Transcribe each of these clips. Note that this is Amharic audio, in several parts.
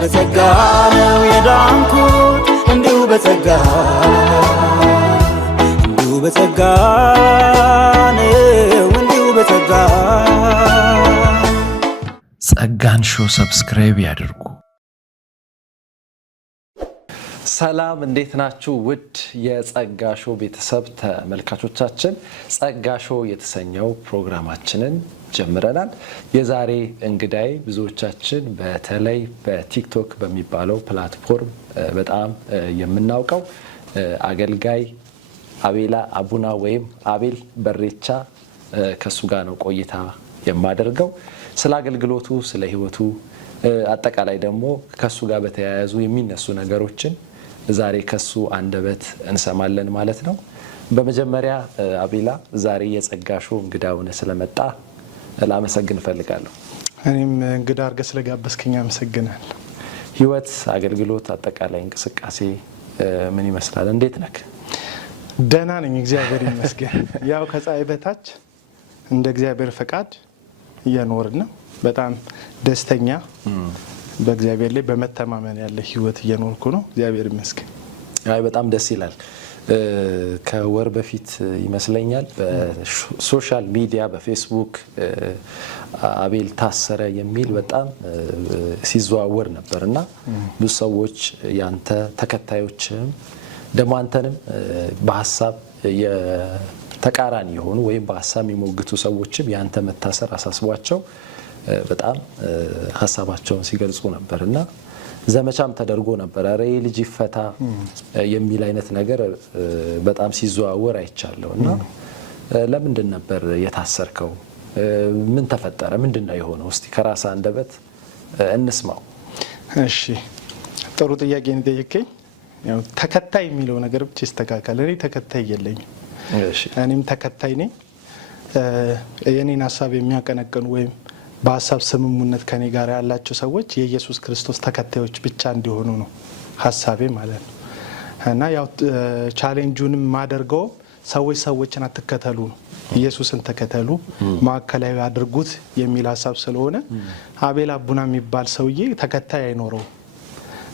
በጸጋ ነው የዳንኩት እንዲሁ በጸጋ በጸጋ ነው እንዲሁ በጸጋ ጸጋን ሾው ሰብስክራይብ ያድርጉ። ሰላም እንዴት ናችሁ? ውድ የጸጋ ሾው ቤተሰብ ተመልካቾቻችን ጸጋ ሾው የተሰኘው ፕሮግራማችንን ጀምረናል። የዛሬ እንግዳይ ብዙዎቻችን በተለይ በቲክቶክ በሚባለው ፕላትፎርም በጣም የምናውቀው አገልጋይ አቤላ አቡና ወይም አቤል በሬቻ ከሱ ጋር ነው ቆይታ የማደርገው። ስለ አገልግሎቱ፣ ስለ ህይወቱ፣ አጠቃላይ ደግሞ ከሱ ጋር በተያያዙ የሚነሱ ነገሮችን ዛሬ ከሱ አንደበት እንሰማለን ማለት ነው። በመጀመሪያ አቤላ ዛሬ የጸጋ ሾው እንግዳ ሆነ ስለመጣ ላመሰግን እፈልጋለሁ። እኔም እንግዳ አድርገህ ስለጋበዝከኝ አመሰግናለሁ። ህይወት፣ አገልግሎት፣ አጠቃላይ እንቅስቃሴ ምን ይመስላል? እንዴት ነህ? ደህና ነኝ፣ እግዚአብሔር ይመስገን። ያው ከፀሐይ በታች እንደ እግዚአብሔር ፈቃድ እየኖርን ነው። በጣም ደስተኛ በእግዚአብሔር ላይ በመተማመን ያለ ህይወት እየኖርኩ ነው። እግዚአብሔር ይመስገን። አይ በጣም ደስ ይላል። ከወር በፊት ይመስለኛል በሶሻል ሚዲያ በፌስቡክ አቤል ታሰረ የሚል በጣም ሲዘዋወር ነበርና ብዙ ሰዎች ያንተ ተከታዮችም ደግሞ አንተንም በሐሳብ የተቃራኒ የሆኑ ወይም በሐሳብ የሚሞግቱ ሰዎችም ያንተ መታሰር አሳስቧቸው በጣም ሐሳባቸውን ሲገልጹ ነበርና ዘመቻም ተደርጎ ነበር። አረ ልጅ ይፈታ የሚል አይነት ነገር በጣም ሲዘዋወር አይቻለውና ለምንድን ነበር የታሰርከው? ምን ተፈጠረ? ምንድነው የሆነው? እስቲ ከራስ አንደበት እንስማው። እሺ፣ ጥሩ ጥያቄ ነው ጠየቀኝ። ያው ተከታይ የሚለው ነገር ብቻ ይስተካከል። እኔ ተከታይ የለኝም። እኔም ተከታይ ነኝ። የኔን ሐሳብ የሚያቀነቅኑ ወይም በሐሳብ ስምሙነት ከኔ ጋር ያላቸው ሰዎች የኢየሱስ ክርስቶስ ተከታዮች ብቻ እንዲሆኑ ነው ሐሳቤ ማለት ነው። እና ያው ቻሌንጁንም ማደርገው ሰዎችን አትከተሉ ነው፣ ኢየሱስን ተከተሉ፣ ማዕከላዊ አድርጉት የሚል ሐሳብ ስለሆነ አቤል አቡና የሚባል ሰውዬ ተከታይ አይኖረው።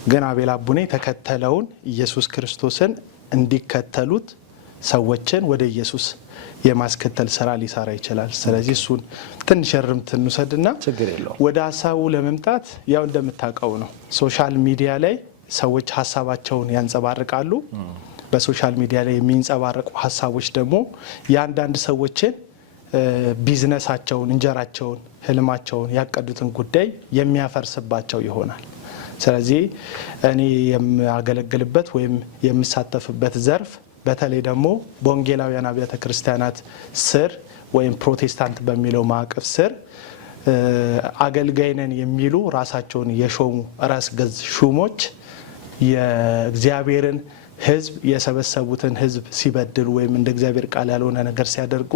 ግን አቤል አቡና ተከተለውን ኢየሱስ ክርስቶስን እንዲከተሉት ሰዎችን ወደ ኢየሱስ የማስከተል ስራ ሊሰራ ይችላል። ስለዚህ እሱን ትንሽ እርምት እንውሰድና ወደ ሐሳቡ ለመምጣት ያው እንደምታውቀው ነው ሶሻል ሚዲያ ላይ ሰዎች ሐሳባቸውን ያንጸባርቃሉ። በሶሻል ሚዲያ ላይ የሚንጸባረቁ ሐሳቦች ደግሞ የአንዳንድ ሰዎችን ቢዝነሳቸውን፣ እንጀራቸውን፣ ህልማቸውን ያቀዱትን ጉዳይ የሚያፈርስባቸው ይሆናል። ስለዚህ እኔ የማገለግልበት ወይም የምሳተፍበት ዘርፍ በተለይ ደግሞ በወንጌላውያን አብያተ ክርስቲያናት ስር ወይም ፕሮቴስታንት በሚለው ማዕቀፍ ስር አገልጋይ ነን የሚሉ ራሳቸውን የሾሙ ራስ ገዝ ሹሞች የእግዚአብሔርን ሕዝብ የሰበሰቡትን ሕዝብ ሲበድሉ ወይም እንደ እግዚአብሔር ቃል ያልሆነ ነገር ሲያደርጉ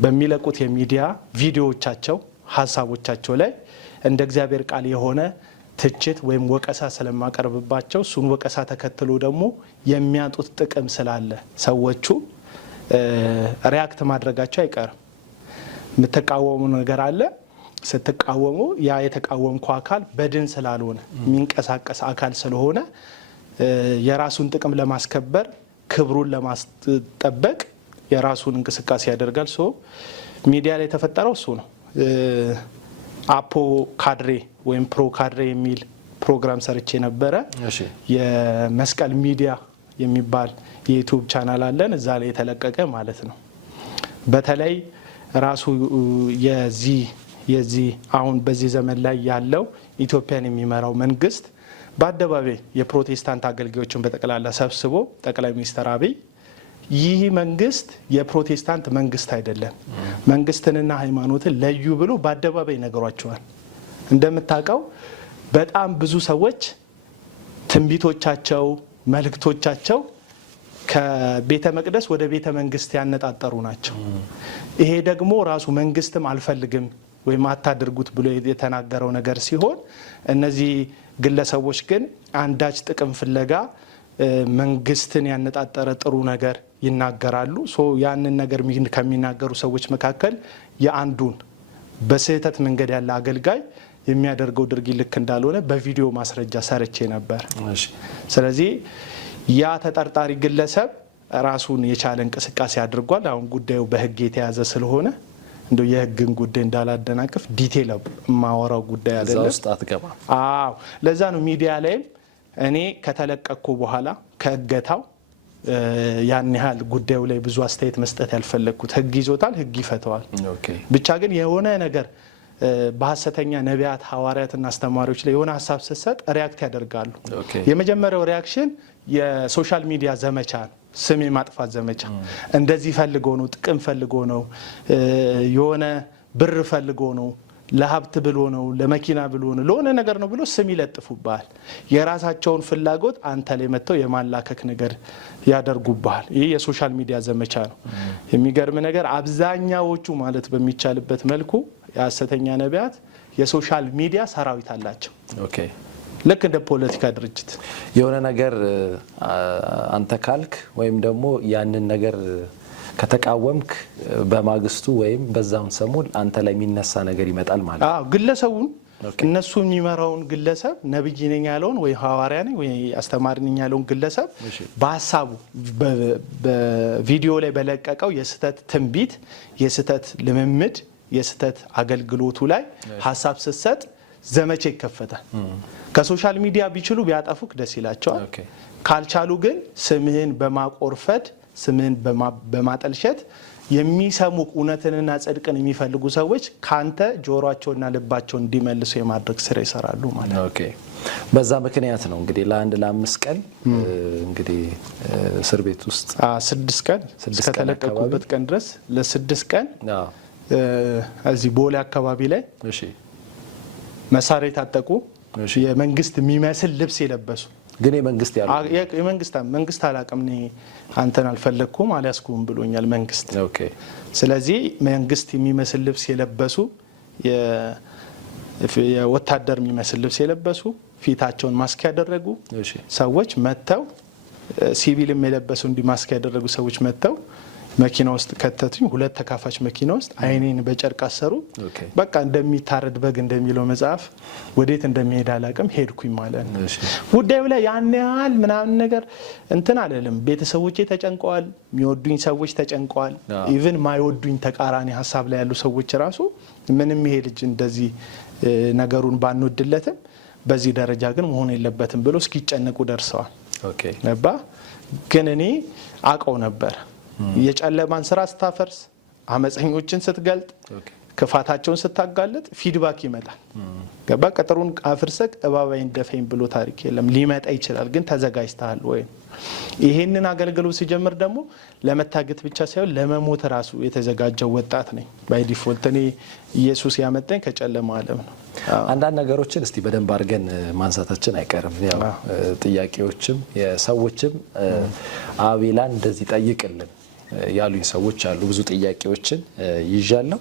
በሚለቁት የሚዲያ ቪዲዮዎቻቸው፣ ሐሳቦቻቸው ላይ እንደ እግዚአብሔር ቃል የሆነ ትችት ወይም ወቀሳ ስለማቀርብባቸው እሱን ወቀሳ ተከትሎ ደግሞ የሚያጡት ጥቅም ስላለ ሰዎቹ ሪያክት ማድረጋቸው አይቀርም። የምትቃወሙ ነገር አለ። ስትቃወሙ ያ የተቃወምኩ አካል በድን ስላልሆነ የሚንቀሳቀስ አካል ስለሆነ የራሱን ጥቅም ለማስከበር ክብሩን ለማስጠበቅ የራሱን እንቅስቃሴ ያደርጋል። ሚዲያ ላይ የተፈጠረው እሱ ነው። አፖ ካድሬ ወይም ፕሮ ካድሬ የሚል ፕሮግራም ሰርቼ ነበረ። የመስቀል ሚዲያ የሚባል የዩቲዩብ ቻናል አለን፣ እዛ ላይ የተለቀቀ ማለት ነው። በተለይ ራሱ የዚህ አሁን በዚህ ዘመን ላይ ያለው ኢትዮጵያን የሚመራው መንግስት በአደባባይ የፕሮቴስታንት አገልጋዮችን በጠቅላላ ሰብስቦ ጠቅላይ ሚኒስትር አብይ ይህ መንግስት የፕሮቴስታንት መንግስት አይደለም፣ መንግስትንና ሃይማኖትን ለዩ ብሎ በአደባባይ ነግሯቸዋል። እንደምታውቀው በጣም ብዙ ሰዎች ትንቢቶቻቸው፣ መልእክቶቻቸው ከቤተ መቅደስ ወደ ቤተ መንግስት ያነጣጠሩ ናቸው። ይሄ ደግሞ ራሱ መንግስትም አልፈልግም ወይም አታድርጉት ብሎ የተናገረው ነገር ሲሆን እነዚህ ግለሰቦች ግን አንዳች ጥቅም ፍለጋ መንግስትን ያነጣጠረ ጥሩ ነገር ይናገራሉ። ያንን ነገር ከሚናገሩ ሰዎች መካከል የአንዱን በስህተት መንገድ ያለ አገልጋይ የሚያደርገው ድርጊት ልክ እንዳልሆነ በቪዲዮ ማስረጃ ሰርቼ ነበር። ስለዚህ ያ ተጠርጣሪ ግለሰብ ራሱን የቻለ እንቅስቃሴ አድርጓል። አሁን ጉዳዩ በህግ የተያዘ ስለሆነ እንደው የህግን ጉዳይ እንዳላደናቅፍ ዲቴል ማወራው ጉዳይ አይደለም። ውስጥ አትገባ። አዎ ለዛ ነው ሚዲያ ላይም እኔ ከተለቀቅኩ በኋላ ከእገታው ያን ያህል ጉዳዩ ላይ ብዙ አስተያየት መስጠት ያልፈለግኩት። ህግ ይዞታል፣ ህግ ይፈተዋል። ብቻ ግን የሆነ ነገር በሐሰተኛ ነቢያት ሐዋርያትና አስተማሪዎች ላይ የሆነ ሀሳብ ስትሰጥ ሪያክት ያደርጋሉ። የመጀመሪያው ሪያክሽን የሶሻል ሚዲያ ዘመቻ ነው፣ ስም የማጥፋት ዘመቻ። እንደዚህ ፈልጎ ነው፣ ጥቅም ፈልጎ ነው፣ የሆነ ብር ፈልጎ ነው፣ ለሀብት ብሎ ነው፣ ለመኪና ብሎ ነው፣ ለሆነ ነገር ነው ብሎ ስም ይለጥፉብሃል። የራሳቸውን ፍላጎት አንተ ላይ መጥተው የማላከክ ነገር ያደርጉብሃል። ይህ የሶሻል ሚዲያ ዘመቻ ነው። የሚገርም ነገር አብዛኛዎቹ ማለት በሚቻልበት መልኩ የሐሰተኛ ነቢያት የሶሻል ሚዲያ ሰራዊት አላቸው። ልክ እንደ ፖለቲካ ድርጅት የሆነ ነገር አንተ ካልክ ወይም ደግሞ ያንን ነገር ከተቃወምክ በማግስቱ ወይም በዛውን ሰሞን አንተ ላይ የሚነሳ ነገር ይመጣል ማለት ነው። ግለሰቡን እነሱ የሚመራውን ግለሰብ ነብይ ነኝ ያለውን ወይ ሐዋርያ ነኝ ወይ አስተማሪ ነኝ ያለውን ግለሰብ በሐሳቡ በቪዲዮ ላይ በለቀቀው የስተት ትንቢት፣ የስተት ልምምድ፣ የስተት አገልግሎቱ ላይ ሐሳብ ስትሰጥ ዘመቻ ይከፈታል። ከሶሻል ሚዲያ ቢችሉ ቢያጠፉክ ደስ ይላቸዋል። ካልቻሉ ግን ስምህን በማቆርፈድ ስምህን በማጠልሸት የሚሰሙ እውነትንና ጽድቅን የሚፈልጉ ሰዎች ካንተ ጆሮአቸውና ልባቸውን እንዲመልሱ የማድረግ ስራ ይሰራሉ ማለት ነው። በዛ ምክንያት ነው እንግዲህ ለ5 ቀን እንግዲህ እስር ቤት ውስጥ 6 ቀን እስከተለቀቁበት ቀን ድረስ ለ6 ቀን እዚህ ቦሌ አካባቢ ላይ መሳሪያ የታጠቁ የመንግስት የሚመስል ልብስ የለበሱ ግን የመንግስት መንግስት አላቅም እኔ አንተን አልፈለኩም አልያዝኩም ብሎኛል መንግስት። ስለዚህ መንግስት የሚመስል ልብስ የለበሱ የወታደር የሚመስል ልብስ የለበሱ ፊታቸውን ማስክ ያደረጉ ሰዎች መተው ሲቪልም የለበሱ እንዲ ማስክ ያደረጉ ሰዎች መተው መኪና ውስጥ ከተቱኝ። 2 ተካፋች መኪና ውስጥ አይኔን በጨርቅ አሰሩ። በቃ እንደሚታረድ በግ እንደሚለው መጽሐፍ ወዴት እንደሚሄድ አላቅም ሄድኩኝ ማለት ነው። ጉዳዩ ላይ ያን ያህል ምናምን ነገር እንትን አለልም። ቤተሰቦቼ ተጨንቀዋል፣ የሚወዱኝ ሰዎች ተጨንቀዋል። ኢቭን ማይወዱኝ ተቃራኒ ሀሳብ ላይ ያሉ ሰዎች ራሱ ምንም ይሄ ልጅ እንደዚህ ነገሩን ባንወድለትም በዚህ ደረጃ ግን መሆን የለበትም ብሎ እስኪጨነቁ ደርሰዋል። ነባ ግን እኔ አውቀው ነበር የጨለማን ስራ ስታፈርስ፣ አመፀኞችን ስትገልጥ፣ ክፋታቸውን ስታጋለጥ ፊድባክ ይመጣል። ገባ ቀጥሩን አፍርሰክ እባባይን ደፈኝ ብሎ ታሪክ የለም። ሊመጣ ይችላል ግን ተዘጋጅተሃል ወይ? ይሄንን አገልግሎት ሲጀምር ደግሞ ለመታገት ብቻ ሳይሆን ለመሞት ራሱ የተዘጋጀው ወጣት ነኝ። ባይ ዲፎልት እኔ ኢየሱስ ያመጣኝ ከጨለማ ዓለም ነው። አንዳንድ ነገሮችን እስቲ በደንብ አድርገን ማንሳታችን አይቀርም። ያው ጥያቄዎችም የሰዎችም አቤላን እንደዚህ ጠይቅልን ያሉኝ ሰዎች አሉ። ብዙ ጥያቄዎችን ይዣለሁ።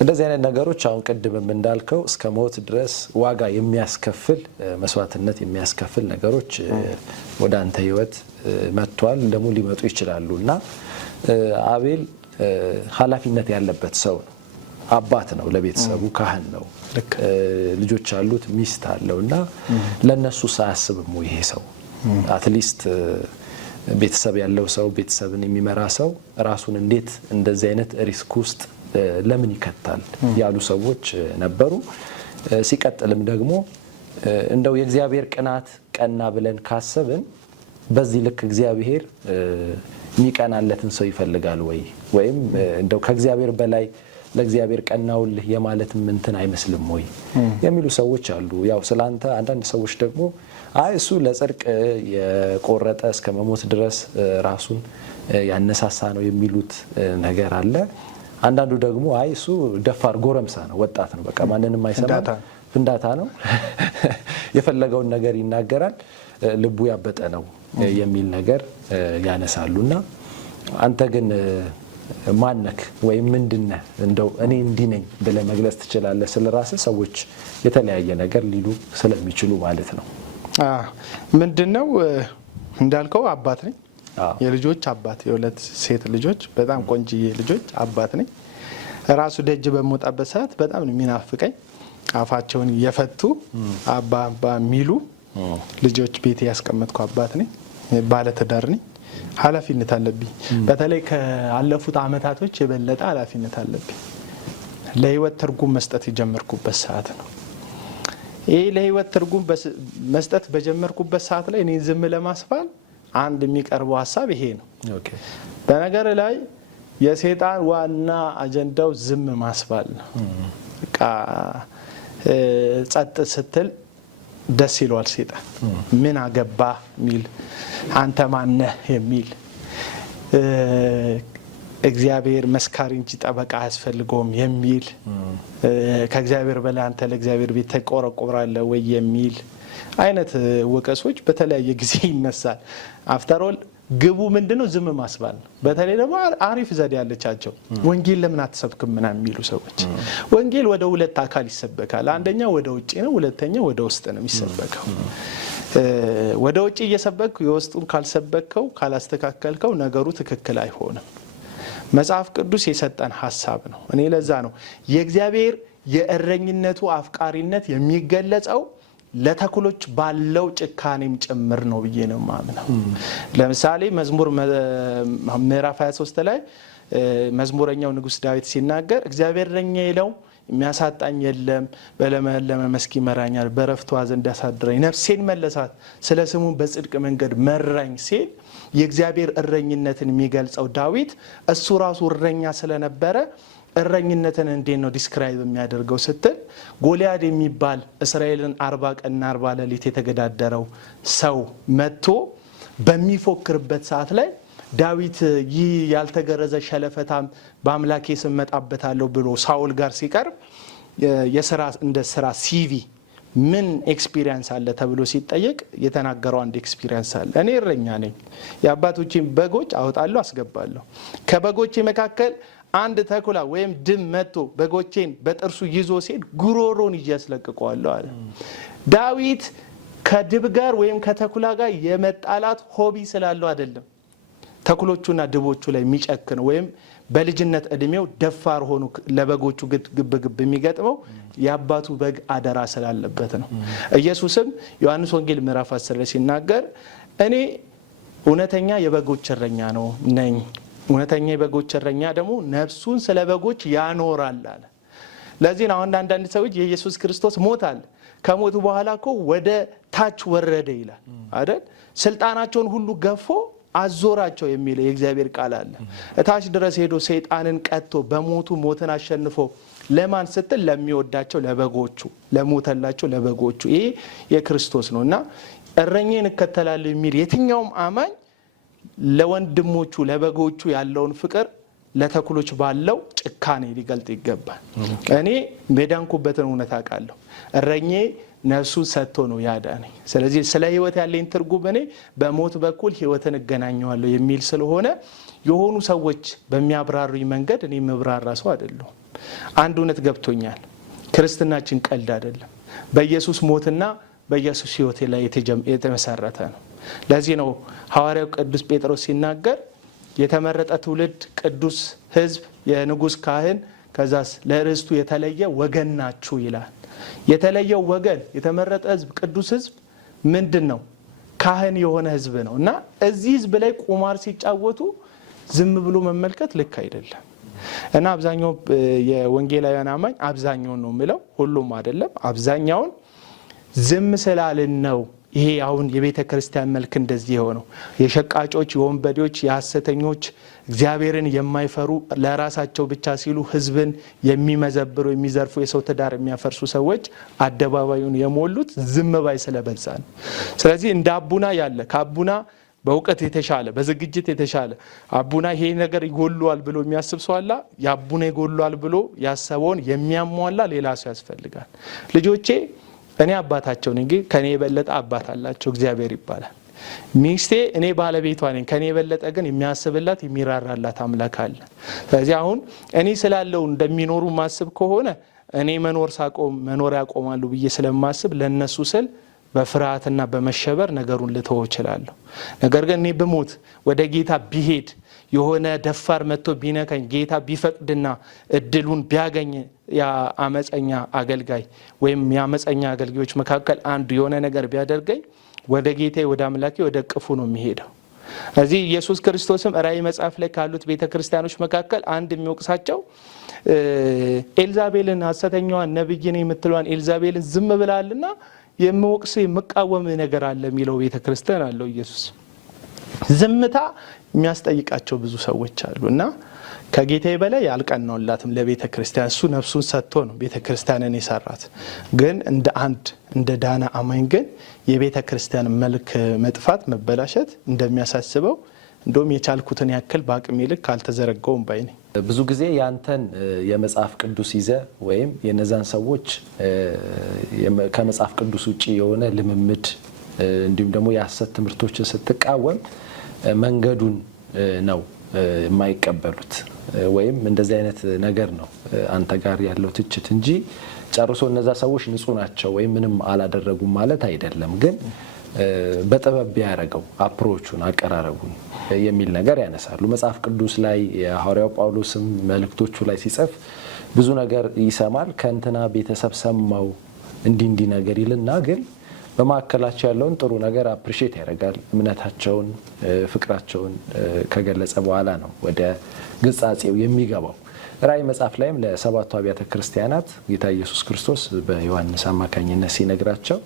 እንደዚህ አይነት ነገሮች አሁን ቅድምም እንዳልከው እስከ ሞት ድረስ ዋጋ የሚያስከፍል መስዋዕትነት የሚያስከፍል ነገሮች ወደ አንተ ህይወት መጥቷል፣ ደግሞ ሊመጡ ይችላሉ እና አቤል ኃላፊነት ያለበት ሰው ነው። አባት ነው፣ ለቤተሰቡ ካህን ነው፣ ልጆች አሉት፣ ሚስት አለው እና ለነሱ ሳያስብም ይሄ ሰው አትሊስት ቤተሰብ ያለው ሰው ቤተሰብን የሚመራ ሰው ራሱን እንዴት እንደዚህ አይነት ሪስክ ውስጥ ለምን ይከታል ያሉ ሰዎች ነበሩ። ሲቀጥልም ደግሞ እንደው የእግዚአብሔር ቅናት ቀና ብለን ካሰብን በዚህ ልክ እግዚአብሔር የሚቀናለትን ሰው ይፈልጋል ወይ? ወይም እንደው ከእግዚአብሔር በላይ ለእግዚአብሔር ቀናውልህ የማለት እንትን አይመስልም ወይ የሚሉ ሰዎች አሉ። ያው ስላንተ አንዳንድ ሰዎች ደግሞ አይ እሱ ለጽድቅ የቆረጠ እስከ መሞት ድረስ ራሱን ያነሳሳ ነው የሚሉት ነገር አለ። አንዳንዱ ደግሞ አይ እሱ ደፋር ጎረምሳ ነው፣ ወጣት ነው፣ በቃ ማንንም አይሰማም፣ ፍንዳታ ነው፣ የፈለገውን ነገር ይናገራል፣ ልቡ ያበጠ ነው የሚል ነገር ያነሳሉና አንተ ግን ማነክ ወይም ምንድነህ? እንደው እኔ እንዲህ ነኝ ብለህ መግለጽ ትችላለህ ስለራስህ? ሰዎች የተለያየ ነገር ሊሉ ስለሚችሉ ማለት ነው። ምንድነው እንዳልከው አባት ነኝ፣ የልጆች አባት፣ የ2 ሴት ልጆች በጣም ቆንጂዬ ልጆች አባት ነኝ። ራሱ ደጅ በመውጣበት ሰዓት በጣም ነው የሚናፍቀኝ። አፋቸውን የፈቱ አባ አባ የሚሉ ልጆች ቤት ያስቀመጥኩ አባት ነኝ። ባለ ትዳር ነኝ። ኃላፊነት አለብኝ። በተለይ ከአለፉት አመታቶች የበለጠ ኃላፊነት አለብኝ። ለህይወት ትርጉም መስጠት የጀመርኩበት ሰዓት ነው። ይሄ ለህይወት ትርጉም መስጠት በጀመርኩበት ሰዓት ላይ እኔ ዝም ለማስባል አንድ የሚቀርበው ሀሳብ ይሄ ነው። በነገር ላይ የሰይጣን ዋና አጀንዳው ዝም ማስባል ነው። በቃ ጸጥ ስትል ደስ ይለዋል ሰይጣን። ምን አገባ ሚል፣ አንተ ማነህ የሚል፣ እግዚአብሔር መስካሪ እንጂ ጠበቃ አያስፈልገውም የሚል፣ ከእግዚአብሔር በላይ አንተ ለእግዚአብሔር ቤት ተቆረቆራለህ ወይ የሚል አይነት ወቀሶች በተለያየ ጊዜ ይነሳል። አፍተር ኦል ግቡ ምንድነው? ዝም ማስባል ነው። በተለይ ደግሞ አሪፍ ዘዴ ያለቻቸው ወንጌል ለምን አትሰብክም ምናምን የሚሉ ሰዎች። ወንጌል ወደ ሁለት አካል ይሰበካል። አንደኛ ወደ ውጪ ነው፣ ሁለተኛ ወደ ውስጥ ነው የሚሰበከው። ወደ ውጪ እየሰበክ የውስጡን ካልሰበከው ካላስተካከልከው ነገሩ ትክክል አይሆንም። መጽሐፍ ቅዱስ የሰጠን ሐሳብ ነው። እኔ ለዛ ነው የእግዚአብሔር የእረኝነቱ አፍቃሪነት የሚገለጸው ለተኩሎች ባለው ጭካኔም ጭምር ነው ብዬ ነው ማምነው። ለምሳሌ መዝሙር ምዕራፍ 23 ላይ መዝሙረኛው ንጉስ ዳዊት ሲናገር እግዚአብሔር እረኛዬ ነው የሚያሳጣኝ የለም፣ በለመለመ መስክ ይመራኛል፣ በረፍቱ ዘንድ ያሳድረኝ፣ ነፍሴን መለሳት፣ ስለ ስሙ በጽድቅ መንገድ መራኝ ሲል የእግዚአብሔር እረኝነትን የሚገልጸው ዳዊት እሱ ራሱ እረኛ ስለነበረ እረኝነትን እንዴት ነው ዲስክራይብ የሚያደርገው ስትል ጎልያድ የሚባል እስራኤልን 40 ቀንና 40 ሌሊት የተገዳደረው ሰው መጥቶ በሚፎክርበት ሰዓት ላይ ዳዊት ይህ ያልተገረዘ ሸለፈታም በአምላኬ ስም መጣበታለሁ ብሎ ሳኦል ጋር ሲቀርብ የሥራ እንደ ሥራ ሲቪ ምን ኤክስፒሪየንስ አለ ተብሎ ሲጠየቅ የተናገረው አንድ ኤክስፒሪየንስ አለ። እኔ እረኛ ነኝ፣ የአባቶቼን በጎች አወጣለሁ አስገባለሁ። ከበጎቼ መካከል አንድ ተኩላ ወይም ድም መጥቶ በጎቼን በጥርሱ ይዞ ሲሄድ ጉሮሮን ያስለቅቀዋለሁ አለ። ዳዊት ከድብ ጋር ወይም ከተኩላ ጋር የመጣላት ሆቢ ስላለው አይደለም ተኩሎቹና ድቦቹ ላይ የሚጨክነው ወይም በልጅነት እድሜው ደፋር ሆኖ ለበጎቹ ግብ ግብ የሚገጥመው የአባቱ በግ አደራ ስላለበት ነው። ኢየሱስም ዮሐንስ ወንጌል ምዕራፍ 10 ላይ ሲናገር እኔ እውነተኛ የበጎች እረኛ ነው ነኝ፣ እውነተኛ የበጎች እረኛ ደግሞ ነፍሱን ስለ በጎች ያኖራል አለ። ለዚህ ነው አንዳንድ ሰዎች የኢየሱስ ክርስቶስ ሞታል ከሞቱ በኋላ እኮ ወደ ታች ወረደ ይላል አይደል? ስልጣናቸውን ሁሉ ገፎ አዞራቸው የሚል የእግዚአብሔር ቃል አለ። እታች ድረስ ሄዶ ሰይጣንን ቀጥቶ በሞቱ ሞትን አሸንፎ ለማን ስትል ለሚወዳቸው ለበጎቹ፣ ለሞተላቸው ለበጎቹ። ይሄ የክርስቶስ ነውና እረኛዬን እከተላለሁ የሚል የትኛውም አማኝ ለወንድሞቹ ለበጎቹ ያለውን ፍቅር ለተኩሎች ባለው ጭካኔ ሊገልጥ ይገባል። እኔ የዳንኩበትን እውነት አውቃለሁ። እረኛዬ ነፍሱን ሰጥቶ ነው ያዳነኝ። ስለዚህ ስለ ህይወት ያለኝ ትርጉም እኔ በሞት በኩል ህይወትን እገናኘዋለሁ የሚል ስለሆነ የሆኑ ሰዎች በሚያብራሩኝ መንገድ እኔ መብራራ ሰው አይደለሁም። አንድ እውነት ገብቶኛል። ክርስትናችን ቀልድ አይደለም። በኢየሱስ ሞትና በኢየሱስ ህይወት ላይ የተመሰረተ ነው። ለዚህ ነው ሐዋርያው ቅዱስ ጴጥሮስ ሲናገር የተመረጠ ትውልድ፣ ቅዱስ ህዝብ፣ የንጉስ ካህን፣ ከዛስ ለርስቱ የተለየ ወገን ናችሁ ይላል። የተለየው ወገን፣ የተመረጠ ህዝብ፣ ቅዱስ ህዝብ ምንድነው? ካህን የሆነ ህዝብ ነው እና እዚህ ህዝብ ላይ ቁማር ሲጫወቱ ዝም ብሎ መመልከት ልክ አይደለም። እና አብዛኛው የወንጌላውያን አማኝ አብዛኛውን ነው የምለው፣ ሁሉም አይደለም፣ አብዛኛውን ዝም ስላልን ነው ይሄ አሁን የቤተ ክርስቲያን መልክ እንደዚህ የሆነው። የሸቃጮች፣ የወንበዴዎች፣ የሐሰተኞች እግዚአብሔርን የማይፈሩ ለራሳቸው ብቻ ሲሉ ህዝብን የሚመዘብሩ የሚዘርፉ የሰው ትዳር የሚያፈርሱ ሰዎች አደባባዩን የሞሉት ዝም ባይ ስለበዛ ነው። ስለዚህ እንደ አቡና ያለ ከአቡና በእውቀት የተሻለ በዝግጅት የተሻለ አቡና ይሄ ነገር ይጎሏል ብሎ የሚያስብ ሰው አለ። የአቡና ይጎሏል ብሎ ያሰበውን የሚያሟላ ሌላ ሰው ያስፈልጋል። ልጆቼ እኔ አባታቸው ነኝ፣ ግን ከኔ የበለጠ አባት አላቸው፣ እግዚአብሔር ይባላል። ሚስቴ እኔ ባለቤቷ ነኝ፣ ከኔ የበለጠ ግን የሚያስብላት የሚራራላት አምላክ አለ። ስለዚህ አሁን እኔ ስላለው እንደሚኖሩ ማስብ ከሆነ እኔ መኖር ሳቆም መኖር ያቆማሉ ብዬ ስለማስብ ለነሱ ስል በፍርሃትና በመሸበር ነገሩን ልተው እችላለሁ። ነገር ግን እኔ ብሞት ወደ ጌታ ቢሄድ የሆነ ደፋር መጥቶ ቢነካኝ ጌታ ቢፈቅድና እድሉን ቢያገኝ ያ አመፀኛ አገልጋይ ወይም ያመፀኛ አገልጋዮች መካከል አንዱ የሆነ ነገር ቢያደርገኝ ወደ ጌታዬ ወደ አምላኬ ወደ ቅፉ ነው የሚሄደው። እዚህ ኢየሱስ ክርስቶስም ራእይ መጽሐፍ ላይ ካሉት ቤተክርስቲያኖች መካከል አንድ የሚወቅሳቸው ኤልዛቤልን ሐሰተኛዋን ነብይ ነኝ የምትለዋን ኤልዛቤልን ዝም ብላልና የምወቅስ የምቃወም ነገር አለ የሚለው ቤተክርስቲያን አለው ኢየሱስ። ዝምታ የሚያስጠይቃቸው ብዙ ሰዎች አሉና ከጌታዬ በላይ ያልቀናውላትም ለቤተክርስቲያን እሱ ነፍሱን ሰጥቶ ነው ቤተክርስቲያንን የሰራት። ግን እንደ ዳና አማኝ ግን የቤተክርስቲያን መልክ መጥፋት መበላሸት እንደሚያሳስበው እንደውም የቻልኩትን ያክል በአቅሜ ልክ አልተዘረጋውም ባይ ነኝ። ብዙ ጊዜ ያንተን የመጽሐፍ ቅዱስ ይዘ ወይም የነዛን ሰዎች ከመጽሐፍ ቅዱስ ውጪ የሆነ ልምምድ እንዲሁም ደግሞ የሐሰት ትምህርቶችን ስትቃወም መንገዱን ነው የማይቀበሉት ወይም እንደዚህ አይነት ነገር ነው አንተ ጋር ያለው ትችት እንጂ ጨርሶ እነዛ ሰዎች ንጹህ ናቸው ወይም ምንም አላደረጉም ማለት አይደለም። ግን በጥበብ ያረጋው አፕሮቹን አቀራረቡን የሚል ነገር ያነሳሉ። መጽሐፍ ቅዱስ ላይ የሐዋርያው ጳውሎስም መልእክቶቹ ላይ ሲጽፍ ብዙ ነገር ይሰማል። ከእንትና ቤተሰብ ሰማው እንዲህ ነገር ይልና ግን በማከላቸው ያለውን ጥሩ ነገር አፕሪሺየት ያደርጋል። እምነታቸውን ፍቅራቸውን ከገለጸ በኋላ ነው ወደ ግጻጼው የሚገባው። ራእይ መጽሐፍ ላይም ለሰባቱ አብያተ ክርስቲያናት ጌታ ኢየሱስ ክርስቶስ በዮሐንስ አማካኝነት ሲነግራቸው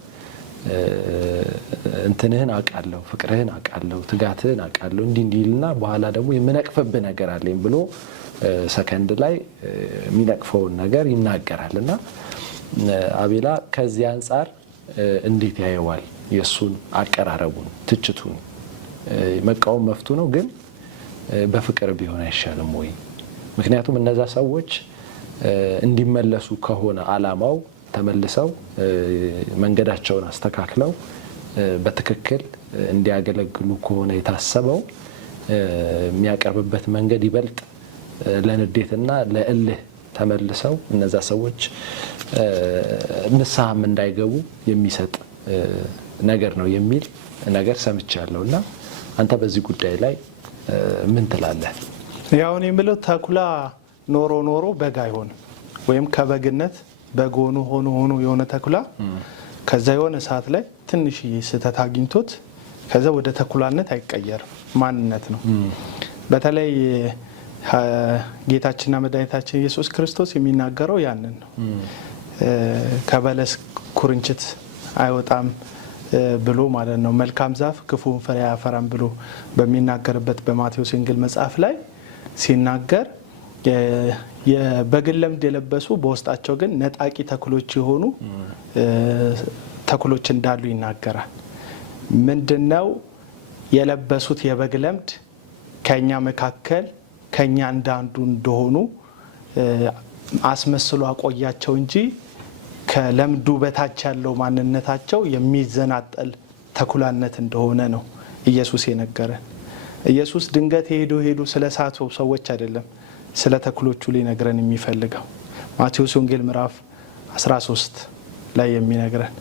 እንትንህን አውቃለሁ፣ ፍቅርህን አውቃለሁ፣ ትጋትህን አውቃለሁ እንዲልና በኋላ ደግሞ የምነቅፍብህ ነገር አለኝ ብሎ ሰከንድ ላይ የሚነቅፈውን ነገር ይናገራልና አቤላ ከዚህ አንጻር እንዴት ያየዋል? የሱን አቀራረቡን ትችቱን መቃወም መፍቱ ነው፣ ግን በፍቅር ቢሆን አይሻልም ወይ? ምክንያቱም እነዛ ሰዎች እንዲመለሱ ከሆነ አላማው ተመልሰው መንገዳቸውን አስተካክለው በትክክል እንዲያገለግሉ ከሆነ የታሰበው የሚያቀርብበት መንገድ ይበልጥ ለንዴትና ለእልህ ተመልሰው እነዛ ሰዎች ንስሐም እንዳይገቡ የሚሰጥ ነገር ነው የሚል ነገር ሰምቻለሁና አንተ በዚህ ጉዳይ ላይ ምን ትላለህ? ያው እኔ የምለው ተኩላ ኖሮ በግ አይሆንም፣ ወይም ከበግነት በግ ሆኖ የሆነ ተኩላ ከዛ የሆነ ሰዓት ላይ ትንሽዬ ስህተት አግኝቶት ከዛ ወደ ተኩላነት አይቀየርም፣ ማንነት ነው። በተለይ ጌታችንና መድኃኒታችን ኢየሱስ ክርስቶስ የሚናገረው ያንን ነው። ከበለስ ኩርንችት አይወጣም ብሎ ማለት ነው። መልካም ዛፍ ክፉን ፍሬ አያፈራም ብሎ በሚናገርበት በማቴዎስ ወንጌል መጽሐፍ ላይ ሲናገር የበግን ለምድ የለበሱ በውስጣቸው ግን ነጣቂ ተኩሎች የሆኑ ተኩሎች እንዳሉ ይናገራል። ምንድነው የለበሱት የበግ ለምድ? ከኛ መካከል ከኛ እንዳንዱ እንደሆኑ አስመስሎ አቆያቸው እንጂ ከለምዱ በታች ያለው ማንነታቸው የሚዘናጠል ተኩላነት እንደሆነ ነው ኢየሱስ የነገረን። ኢየሱስ ድንገት ሄዶ ስለ ሳቱ ሰዎች አይደለም ስለ ተኩሎቹ ሊነግረን የሚፈልገው። ማቴዎስ ወንጌል ምዕራፍ 13 ላይ የሚነግረን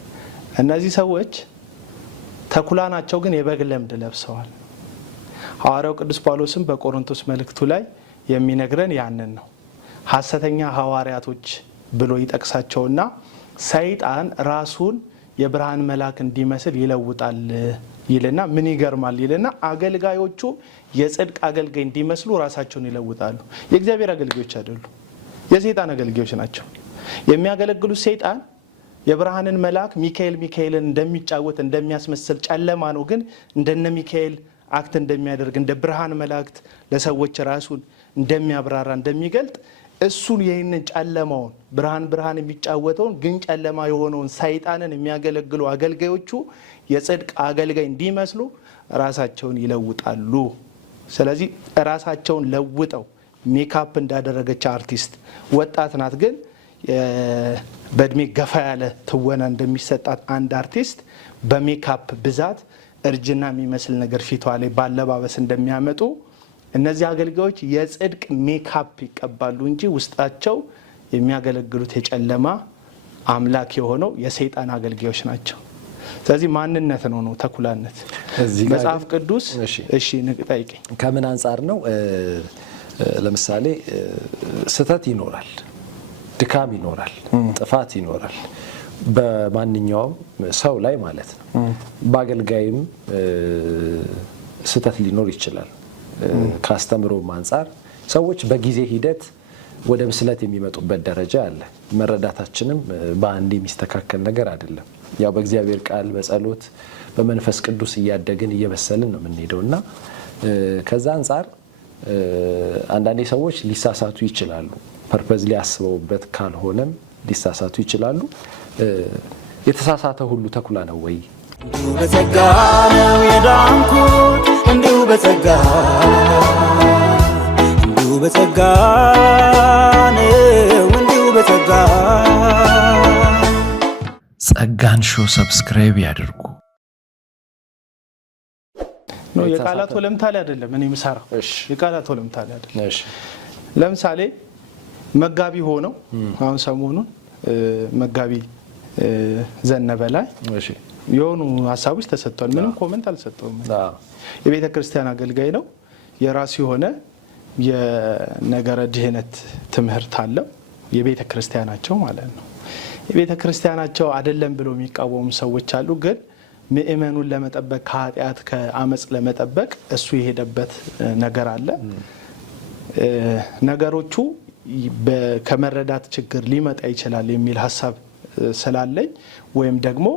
እነዚህ ሰዎች ተኩላ ናቸው፣ ግን የበግ ለምድ ለብሰዋል። ሐዋርያው ቅዱስ ጳውሎስም በቆሮንቶስ መልእክቱ ላይ የሚነግረን ያንን ነው። ሐሰተኛ ሐዋርያቶች ብሎ ይጠቅሳቸውና ሰይጣን ራሱን የብርሃን መልአክ እንዲመስል ይለውጣል ይልና ምን ይገርማል ይልና አገልጋዮቹ የጽድቅ አገልጋይ እንዲመስሉ ራሳቸውን ይለውጣሉ። የእግዚአብሔር አገልጋዮች አይደሉም፣ የሰይጣን አገልጋዮች ናቸው። የሚያገለግሉት ሰይጣን የብርሃንን መልአክ ሚካኤልን እንደሚጫወት እንደሚያስመስል ጨለማ ነው፣ ግን እንደነ ሚካኤል አክት እንደሚያደርግ እንደ ብርሃን መላእክት ለሰዎች ራሱን እንደሚያብራራ እንደሚገልጥ እሱን ይህንን ጨለማውን ብርሃን የሚጫወተውን ግን ጨለማ የሆነውን ሰይጣንን የሚያገለግሉ አገልጋዮቹ የጽድቅ አገልጋይ እንዲመስሉ ራሳቸውን ይለውጣሉ። ስለዚህ ራሳቸውን ለውጠው ሜካፕ እንዳደረገች አርቲስት ወጣት ናት፣ ግን በእድሜ ገፋ ያለ ትወና እንደሚሰጣት አንድ አርቲስት በሜካፕ ብዛት እርጅና የሚመስል ነገር ፊቷ ላይ ባለባበስ እንደሚያመጡ እነዚህ አገልጋዮች የጽድቅ ሜካፕ ይቀባሉ እንጂ ውስጣቸው የሚያገለግሉት የጨለማ አምላክ የሆነው የሰይጣን አገልጋዮች ናቸው። ስለዚህ ማንነት ነው ተኩላነት። መጽሐፍ ቅዱስ እሺ ንቅጣይቀኝ ከምን አንፃር ነው? ለምሳሌ ስተት ይኖራል፣ ድካም ይኖራል፣ ጥፋት ይኖራል በማንኛውም ሰው ላይ ማለት ነው። በአገልጋይም ስተት ሊኖር ይችላል። ካስተምሮም አንፃር ሰዎች በጊዜ ሂደት ወደ ብስለት የሚመጡበት ደረጃ አለ። መረዳታችንም በአንድ የሚስተካከል ነገር አይደለም። ያው በእግዚአብሔር ቃል በጸሎት በመንፈስ ቅዱስ እያደግን እየበሰልን ነው የምንሄደውና ከዛ አንፃር አንዳንዴ ሰዎች ሊሳሳቱ ይችላሉ። ፐርፐዝ ሊያስበውበት ካልሆነም ሊሳሳቱ ይችላሉ። የተሳሳተ ሁሉ ተኩላ ነው ወይ? እንዲሁ በጸጋ ነው የዳንኩት፣ እንዲሁ በጸጋ በጸጋ ነው፣ እንዲሁ በጸጋ። ጸጋን ሾው ሰብስክራይብ ያድርጉ። ነው የቃላት ወለምታ ላይ አይደለም እኔ የምሰራው። የቃላት ወለምታ ላይ አይደለም። ለምሳሌ መጋቢ ሆነው አሁን ሰሞኑን መጋቢ ዘነበ ላይ የሆኑ ሀሳቦች ተሰጥቷል። ምንም ኮሜንት አልሰጠውም። የቤተ ክርስቲያን አገልጋይ ነው። የራሱ የሆነ የነገረ ድህነት ትምህርት አለው። የቤተ ክርስቲያናቸው ማለት ነው። የቤተ ክርስቲያናቸው አይደለም ብለው የሚቃወሙ ሰዎች አሉ። ግን ምእመኑን ለመጠበቅ ከኃጢአት ከአመጽ ለመጠበቅ እሱ የሄደበት ነገር አለ። ነገሮቹ ከመረዳት ችግር ሊመጣ ይችላል የሚል ሀሳብ ስላለኝ ወይም ደግሞ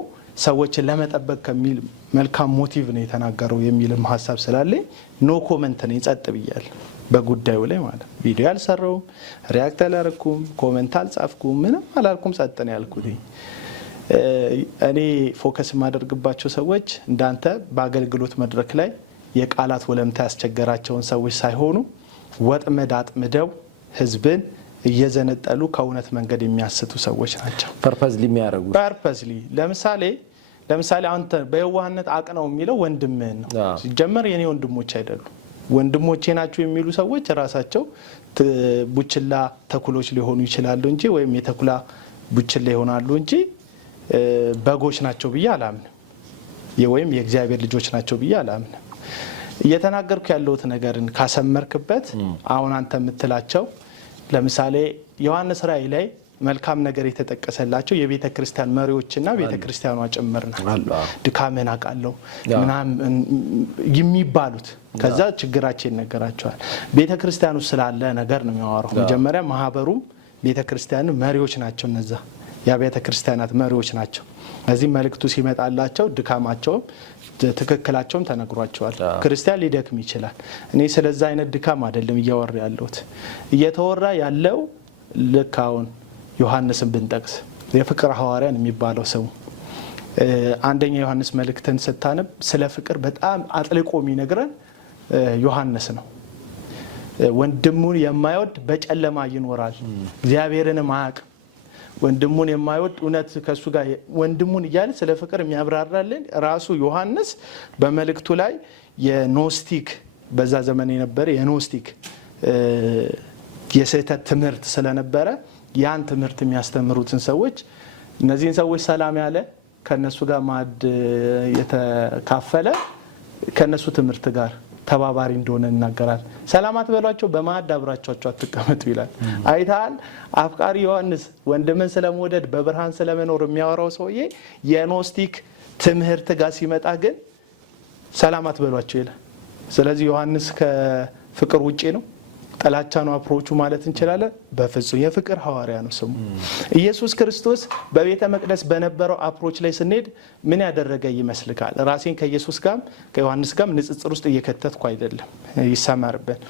ሰዎችን ለመጠበቅ ከሚል መልካም ሞቲቭ ነው የተናገረው የሚልም ሀሳብ ስላለኝ ኖ ኮመንት ነው፣ ጸጥ ብያለሁ በጉዳዩ ላይ ማለት። ቪዲዮ አልሰራውም፣ ሪያክት አላረኩም፣ ኮመንት አልጻፍኩም፣ ምንም አላልኩም፣ ጸጥ ነው ያልኩት። እኔ ፎከስ የማደርግባቸው ሰዎች እንዳንተ በአገልግሎት መድረክ ላይ የቃላት ወለምታ ያስቸገራቸውን ሰዎች ሳይሆኑ ወጥመድ አጥምደው ህዝብን እየዘነጠሉ ከእውነት መንገድ የሚያስቱ ሰዎች ናቸው። ፐርፐዝሊ የሚያደርጉ ፐርፐዝሊ ለምሳሌ አንተ በየዋህነት አቅነው የሚለው ወንድምህን ነው። ሲጀመር የኔ ወንድሞች አይደሉም፣ ወንድሞቼ ናቸው የሚሉ ሰዎች ራሳቸው ቡችላ ተኩሎች ሊሆኑ ይችላሉ እንጂ ወይም የተኩላ ቡችላ ይሆናሉ እንጂ በጎች ናቸው ብዬ አላምንም፣ ወይም የእግዚአብሔር ልጆች ናቸው ብዬ አላምንም። እየተናገርኩ ያለሁት ነገርን ካሰመርክበት አሁን አንተ የምትላቸው ለምሳሌ ዮሐንስ ራእይ ላይ መልካም ነገር የተጠቀሰላቸው የቤተ ክርስቲያን መሪዎችና ቤተ ክርስቲያኗ ጭምር ናቸው። ድካምን አውቃለሁ ምናምን የሚባሉት ከዛ ችግራቸው ይነገራቸዋል። ቤተ ክርስቲያኑ ስላለ ነገር ነው የሚያወራው። መጀመሪያ ማህበሩም ቤተ ክርስቲያኑ መሪዎች ናቸው። እነዛ የቤተ ክርስቲያናት መሪዎች ናቸው። እዚህ መልእክቱ ሲመጣላቸው ድካማቸውም ትክክላቸውም ተነግሯቸዋል። ክርስቲያን ሊደክም ይችላል። እኔ ስለዛ አይነት ድካም አይደለም እያወራ ያለሁት። እየተወራ ያለው ልክ አሁን ዮሐንስን ብንጠቅስ የፍቅር ሐዋርያን የሚባለው ሰው አንደኛ ዮሐንስ መልእክትን ስታነብ ስለ ፍቅር በጣም አጥልቆ የሚነግረን ዮሐንስ ነው። ወንድሙን የማይወድ በጨለማ ይኖራል፣ እግዚአብሔርንም አያውቅም። ወንድሙን የማይወድ እውነት ከሱ ጋር ወንድሙን እያለ ስለ ፍቅር የሚያብራራልን ራሱ ዮሐንስ በመልእክቱ ላይ የኖስቲክ በዛ ዘመን የነበረ የኖስቲክ የስህተት ትምህርት ስለነበረ ያን ትምህርት የሚያስተምሩትን ሰዎች እነዚህን ሰዎች ሰላም ያለ ከነሱ ጋር ማዕድ የተካፈለ ከነሱ ትምህርት ጋር ተባባሪ እንደሆነ ይናገራል። ሰላማት በሏቸው፣ በማዕድ አብራቸው አትቀመጡ ይላል። አይታል አፍቃሪ ዮሐንስ ወንድምን ስለመውደድ በብርሃን ስለመኖር የሚያወራው ሰውዬ የኖስቲክ ትምህርት ጋር ሲመጣ ግን ሰላማት በሏቸው ይላል። ስለዚህ ዮሐንስ ከፍቅር ውጪ ነው፣ ጥላቻ ነው አፕሮቹ ማለት እንችላለን? በፍጹም የፍቅር ሐዋርያ ነው ስሙ። ኢየሱስ ክርስቶስ በቤተ መቅደስ በነበረው አፕሮች ላይ ስንሄድ ምን ያደረገ ይመስልካል? ራሴን ከኢየሱስ ጋር ከዮሐንስ ጋር ንጽጽር ውስጥ እየከተትኩ አይደለም፣ ይሰማርበት።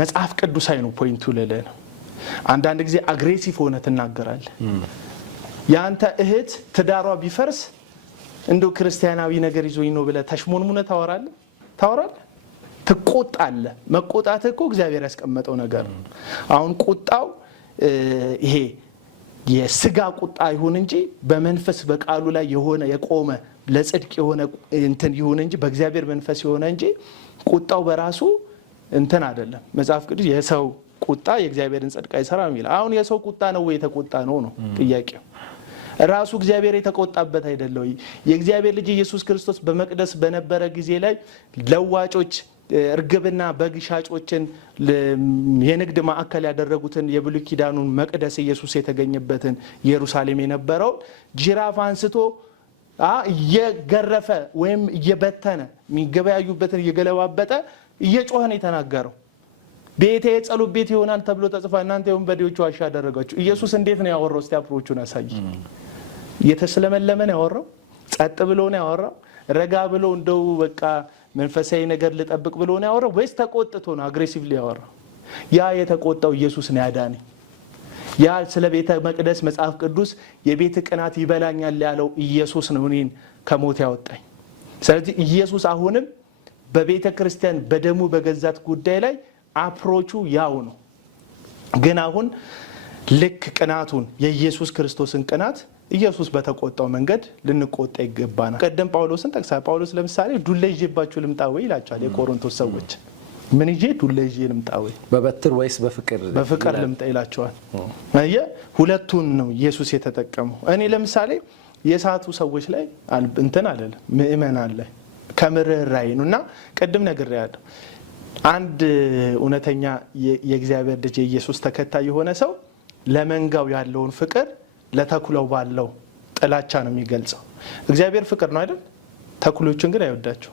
መጽሐፍ ቅዱሳዊ ነው ፖይንቱ ልልህ ነው። አንዳንድ ጊዜ አግሬሲቭ ሆነ ትናገራለህ። ያንተ እህት ትዳሯ ቢፈርስ እንደው ክርስቲያናዊ ነገር ይዞኝ ነው ብለህ ተሽሞንሙነ ታወራለህ? ትቆጣለህ። መቆጣት እኮ እግዚአብሔር ያስቀመጠው ነገር ነው። አሁን ቁጣው ይሄ የስጋ ቁጣ ይሁን እንጂ በመንፈስ በቃሉ ላይ የሆነ የቆመ ለጽድቅ የሆነ እንትን ይሁን እንጂ በእግዚአብሔር መንፈስ የሆነ እንጂ ቁጣው በራሱ እንትን አይደለም። መጽሐፍ ቅዱስ የሰው ቁጣ የእግዚአብሔርን ጽድቅ አይሰራም ይላል። አሁን የሰው ቁጣ ነው ወይ የተቆጣ ነው ጥያቄው። ራሱ እግዚአብሔር የተቆጣበት አይደለም። የእግዚአብሔር ልጅ ኢየሱስ ክርስቶስ በመቅደስ በነበረ ጊዜ ላይ ለዋጮች እርግብና በግ ሻጮችን የንግድ ማዕከል ያደረጉትን የብሉይ ኪዳኑን መቅደስ ኢየሱስ የተገኘበትን ኢየሩሳሌም የነበረው ጅራፍ አንስቶ እየገረፈ ወይም እየበተነ የሚገበያዩበትን እየገለባበጠ እየጮኸ ነው የተናገረው። ቤቴ የጸሎት ቤት ይሆናል ተብሎ ተጽፏል፣ እናንተ የወንበዴዎች ዋሻ አደረጋችሁ። ኢየሱስ እንዴት ነው ያወራው? እስቲ አፕሮቹን አሳይ። እየተስለመለመ ነው ያወራው? ጸጥ ብሎ ነው ያወራው? ረጋ ብሎ እንደው በቃ መንፈሳዊ ነገር ልጠብቅ ብሎ ነው ያወራው? ወይስ ተቆጥቶ ነው አግሬሲቭሊ ያወራው? ያ የተቆጣው ኢየሱስ ነው ያዳነኝ። ያ ስለ ቤተ መቅደስ መጽሐፍ ቅዱስ የቤት ቅናት ይበላኛል ያለው ኢየሱስ ነው እኔን ከሞት ያወጣኝ። ስለዚህ ኢየሱስ አሁንም በቤተ ክርስቲያን በደሙ በገዛት ጉዳይ ላይ አፕሮቹ ያው ነው። ግን አሁን ልክ ቅናቱን የኢየሱስ ክርስቶስን ቅናት ኢየሱስ በተቆጣው መንገድ ልንቆጣ ይገባናል። ቀደም ጳውሎስን ጠቅሳ ጳውሎስ ለምሳሌ ዱላ ይዤባችሁ ልምጣ ወይ ይላቸዋል የቆሮንቶስ ሰዎች። ምን ይዤ ዱላ ይዤ ልምጣ ወይ? በበትር ወይስ በፍቅር ልምጣ ይላቸዋል። ሁለቱን ነው ኢየሱስ የተጠቀመው። እኔ ለምሳሌ የሳቱ ሰዎች ላይ እንትን አለለ ምእመን አለ ከምርራይ ነውና ቀደም ነግሬያለሁ። አንድ እውነተኛ የእግዚአብሔር ልጅ የኢየሱስ ተከታይ የሆነ ሰው ለመንጋው ያለውን ፍቅር ለተኩላው ባለው ጥላቻ ነው የሚገልጸው። እግዚአብሔር ፍቅር ነው አይደል? ተኩሎችን ግን አይወዳቸው።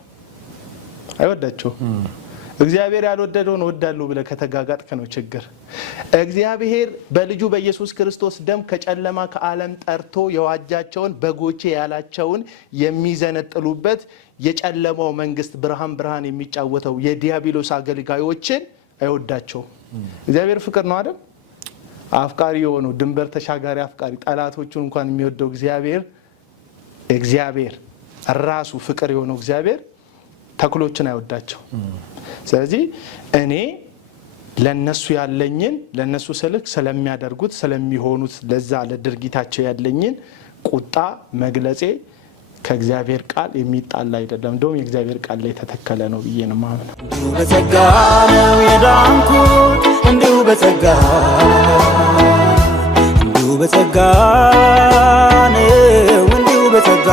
እግዚአብሔር ያልወደደውን ወዳለው ብለ ከተጋጋጥከ ነው ችግር። እግዚአብሔር በልጁ በኢየሱስ ክርስቶስ ደም ከጨለማ ከዓለም ጠርቶ የዋጃቸውን በጎቼ ያላቸውን የሚዘነጥሉበት የጨለማው መንግስት ብርሃን የሚጫወተው የዲያብሎስ አገልጋዮችን አይወዳቸው። እግዚአብሔር ፍቅር ነው አይደል? አፍቃሪ የሆነው ድንበር ተሻጋሪ አፍቃሪ ጠላቶቹን እንኳን የሚወደው እግዚአብሔር ራሱ ፍቅር የሆነው እግዚአብሔር ተኩሎችን አይወዳቸው። ስለዚህ እኔ ለነሱ ያለኝን ለነሱ ስልክ ስለሚያደርጉት ስለሚሆኑት ለዛ ለድርጊታቸው ያለኝን ቁጣ መግለጼ ከእግዚአብሔር ቃል የሚጣላ አይደለም። እንደውም የእግዚአብሔር ቃል ላይ ተተከለ ነው ብዬ ነው ማምነው። እንዲሁ በጸጋ ነው የዳንኩት፣ እንዲሁ በጸጋ ነው፣ እንዲሁ በጸጋ።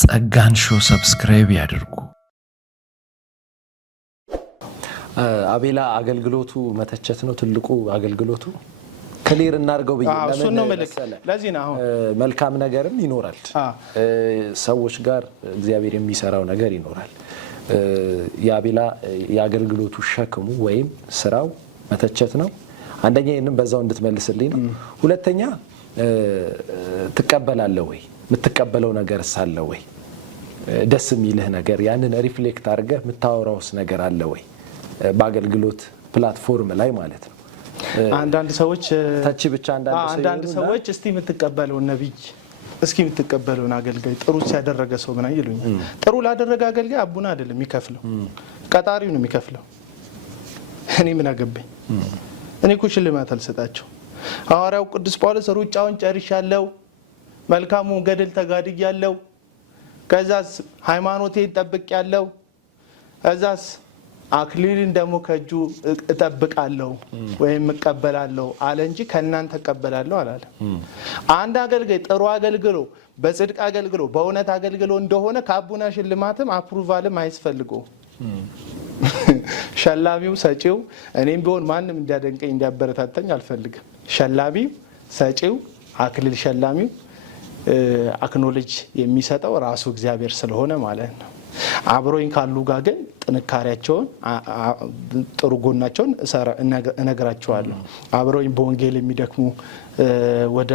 ጸጋን ሾው ሰብስክራይብ ያድርጉ። አቤላ አገልግሎቱ መተቸት ነው ትልቁ አገልግሎቱ። ክሊር እናርገው ብዬ ለዚህ ነው አሁን መልካም ነገርም ይኖራል፣ ሰዎች ጋር እግዚአብሔር የሚሰራው ነገር ይኖራል። የአቤላ የአገልግሎቱ ሸክሙ ወይም ስራው መተቸት ነው። አንደኛ ይሄንን በዛው እንድትመልስልኝ ነው። ሁለተኛ ትቀበላለህ ወይ? የምትቀበለው ነገር ሳለ ወይ? ደስ የሚልህ ነገር ያንን ሪፍሌክት አድርገህ የምታወራውስ ነገር አለ ወይ? በአገልግሎት ፕላትፎርም ላይ ማለት ነው። አንዳንድ ሰዎች ታች ብቻ አንዳንድ ሰዎች እስቲ የምትቀበለውን ነብይ እስኪ የምትቀበለውን አገልጋይ ጥሩ ሲያደረገ ሰው ምን አይሉኝ? ጥሩ ላደረገ አገልጋይ አቡና አይደለም የሚከፍለው፣ ቀጣሪው ነው የሚከፍለው። እኔ ምን አገባኝ? እኔ እኮ ሽልማት አልሰጣቸው። ሐዋርያው ቅዱስ ጳውሎስ ሩጫውን ጨርሻለሁ፣ መልካሙ ገድል ተጋድያለሁ፣ ከዛስ ሃይማኖቴን ጠብቄያለሁ፣ ከዛስ አክሊልን ደግሞ ከእጁ እጠብቃለሁ ወይም እቀበላለሁ አለ እንጂ ከእናንተ እቀበላለሁ አላለ። አንድ አገልጋይ ጥሩ አገልግሎ በጽድቅ አገልግሎ በእውነት አገልግሎ እንደሆነ ከአቡና ሽልማትም አፕሩቫልም አያስፈልገው። ሸላሚው ሰጪው እኔም ቢሆን ማንም እንዲያደንቀኝ እንዲያበረታተኝ አልፈልግም። ሸላሚው ሰጪው አክሊል ሸላሚው አክኖሎጅ የሚሰጠው ራሱ እግዚአብሔር ስለሆነ ማለት ነው። አብሮኝ ካሉ ጋር ግን ጥንካሬያቸውን ጥሩ ጎናቸውን እነግራቸዋለሁ። አብሮኝ በወንጌል የሚደክሙ ወደ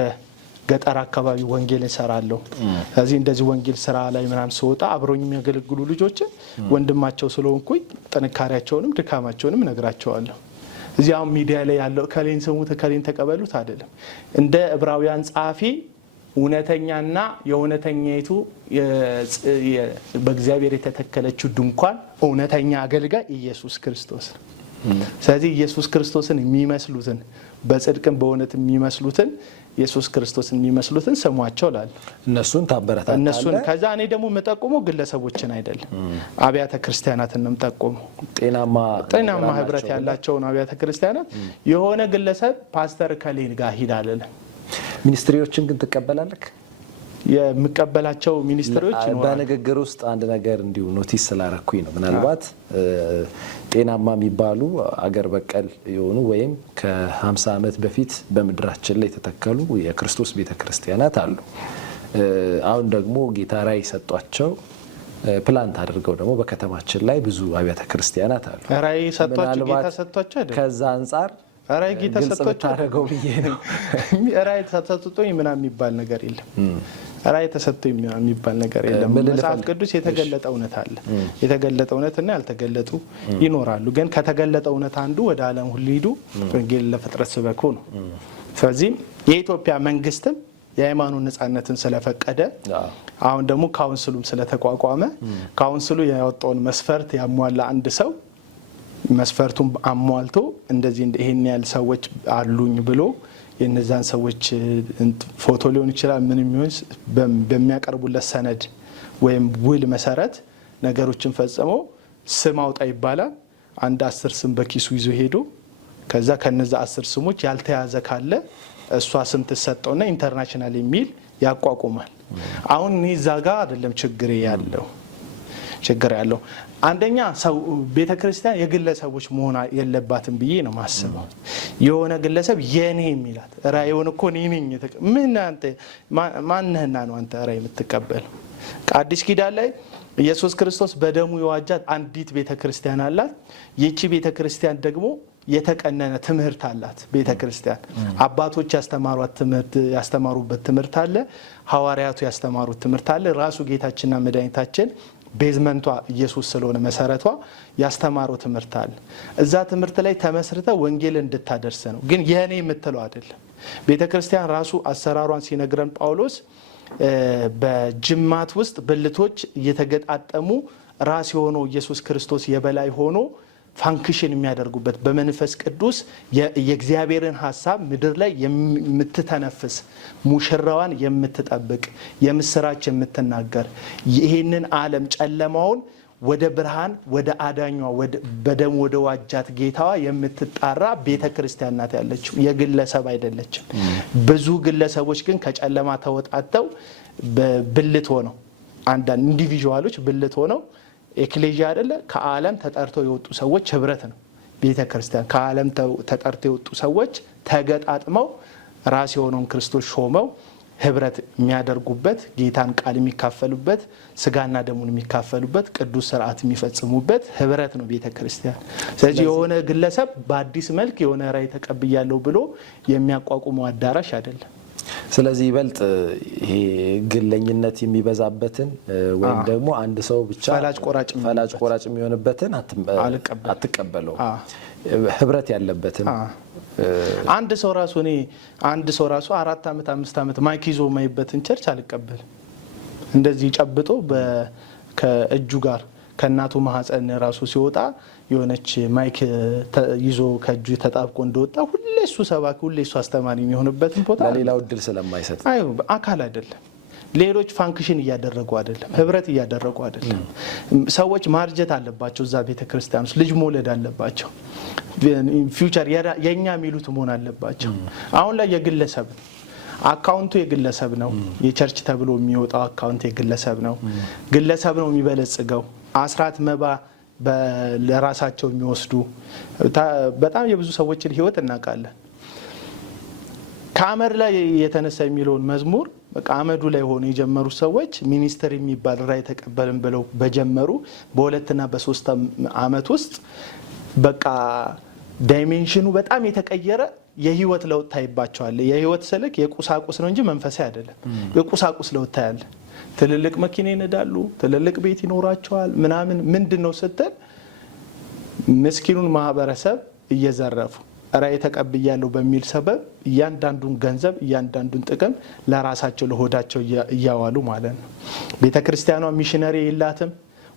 ገጠር አካባቢ ወንጌል እሰራለሁ። ስለዚህ እንደዚህ ወንጌል ስራ ላይ ምናምን ስወጣ አብሮኝ የሚያገለግሉ ልጆችን ወንድማቸው ስለሆንኩኝ ጥንካሬያቸውንም ድካማቸውንም እነግራቸዋለሁ። እዚያው ሚዲያ ላይ ያለው ከሌን ስሙት ከሌን ተቀበሉት አይደለም። እንደ ዕብራውያን ጸሐፊ እውነተኛና የእውነተኛይቱ በእግዚአብሔር የተተከለችው ድንኳን እውነተኛ አገልጋይ ኢየሱስ ክርስቶስ ነው። ስለዚህ ኢየሱስ ክርስቶስን የሚመስሉትን በጽድቅም በእውነት የሚመስሉትን ኢየሱስ ክርስቶስን የሚመስሉትን ስሟቸው ላል እነሱን ታበረታታለህ። እነሱን ከዛ እኔ ደግሞ የምጠቁመው ግለሰቦችን አይደለም አብያተ ክርስቲያናትን ነው የምጠቁመው። ጤናማ ህብረት ያላቸውን አብያተ ክርስቲያናት የሆነ ግለሰብ ፓስተር ከሌን ጋር ሂድ አለለ ሚኒስትሪዎችን ግን ትቀበላለህ? የምቀበላቸው ሚኒስትሪዎች ይኖራሉ። በንግግር ውስጥ አንድ ነገር እንዲሁ ኖቲስ ስላረኩኝ ነው። ምናልባት ጤናማ የሚባሉ አገር በቀል የሆኑ ወይም ከ50 ዓመት በፊት በምድራችን ላይ የተተከሉ የክርስቶስ ቤተክርስቲያናት አሉ። አሁን ደግሞ ጌታ ራዕይ ሰጧቸው ፕላንት አድርገው ደግሞ በከተማችን ላይ ብዙ አብያተ ክርስቲያናት አሉ። ራዕይ ሰጧቸው ጌታ ሰጧቸው አይደል? ከዛ አንፃር ራዕይ ጌታ ሰጧቸው አደረገው ብዬ ነው። ራዕይ ተሰጥቶኝ ምናምን የሚባል ነገር የለም። ራዕይ ተሰጥቶኝ የሚባል ነገር የለም። መጽሐፍ ቅዱስ የተገለጠ እውነት አለ። የተገለጠ እውነትና ያልተገለጡ ይኖራሉ። ግን ከተገለጠ እውነት አንዱ ወደ ዓለም ሁሉ ሂዱ ወንጌል ለፍጥረት ስበኩ ነው። ስለዚህ የኢትዮጵያ መንግስትም የሃይማኖት ነጻነትን ስለፈቀደ አሁን ደግሞ ካውንስሉም ስለተቋቋመ ካውንስሉ ያወጣውን መስፈርት ያሟላ አንድ ሰው መስፈርቱን አሟልቶ እንደዚህ ይሄን ያህል ሰዎች አሉኝ ብሎ የነዛን ሰዎች ፎቶ ሊሆን ይችላል ምን የሚሆን በሚያቀርቡለት ሰነድ ወይም ውል መሰረት ነገሮችን ፈጽሞ ስም አውጣ ይባላል። አንድ 10 ስም በኪሱ ይዞ ሄዶ ከዛ ከነዛ 10 ስሞች ያልተያዘ ካለ እሷ ስም ተሰጠውና ኢንተርናሽናል የሚል ያቋቁማል። አሁን እዛ ጋር አይደለም ችግር ያለው አንደኛ ሰው ቤተክርስቲያን የግለሰቦች መሆን የለባትም ብዬ ነው ማስበው። የሆነ ግለሰብ የኔ የሚላት ራእዩን እኮ እኔ ነኝ ምን አንተ ማንነህና ነው አንተ ራእይ የምትቀበለው? አዲስ ኪዳን ላይ ኢየሱስ ክርስቶስ በደሙ የዋጃት አንዲት ቤተክርስቲያን አላት። ይቺ ቤተክርስቲያን ደግሞ የተቀነነ ትምህርት አላት። ቤተክርስቲያን አባቶች ያስተማሩበት ትምህርት አለ። ሐዋርያቱ ያስተማሩት ትምህርት አለ። ራሱ ጌታችንና መድኃኒታችን ቤዝመንቷ ኢየሱስ ስለሆነ መሰረቷ ያስተማረው ትምህርት አለ። እዛ ትምህርት ላይ ተመስርተ ወንጌል እንድታደርስ ነው። ግን የኔ የምትለው አይደለም። ቤተክርስቲያን ራሱ አሰራሯን ሲነግረን ጳውሎስ በጅማት ውስጥ ብልቶች እየተገጣጠሙ ራስ የሆነው ኢየሱስ ክርስቶስ የበላይ ሆኖ ፋንክሽን የሚያደርጉበት በመንፈስ ቅዱስ የእግዚአብሔርን ሐሳብ ምድር ላይ የምትተነፍስ ሙሽራዋን የምትጠብቅ የምስራች የምትናገር ይሄንን ዓለም ጨለማውን ወደ ብርሃን ወደ አዳኟ በደም ወደ ዋጃት ጌታዋ የምትጣራ ቤተክርስቲያን ናት ያለችው። የግለሰብ አይደለችም። ብዙ ግለሰቦች ግን ከጨለማ ተወጣተው በብልት ሆነው አንዳንድ ኢንዲቪጁዋሎች ብልት ሆነው ኤክሌዥያ አይደለ ከዓለም ተጠርተው የወጡ ሰዎች ህብረት ነው ቤተክርስቲያን። ከዓለም ተጠርተው የወጡ ሰዎች ተገጣጥመው ራስ የሆነውን ክርስቶስ ሾመው ህብረት የሚያደርጉበት ጌታን ቃል የሚካፈሉበት ስጋና ደሙን የሚካፈሉበት ቅዱስ ስርዓት የሚፈጽሙበት ህብረት ነው ቤተክርስቲያን። ስለዚህ የሆነ ግለሰብ በአዲስ መልክ የሆነ ራዕይ ተቀብያለሁ ብሎ የሚያቋቁመው አዳራሽ አይደለም። ስለዚህ ይበልጥ ይሄ ግለኝነት የሚበዛበትን ወይም ደግሞ አንድ ሰው ብቻ ፈላጭ ቆራጭ የሚሆንበትን አትቀበለው። ህብረት ያለበትን አንድ ሰው ራሱ 4 ዓመት 5 ዓመት ማይክ ይዞ ማይበትን ቸርች አልቀበልም። እንደዚህ ጨብጦ ከእጁ ጋር ከእናቱ ማህፀን ራሱ ሲወጣ የሆነች ማይክ ይዞ ከእጁ ተጣብቆ እንደወጣ ሁሌ እሱ ሰባኪ ሁሌ እሱ አስተማሪ የሚሆንበትን ቦታ ለሌላው እድል ስለማይሰጥ አካል አይደለም። ሌሎች ፋንክሽን እያደረጉ አይደለም። ህብረት እያደረጉ አይደለም። ሰዎች ማርጀት አለባቸው። እዛ ቤተክርስቲያን ውስጥ ልጅ መውለድ አለባቸው። ፊውቸር የኛ የሚሉት መሆን አለባቸው። አሁን ላይ የግለሰብ አካውንቱ የግለሰብ ነው። የቸርች ተብሎ የሚወጣው አካውንት የግለሰብ ነው። ግለሰብ ነው የሚበለጽገው። አስራት መባ ለራሳቸው የሚወስዱ በጣም የብዙ ሰዎችን ህይወት እናውቃለን። ከአመድ ላይ የተነሳ የሚለውን መዝሙር በቃ አመዱ ላይ ሆነ የጀመሩ ሰዎች ሚኒስተር የሚባል ራዕይ ተቀበልን ብለው በጀመሩ በ2 እና በ3 ዓመት ውስጥ በቃ ዳይሜንሽኑ በጣም የተቀየረ የህይወት ለውጥ ታይባቸዋል። የህይወት ስልክ የቁሳቁስ ነው እንጂ መንፈሳዊ አይደለም። የቁሳቁስ ለውጥ ታያለ። ትልልቅ መኪና ይነዳሉ፣ ትልልቅ ቤት ይኖራቸዋል ምናምን። ምንድነው ስትል ምስኪኑን ማህበረሰብ እየዘረፉ ራዕይ ተቀብያለሁ በሚል ሰበብ እያንዳንዱን ገንዘብ እያንዳንዱን ጥቅም ለራሳቸው ለሆዳቸው እያዋሉ ማለት ነው። ቤተክርስቲያኗ ሚሽነሪ የላትም፣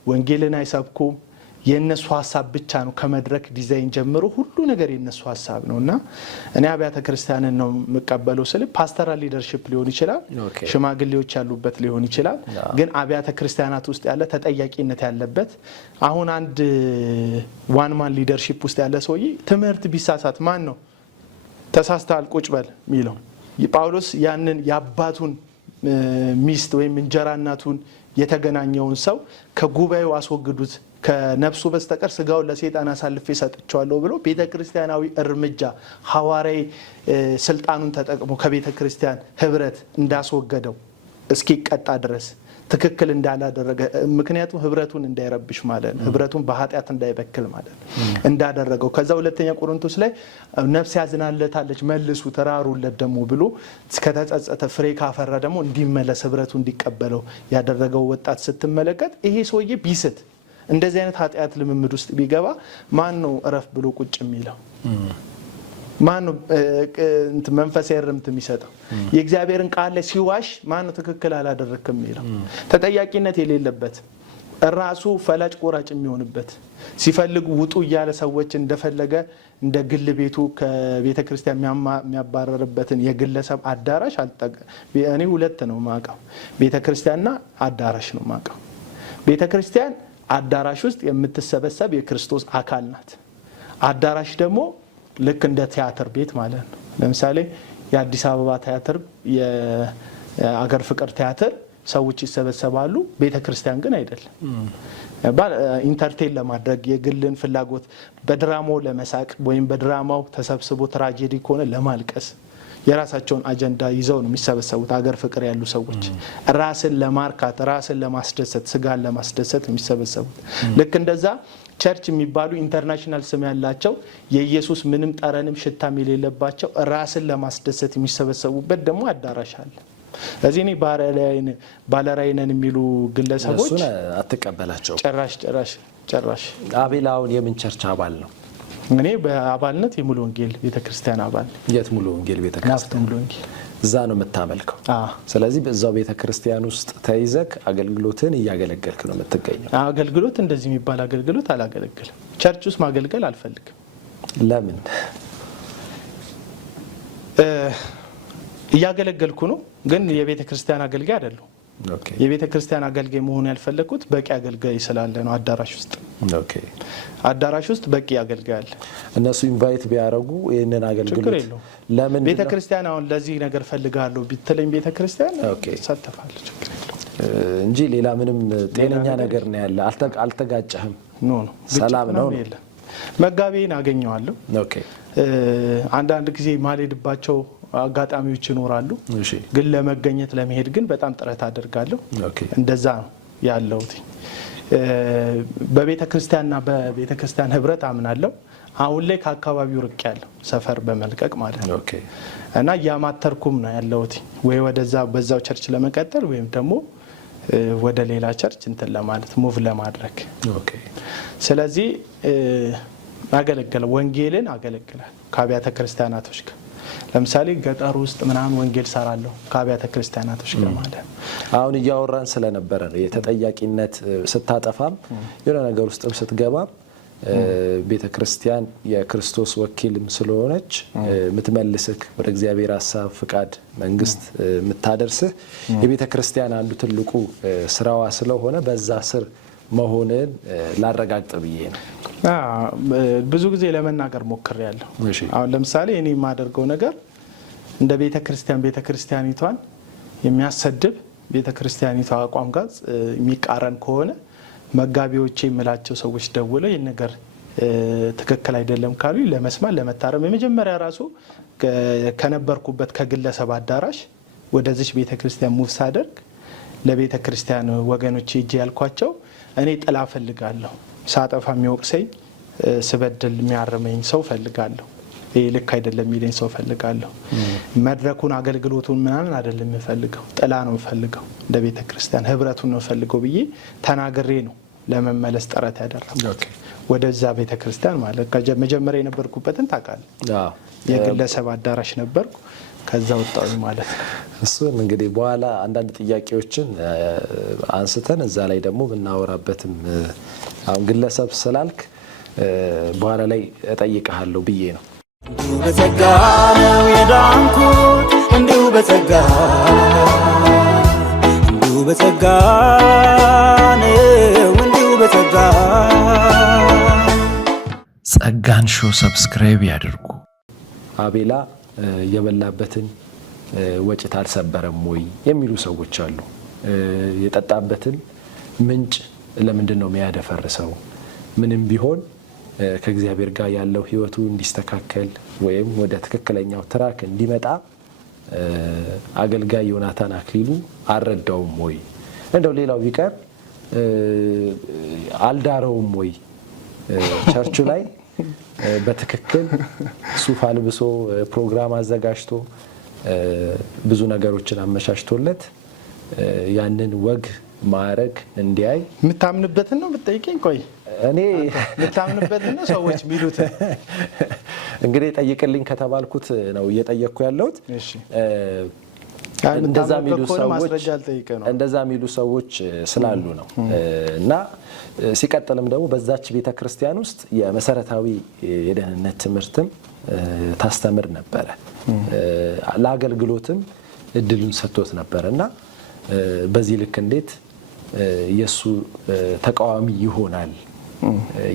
ወንጌልን አይሰብኩም። የነሱ ሐሳብ ብቻ ነው። ከመድረክ ዲዛይን ጀምሮ ሁሉ ነገር የነሱ ሐሳብ ነውና እኔ አብያተ ክርስቲያንን ነው መቀበለው ስለ ፓስተራል ሊደርሺፕ ሊሆን ይችላል፣ ሽማግሌዎች ያሉበት ሊሆን ይችላል። ግን አብያተ ክርስቲያናት ውስጥ ያለ ተጠያቂነት ያለበት አሁን አንድ ዋን ማን ሊደርሺፕ ውስጥ ያለ ሰውዬ ትምህርት ቢሳሳት ማን ነው ተሳስተሃል ቁጭ በል ሚለው? ጳውሎስ ያንን ያባቱን ሚስት ወይም እንጀራ እናቱን የተገናኘውን ሰው ከጉባኤው አስወግዱት ከነፍሱ በስተቀር ስጋውን ለሰይጣን አሳልፌ ሰጥቻለሁ ብሎ ቤተክርስቲያናዊ እርምጃ ሐዋርያዊ ስልጣኑን ተጠቅሞ ከቤተክርስቲያን ህብረት እንዳስወገደው እስኪቀጣ ድረስ ትክክል እንዳላደረገ ምክንያቱም ህብረቱን እንዳይረብሽ ማለት ነው ህብረቱን በኃጢአት እንዳይበክል ማለት ነው እንዳደረገው ከዛ ሁለተኛ ቆሮንቶስ ላይ ነፍስ ያዝናለታለች መልሱ ተራሩለት ደሞ ብሎ ከተጸጸተ ፍሬ ካፈራ ደሞ እንዲመለስ ህብረቱ እንዲቀበለው ያደረገው ወጣት ስትመለከት ይሄ ሰውዬ ቢስት እንደዚህ አይነት ኃጢአት ልምምድ ውስጥ ቢገባ ማን ነው እረፍ ብሎ ቁጭ የሚለው ማን ነው መንፈሳዊ እርምት የሚሰጠው የእግዚአብሔርን ቃል ላይ ሲዋሽ ማን ነው ትክክል አላደረክም የሚለው ተጠያቂነት የሌለበት ራሱ ፈላጭ ቆራጭ የሚሆንበት ሲፈልግ ውጡ እያለ ሰዎች እንደፈለገ እንደ ግል ቤቱ ከቤተክርስቲያን የሚያባረርበትን የግለሰብ አዳራሽ እኔ ሁለት ነው ማቀው ቤተክርስቲያንና አዳራሽ ነው ማቀው ቤተክርስቲያን አዳራሽ ውስጥ የምትሰበሰብ የክርስቶስ አካል ናት አዳራሽ ደግሞ ልክ እንደ ቲያትር ቤት ማለት ነው ለምሳሌ የአዲስ አበባ ቲያትር የአገር ፍቅር ቲያትር ሰዎች ይሰበሰባሉ ቤተክርስቲያን ግን አይደለም ኢንተርቴን ለማድረግ የግልን ፍላጎት በድራማው ለመሳቅ ወይም በድራማው ተሰብስቦ ትራጀዲ ከሆነ ለማልቀስ የራሳቸውን አጀንዳ ይዘው ነው የሚሰበሰቡት አገር ፍቅር ያሉ ሰዎች ራስን ለማርካት ራስን ለማስደሰት ስጋን ለማስደሰት የሚሰበሰቡት ልክ እንደዛ ቸርች የሚባሉ ኢንተርናሽናል ስም ያላቸው የኢየሱስ ምንም ጠረንም ሽታም የሌለባቸው ራስን ለማስደሰት የሚሰበሰቡበት ደግሞ አዳራሽ አለ ለዚህ እኔ ባለራዕይ ነን የሚሉ ግለሰቦች እሱን አትቀበላቸው ጭራሽ አቤላውን የምን ቸርች አባል ነው እኔ በአባልነት የሙሉ ወንጌል ቤተክርስቲያን አባል የት ሙሉ ወንጌል ቤተክርስቲያን ሙሉ ወንጌል እዛ ነው የምታመልከው ስለዚህ በዛው ቤተክርስቲያን ውስጥ ተይዘክ አገልግሎትን እያገለገልክ ነው የምትገኘው አገልግሎት እንደዚህ የሚባል አገልግሎት አላገለግልም ቸርች ውስጥ ማገልገል አልፈልግም ለምን እያገለገልኩ ነው ግን የቤተክርስቲያን አገልጋይ አይደለሁ የቤተክርስቲያን አገልጋይ መሆን ያልፈለኩት በቂ አገልጋይ ስላለ ነው አዳራሽ ውስጥ አዳራሽ ውስጥ በቂ አገልጋይ አለ እነሱ ኢንቫይት ቢያረጉ ይሄንን አገልግሎት ለምን ቤተክርስቲያን አሁን ለዚህ ነገር ፈልጋለሁ ቢትለኝ ቤተክርስቲያን ተሳተፋለች እንጂ ሌላ ምንም ጤነኛ ነገር ነው ያለ አልተጋጨህም ኖ ሰላም ነው መጋቢን አገኘዋለሁ አንዳንድ ጊዜ ማልሄድባቸው አጋጣሚዎች ይኖራሉ ግን ለመገኘት ለመሄድ ግን በጣም ጥረት አደርጋለሁ እንደዛ ነው ያለውት በቤተክርስቲያንና በቤተክርስቲያን ህብረት አምናለሁ አሁን ላይ ከአካባቢው ርቅ ያለው ሰፈር በመልቀቅ ማለት ነው እና ያማተርኩም ነው ያለውት ወይ ወደዛ በዛው ቸርች ለመቀጠል ወይም ደግሞ ወደ ሌላ ቸርች እንትን ለማለት ሙቭ ለማድረግ ስለዚህ አገለግላል ወንጌልን አገለግላል ከአብያተ ክርስቲያናቶች ጋር ለምሳሌ ገጠር ውስጥ ምናምን ወንጌል ሰራለሁ ከአብያተ ክርስቲያናቶች ጋር ማለት አሁን እያወራን ስለነበረ ነው የተጠያቂነት ስታጠፋም የሆነ ነገር ውስጥም ስትገባም ቤተክርስቲያን የክርስቶስ ወኪልም ስለሆነች ምትመልስክ ወደ እግዚአብሔር ሐሳብ ፍቃድ መንግስት ምታደርስህ የቤተክርስቲያን አንዱ ትልቁ ስራዋ ስለሆነ በዛ ስር መሆንን ላረጋግጥ ብዬ ነው ብዙ ጊዜ ለመናገር ሞክሬያለሁ አሁን ለምሳሌ እኔ የማደርገው ነገር እንደ ቤተክርስቲያኒቷን የሚያሰድብ ቤተክርስቲያኒቷ አቋም ጋር የሚቃረን ከሆነ መጋቢዎቼ የምላቸው ሰዎች ደውለው ይሄን ነገር ትክክል አይደለም ካሉ ለመስማት ለመታረም የመጀመሪያ ራሱ ከነበርኩበት ከግለሰብ አዳራሽ ወደዚህ ቤተክርስቲያን ሙቭ ሳደርግ ለቤተክርስቲያን ወገኖቼ እጄ ያልኳቸው እኔ ጥላ ፈልጋለሁ ሳጠፋ የሚወቅሰኝ ስበድል የሚያርመኝ ሰው ፈልጋለሁ ይሄ ልክ አይደለም የሚለኝ ሰው ፈልጋለሁ መድረኩን አገልግሎቱን ምናምን አይደለም የምፈልገው ጥላ ነው የምፈልገው እንደ ቤተክርስቲያን ህብረቱን ነው የምፈልገው ብዬ ተናግሬ ነው ለመመለስ ጥረት ያደረኩት ወደዛ ቤተክርስቲያን ማለት ከመጀመሪያ የነበርኩበትን ታውቃለህ የግለሰብ አዳራሽ ነበርኩ ከዛ ወጣው ማለት ነው እሱን እንግዲህ በኋላ አንዳንድ ጥያቄዎችን አንስተን እዛ ላይ ደግሞ እናወራበትም አሁን ግለሰብ ስላልክ በኋላ ላይ እጠይቅሃለሁ ብዬ ነው እንዲሁ በጸጋ ነው የዳንኩት እንዲሁ በጸጋ ነው እንዲሁ በጸጋ ጸጋን ሾው ሰብስክራይብ ያድርጉ አቤላ የበላበትን ወጭት አልሰበረም ወይ የሚሉ ሰዎች አሉ። የጠጣበትን ምንጭ ለምንድን ነው የሚያደፈርሰው? ምንም ቢሆን ከእግዚአብሔር ጋር ያለው ህይወቱ እንዲስተካከል ወይም ወደ ትክክለኛው ትራክ እንዲመጣ አገልጋይ ዮናታን አክሊሉ አልረዳውም ወይ? እንደው ሌላው ቢቀር አልዳረውም ወይ? ቸርቹ ላይ በትክክል ሱፍ አልብሶ ፕሮግራም አዘጋጅቶ ብዙ ነገሮችን አመቻችቶለት ያንን ወግ ማዕረግ እንዲያይ የምታምንበትን ነው የምትጠይቀኝ? ቆይ እኔ የምታምንበትን ነው ሰዎች ሚሉት? እንግዲህ ጠይቅልኝ ከተባልኩት ነው እየጠየቅኩ ያለሁት። እንደዛ የሚሉ ሰዎች ስላሉ ነው። እና ሲቀጥልም ደግሞ በዛች ቤተክርስቲያን ውስጥ የመሰረታዊ የደህንነት ትምህርትም ታስተምር ነበረ። ለአገልግሎትም እድሉን ሰጥቶት ነበር እና በዚህ ልክ እንዴት የሱ ተቃዋሚ ይሆናል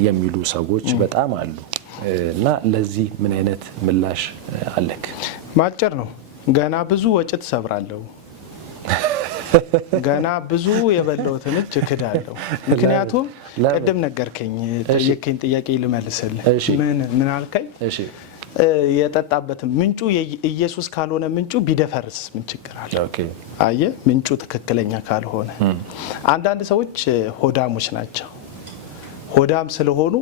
የሚሉ ሰዎች በጣም አሉ። እና ለዚህ ምን አይነት ምላሽ አለክ? ማጭር ነው። ገና ብዙ ወጭት ሰብራለሁ፣ ገና ብዙ የበለውትን እጅ እክዳለሁ። ምክንያቱም ቀደም ነገርከኝ፣ ጠየከኝ ጥያቄ ልመልስልህ። ምን አልከኝ? የጠጣበትም ምንጩ ኢየሱስ ካልሆነ ምንጩ ቢደፈርስ ምን ችግር አለ? አየህ፣ ምንጩ ትክክለኛ ካልሆነ አንዳንድ ሰዎች ሆዳሞች ናቸው። ሆዳም ስለሆኑ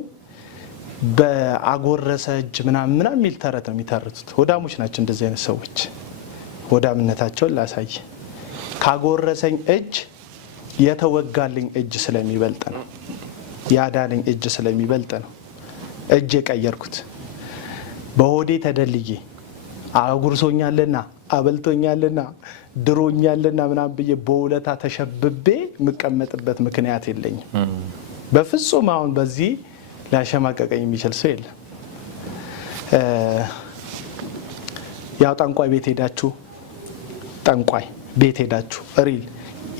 በአጎረሰ እጅ ምናምን የሚል ተረት ነው የሚተርቱት። ሆዳሞች ናቸው እንደዚህ አይነት ሰዎች። ሆዳምነታቸውን ላሳይ። ካጎረሰኝ እጅ የተወጋልኝ እጅ ስለሚበልጥ ነው፣ ያዳነኝ እጅ ስለሚበልጥ ነው እጅ የቀየርኩት። በሆዴ ተደልዬ አጉርሶኛልና አበልቶኛልና ድሮኛልና ምናምን ብዬ በውለታ ተሸብቤ የምቀመጥበት ምክንያት የለኝም በፍጹም። አሁን በዚህ ሊያሸማቀቀኝ የሚችል ሰው የለም። ያው ጠንቋይ ቤት ሄዳችሁ ሪል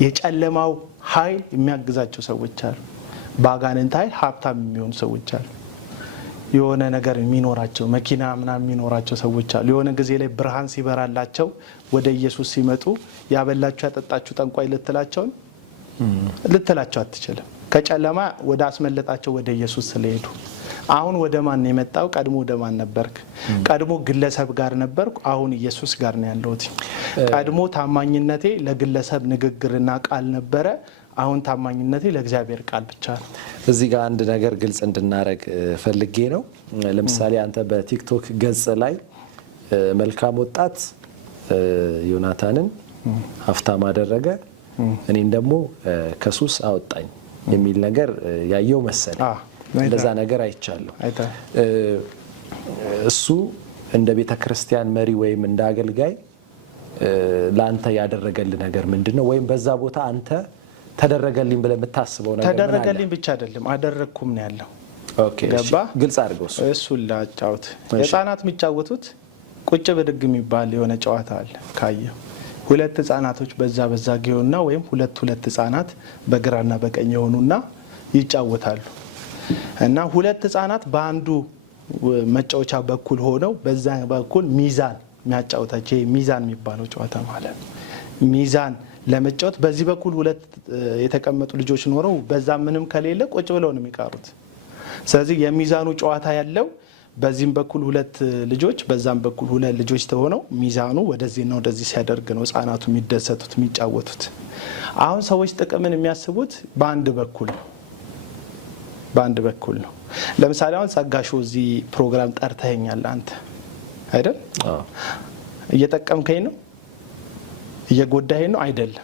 የጨለማው ኃይል የሚያግዛቸው ሰዎች አሉ። በአጋንንት ኃይል ሀብታም የሚሆኑ ሰዎች አሉ። የሆነ ነገር የሚኖራቸው መኪና ምናምን የሚኖራቸው ሰዎች አሉ። የሆነ ጊዜ ላይ ብርሃን ሲበራላቸው ወደ ኢየሱስ ሲመጡ ያበላችሁ ያጠጣችሁ ጠንቋይ ልትላቸው አትችልም። ከጨለማ ወደ አስመለጣቸው ወደ ኢየሱስ ስለሄዱ። አሁን ወደ ማን ነው የመጣው? ቀድሞ ወደ ማን ነበርክ? ቀድሞ ግለሰብ ጋር ነበርኩ፣ አሁን ኢየሱስ ጋር ነው ያለሁት። ቀድሞ ታማኝነቴ ለግለሰብ ንግግርና ቃል ነበረ፣ አሁን ታማኝነቴ ለእግዚአብሔር ቃል ብቻ ነው። እዚህ ጋር አንድ ነገር ግልጽ እንድናረግ ፈልጌ ነው። ለምሳሌ አንተ በቲክቶክ ገጽ ላይ መልካም ወጣት ዮናታንን ሀብታም አደረገ፣ እኔን ደግሞ ከሱስ አወጣኝ የሚል ነገር ያየው መሰለ። እንደዛ ነገር አይቻለሁ። እሱ እንደ ቤተ ክርስቲያን መሪ ወይም እንደ አገልጋይ ለአንተ ያደረገልህ ነገር ምንድነው? ወይም በዛ ቦታ አንተ ተደረገልኝ ብለህ የምታስበው ነገር ምን አለ? ተደረገልኝ ብቻ አይደለም አደረኩም ነው ያለው። ኦኬ፣ ገባ። ግልጽ አድርገው እሱ ላጫውት። ህፃናት የሚጫወቱት ቁጭ ብድግ የሚባል የሆነ ጨዋታ አለ። ካየው ሁለት ህፃናቶች በዛ ጊዮና ወይም ሁለት ህፃናት በግራና በቀኝ የሆኑና ይጫወታሉ። እና ሁለት ህፃናት በአንዱ መጫወቻ በኩል ሆነው በዛ በኩል ሚዛን የሚያጫውታቸው ሚዛን የሚባለው ጨዋታ ማለት ነው። ሚዛን ለመጫወት በዚህ በኩል ሁለት የተቀመጡ ልጆች ኖረው በዛ ምንም ከሌለ ቁጭ ብለው ነው የሚቀሩት። ስለዚህ የሚዛኑ ጨዋታ ያለው በዚህም በኩል ሁለት ልጆች በዛም በኩል ሁለት ልጆች ተሆነው ሚዛኑ ወደዚህና ወደዚህ ሲያደርግ ነው ህፃናቱ የሚደሰቱት የሚጫወቱት። አሁን ሰዎች ጥቅምን የሚያስቡት በአንድ በኩል ነው። ለምሳሌ አሁን ጸጋሾ እዚህ ፕሮግራም ጠርተኸኛል አንተ አይደል? እየጠቀምከኝ ነው? እየጎዳኸኝ ነው? አይደለም።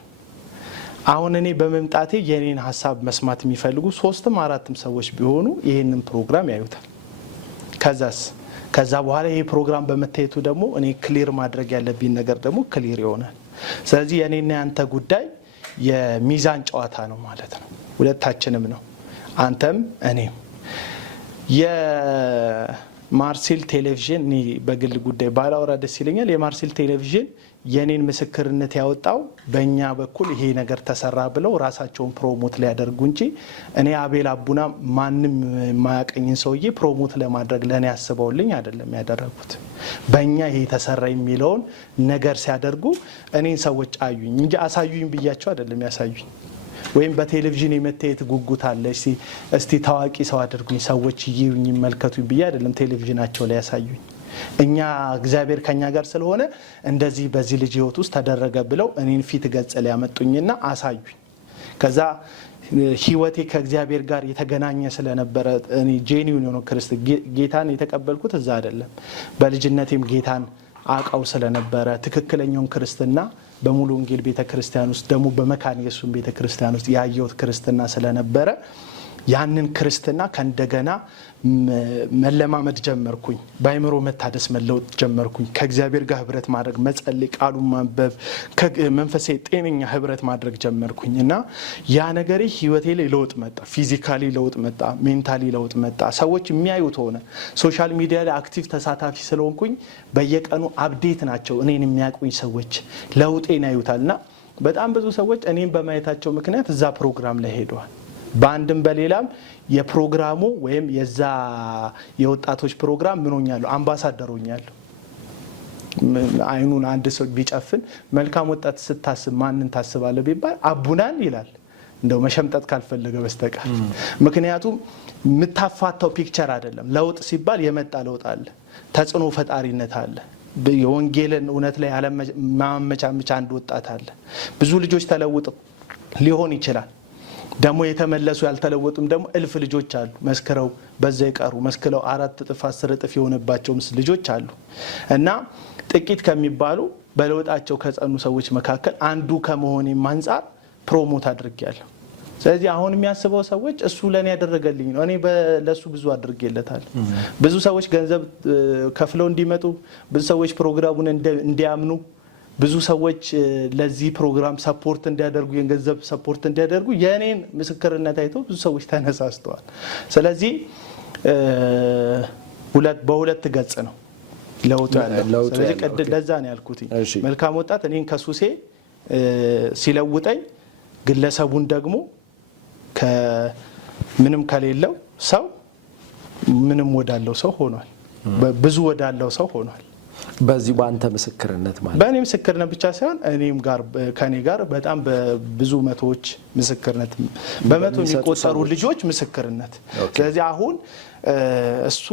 አሁን እኔ በመምጣቴ የኔን ሀሳብ መስማት የሚፈልጉ 3ም 4ም ሰዎች ቢሆኑ ይሄንን ፕሮግራም ያዩታል። ከዛ በኋላ ይሄ ፕሮግራም በመታየቱ ደግሞ እኔ ክሊር ማድረግ ያለብኝ ነገር ደግሞ ክሊር ይሆናል። ስለዚህ የኔና ያንተ ጉዳይ የሚዛን ጨዋታ ነው ማለት ነው። ሁለታችንም ነው፣ አንተም እኔም። ማርሴል ቴሌቪዥን እኔ በግል ጉዳይ ባላወራ ደስ ይለኛል። የማርሴል ቴሌቪዥን የኔን ምስክርነት ያወጣው በእኛ በኩል ይሄ ነገር ተሰራ ብለው ራሳቸውን ፕሮሞት ሊያደርጉ እንጂ እኔ አቤል አቡና ማንም የማያቀኝን ሰውዬ ፕሮሞት ለማድረግ ለእኔ ያስበውልኝ አይደለም ያደረጉት። በእኛ ይሄ ተሰራ የሚለውን ነገር ሲያደርጉ እኔን ሰዎች አዩኝ እንጂ አሳዩኝ ብያቸው አይደለም ያሳዩኝ። ወይም በቴሌቪዥን የመታየት ጉጉት አለ እስቲ ታዋቂ ሰው አድርጉኝ ሰዎች ይዩኝ ይመልከቱኝ ብዬ አይደለም ቴሌቪዥናቸው ላይ ያሳዩኝ። እኛ እግዚአብሔር ከኛ ጋር ስለሆነ እንደዚህ በዚህ ልጅ ህይወት ውስጥ ተደረገ ብለው እኔን ፊት ገጽ ላይ ያመጡኝና አሳዩኝ። ከዛ ህይወቴ ከእግዚአብሔር ጋር የተገናኘ ስለነበረ እኔ ጄኒውን ነው ጌታን የተቀበልኩት እዛ አይደለም። በልጅነቴም ጌታን አውቀው ስለነበረ ትክክለኛውን ክርስትና በሙሉ ወንጌል ቤተክርስቲያን ውስጥ ደግሞ በመካነ ኢየሱስ ቤተክርስቲያን ውስጥ ያየሁት ክርስትና ስለነበረ ያንን ክርስትና ከእንደገና መለማመድ ጀመርኩኝ። በአይምሮ መታደስ መለወጥ ጀመርኩኝ። ከእግዚአብሔር ጋር ህብረት ማድረግ መጸለይ፣ ቃሉን ማንበብ፣ መንፈሳዊ ጤነኛ ህብረት ማድረግ ጀመርኩኝ እና ያ ነገሬ ህይወቴ ላይ ለውጥ መጣ። ፊዚካሊ ለውጥ መጣ፣ ሜንታሊ ለውጥ መጣ። ሰዎች የሚያዩት ሆነ። ሶሻል ሚዲያ ላይ አክቲቭ ተሳታፊ ስለሆንኩኝ በየቀኑ አፕዴት ናቸው እኔን የሚያውቁኝ ሰዎች ለውጤን ያዩታልና በጣም ብዙ ሰዎች እኔን በማየታቸው ምክንያት እዛ ፕሮግራም ላይ ሄደዋል። በአንድም በሌላም የፕሮግራሙ ወይም የዛ የወጣቶች ፕሮግራም ምን ሆኛለሁ? አምባሳደር ሆኛለሁ። አይኑን አንድ ሰው ቢጨፍን መልካም ወጣት ስታስብ ማንን ታስባለህ ቢባል አቡናን ይላል፣ እንደው መሸምጠጥ ካልፈለገ በስተቀር። ምክንያቱም የምታፋታው ፒክቸር አይደለም። ለውጥ ሲባል የመጣ ለውጥ አለ፣ ተጽዕኖ ፈጣሪነት አለ። የወንጌልን እውነት ላይ ማመቻመቻ አንድ ወጣት አለ። ብዙ ልጆች ተለውጠው ሊሆን ይችላል። ደግሞ የተመለሱ ያልተለወጡም ደግሞ እልፍ ልጆች አሉ። መስክረው በዛ ይቀሩ መስክረው 4 እጥፍ 10 እጥፍ የሆነባቸው ልጆች አሉ። እና ጥቂት ከሚባሉ በለውጣቸው ከጸኑ ሰዎች መካከል አንዱ ከመሆኔም አንፃር ፕሮሞት አድርጌያለሁ። ስለዚህ አሁን የሚያስበው ሰዎች እሱ ለኔ ያደረገልኝ ነው፣ እኔ ለሱ ብዙ አድርጌለታል። ብዙ ሰዎች ገንዘብ ከፍለው እንዲመጡ፣ ብዙ ሰዎች ፕሮግራሙን እንዲያምኑ፣ ብዙ ሰዎች ለዚህ ፕሮግራም ሰፖርት እንዲያደርጉ የገንዘብ ሰፖርት እንዲያደርጉ የኔን ምስክርነት አይተው ብዙ ሰዎች ተነሳስተዋል። ስለዚህ በሁለት ገጽ ነው ለውጥ ያለው። ስለዚህ ቀድል ለዛ ነው ያልኩት መልካም ወጣት እኔን ከሱሴ ሲለውጠኝ ግለሰቡን ደግሞ ከምንም ከሌለው ሰው ምንም ወዳለው ሰው ሆኗል። ብዙ ወዳለው ሰው ሆኗል። በዚህ በአንተ ምስክርነት ማለት በእኔ ምስክርነት ብቻ ሳይሆን እኔም ጋር ከኔ ጋር በጣም በብዙ መቶዎች ምስክርነት በመቶ የሚቆጠሩ ልጆች ምስክርነት። ስለዚህ አሁን እሱ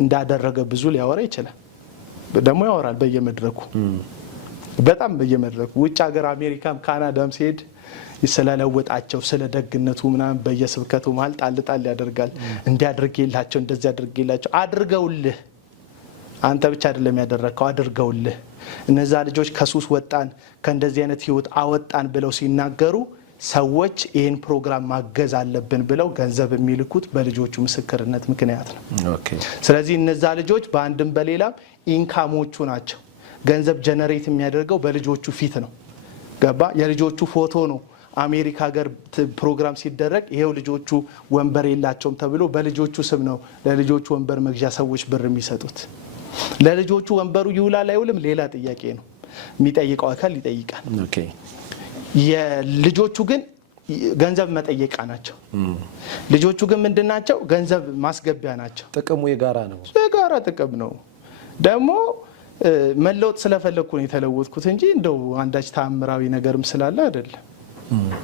እንዳደረገ ብዙ ሊያወራ ይችላል። ደግሞ ያወራል በየመድረኩ በጣም በየመድረኩ ውጭ ሀገር አሜሪካም ካናዳም ሲሄድ ስለለወጣቸው ስለ ደግነቱ ምናምን በየስብከቱ መሀል ጣል ያደርጋል። እንዲያድርጌላቸው እንደዚህ አድርጌላቸው አድርገውልህ አንተ ብቻ አይደለም ያደረከው አድርገውልህ እነዛ ልጆች ከሱስ ወጣን ከእንደዚህ አይነት ህይወት አወጣን ብለው ሲናገሩ ሰዎች ይሄን ፕሮግራም ማገዝ አለብን ብለው ገንዘብ የሚልኩት በልጆቹ ምስክርነት ምክንያት ነው። ስለዚህ እነዛ ልጆች በአንድም በሌላም ኢንካሞቹ ናቸው። ገንዘብ ጀነሬት የሚያደርገው በልጆቹ ፊት ነው። ገባ? የልጆቹ ፎቶ ነው። አሜሪካ ሀገር ፕሮግራም ሲደረግ ይሄው ልጆቹ ወንበር የላቸውም ተብሎ በልጆቹ ስም ነው ለልጆቹ ወንበር መግዣ ሰዎች ብር የሚሰጡት። ለልጆቹ ወንበሩ ይውላል አይውልም ሌላ ጥያቄ ነው። የሚጠይቀው አካል ይጠይቃል። የልጆቹ ግን ገንዘብ መጠየቃ ናቸው። ልጆቹ ግን ምንድናቸው? ገንዘብ ማስገቢያ ናቸው። ጥቅሙ የጋራ ነው። የጋራ ጥቅም ነው። ደግሞ መለወጥ ስለፈለኩ ነው የተለወጥኩት እንጂ እንደው አንዳች ተአምራዊ ነገርም ስላለ አይደለም።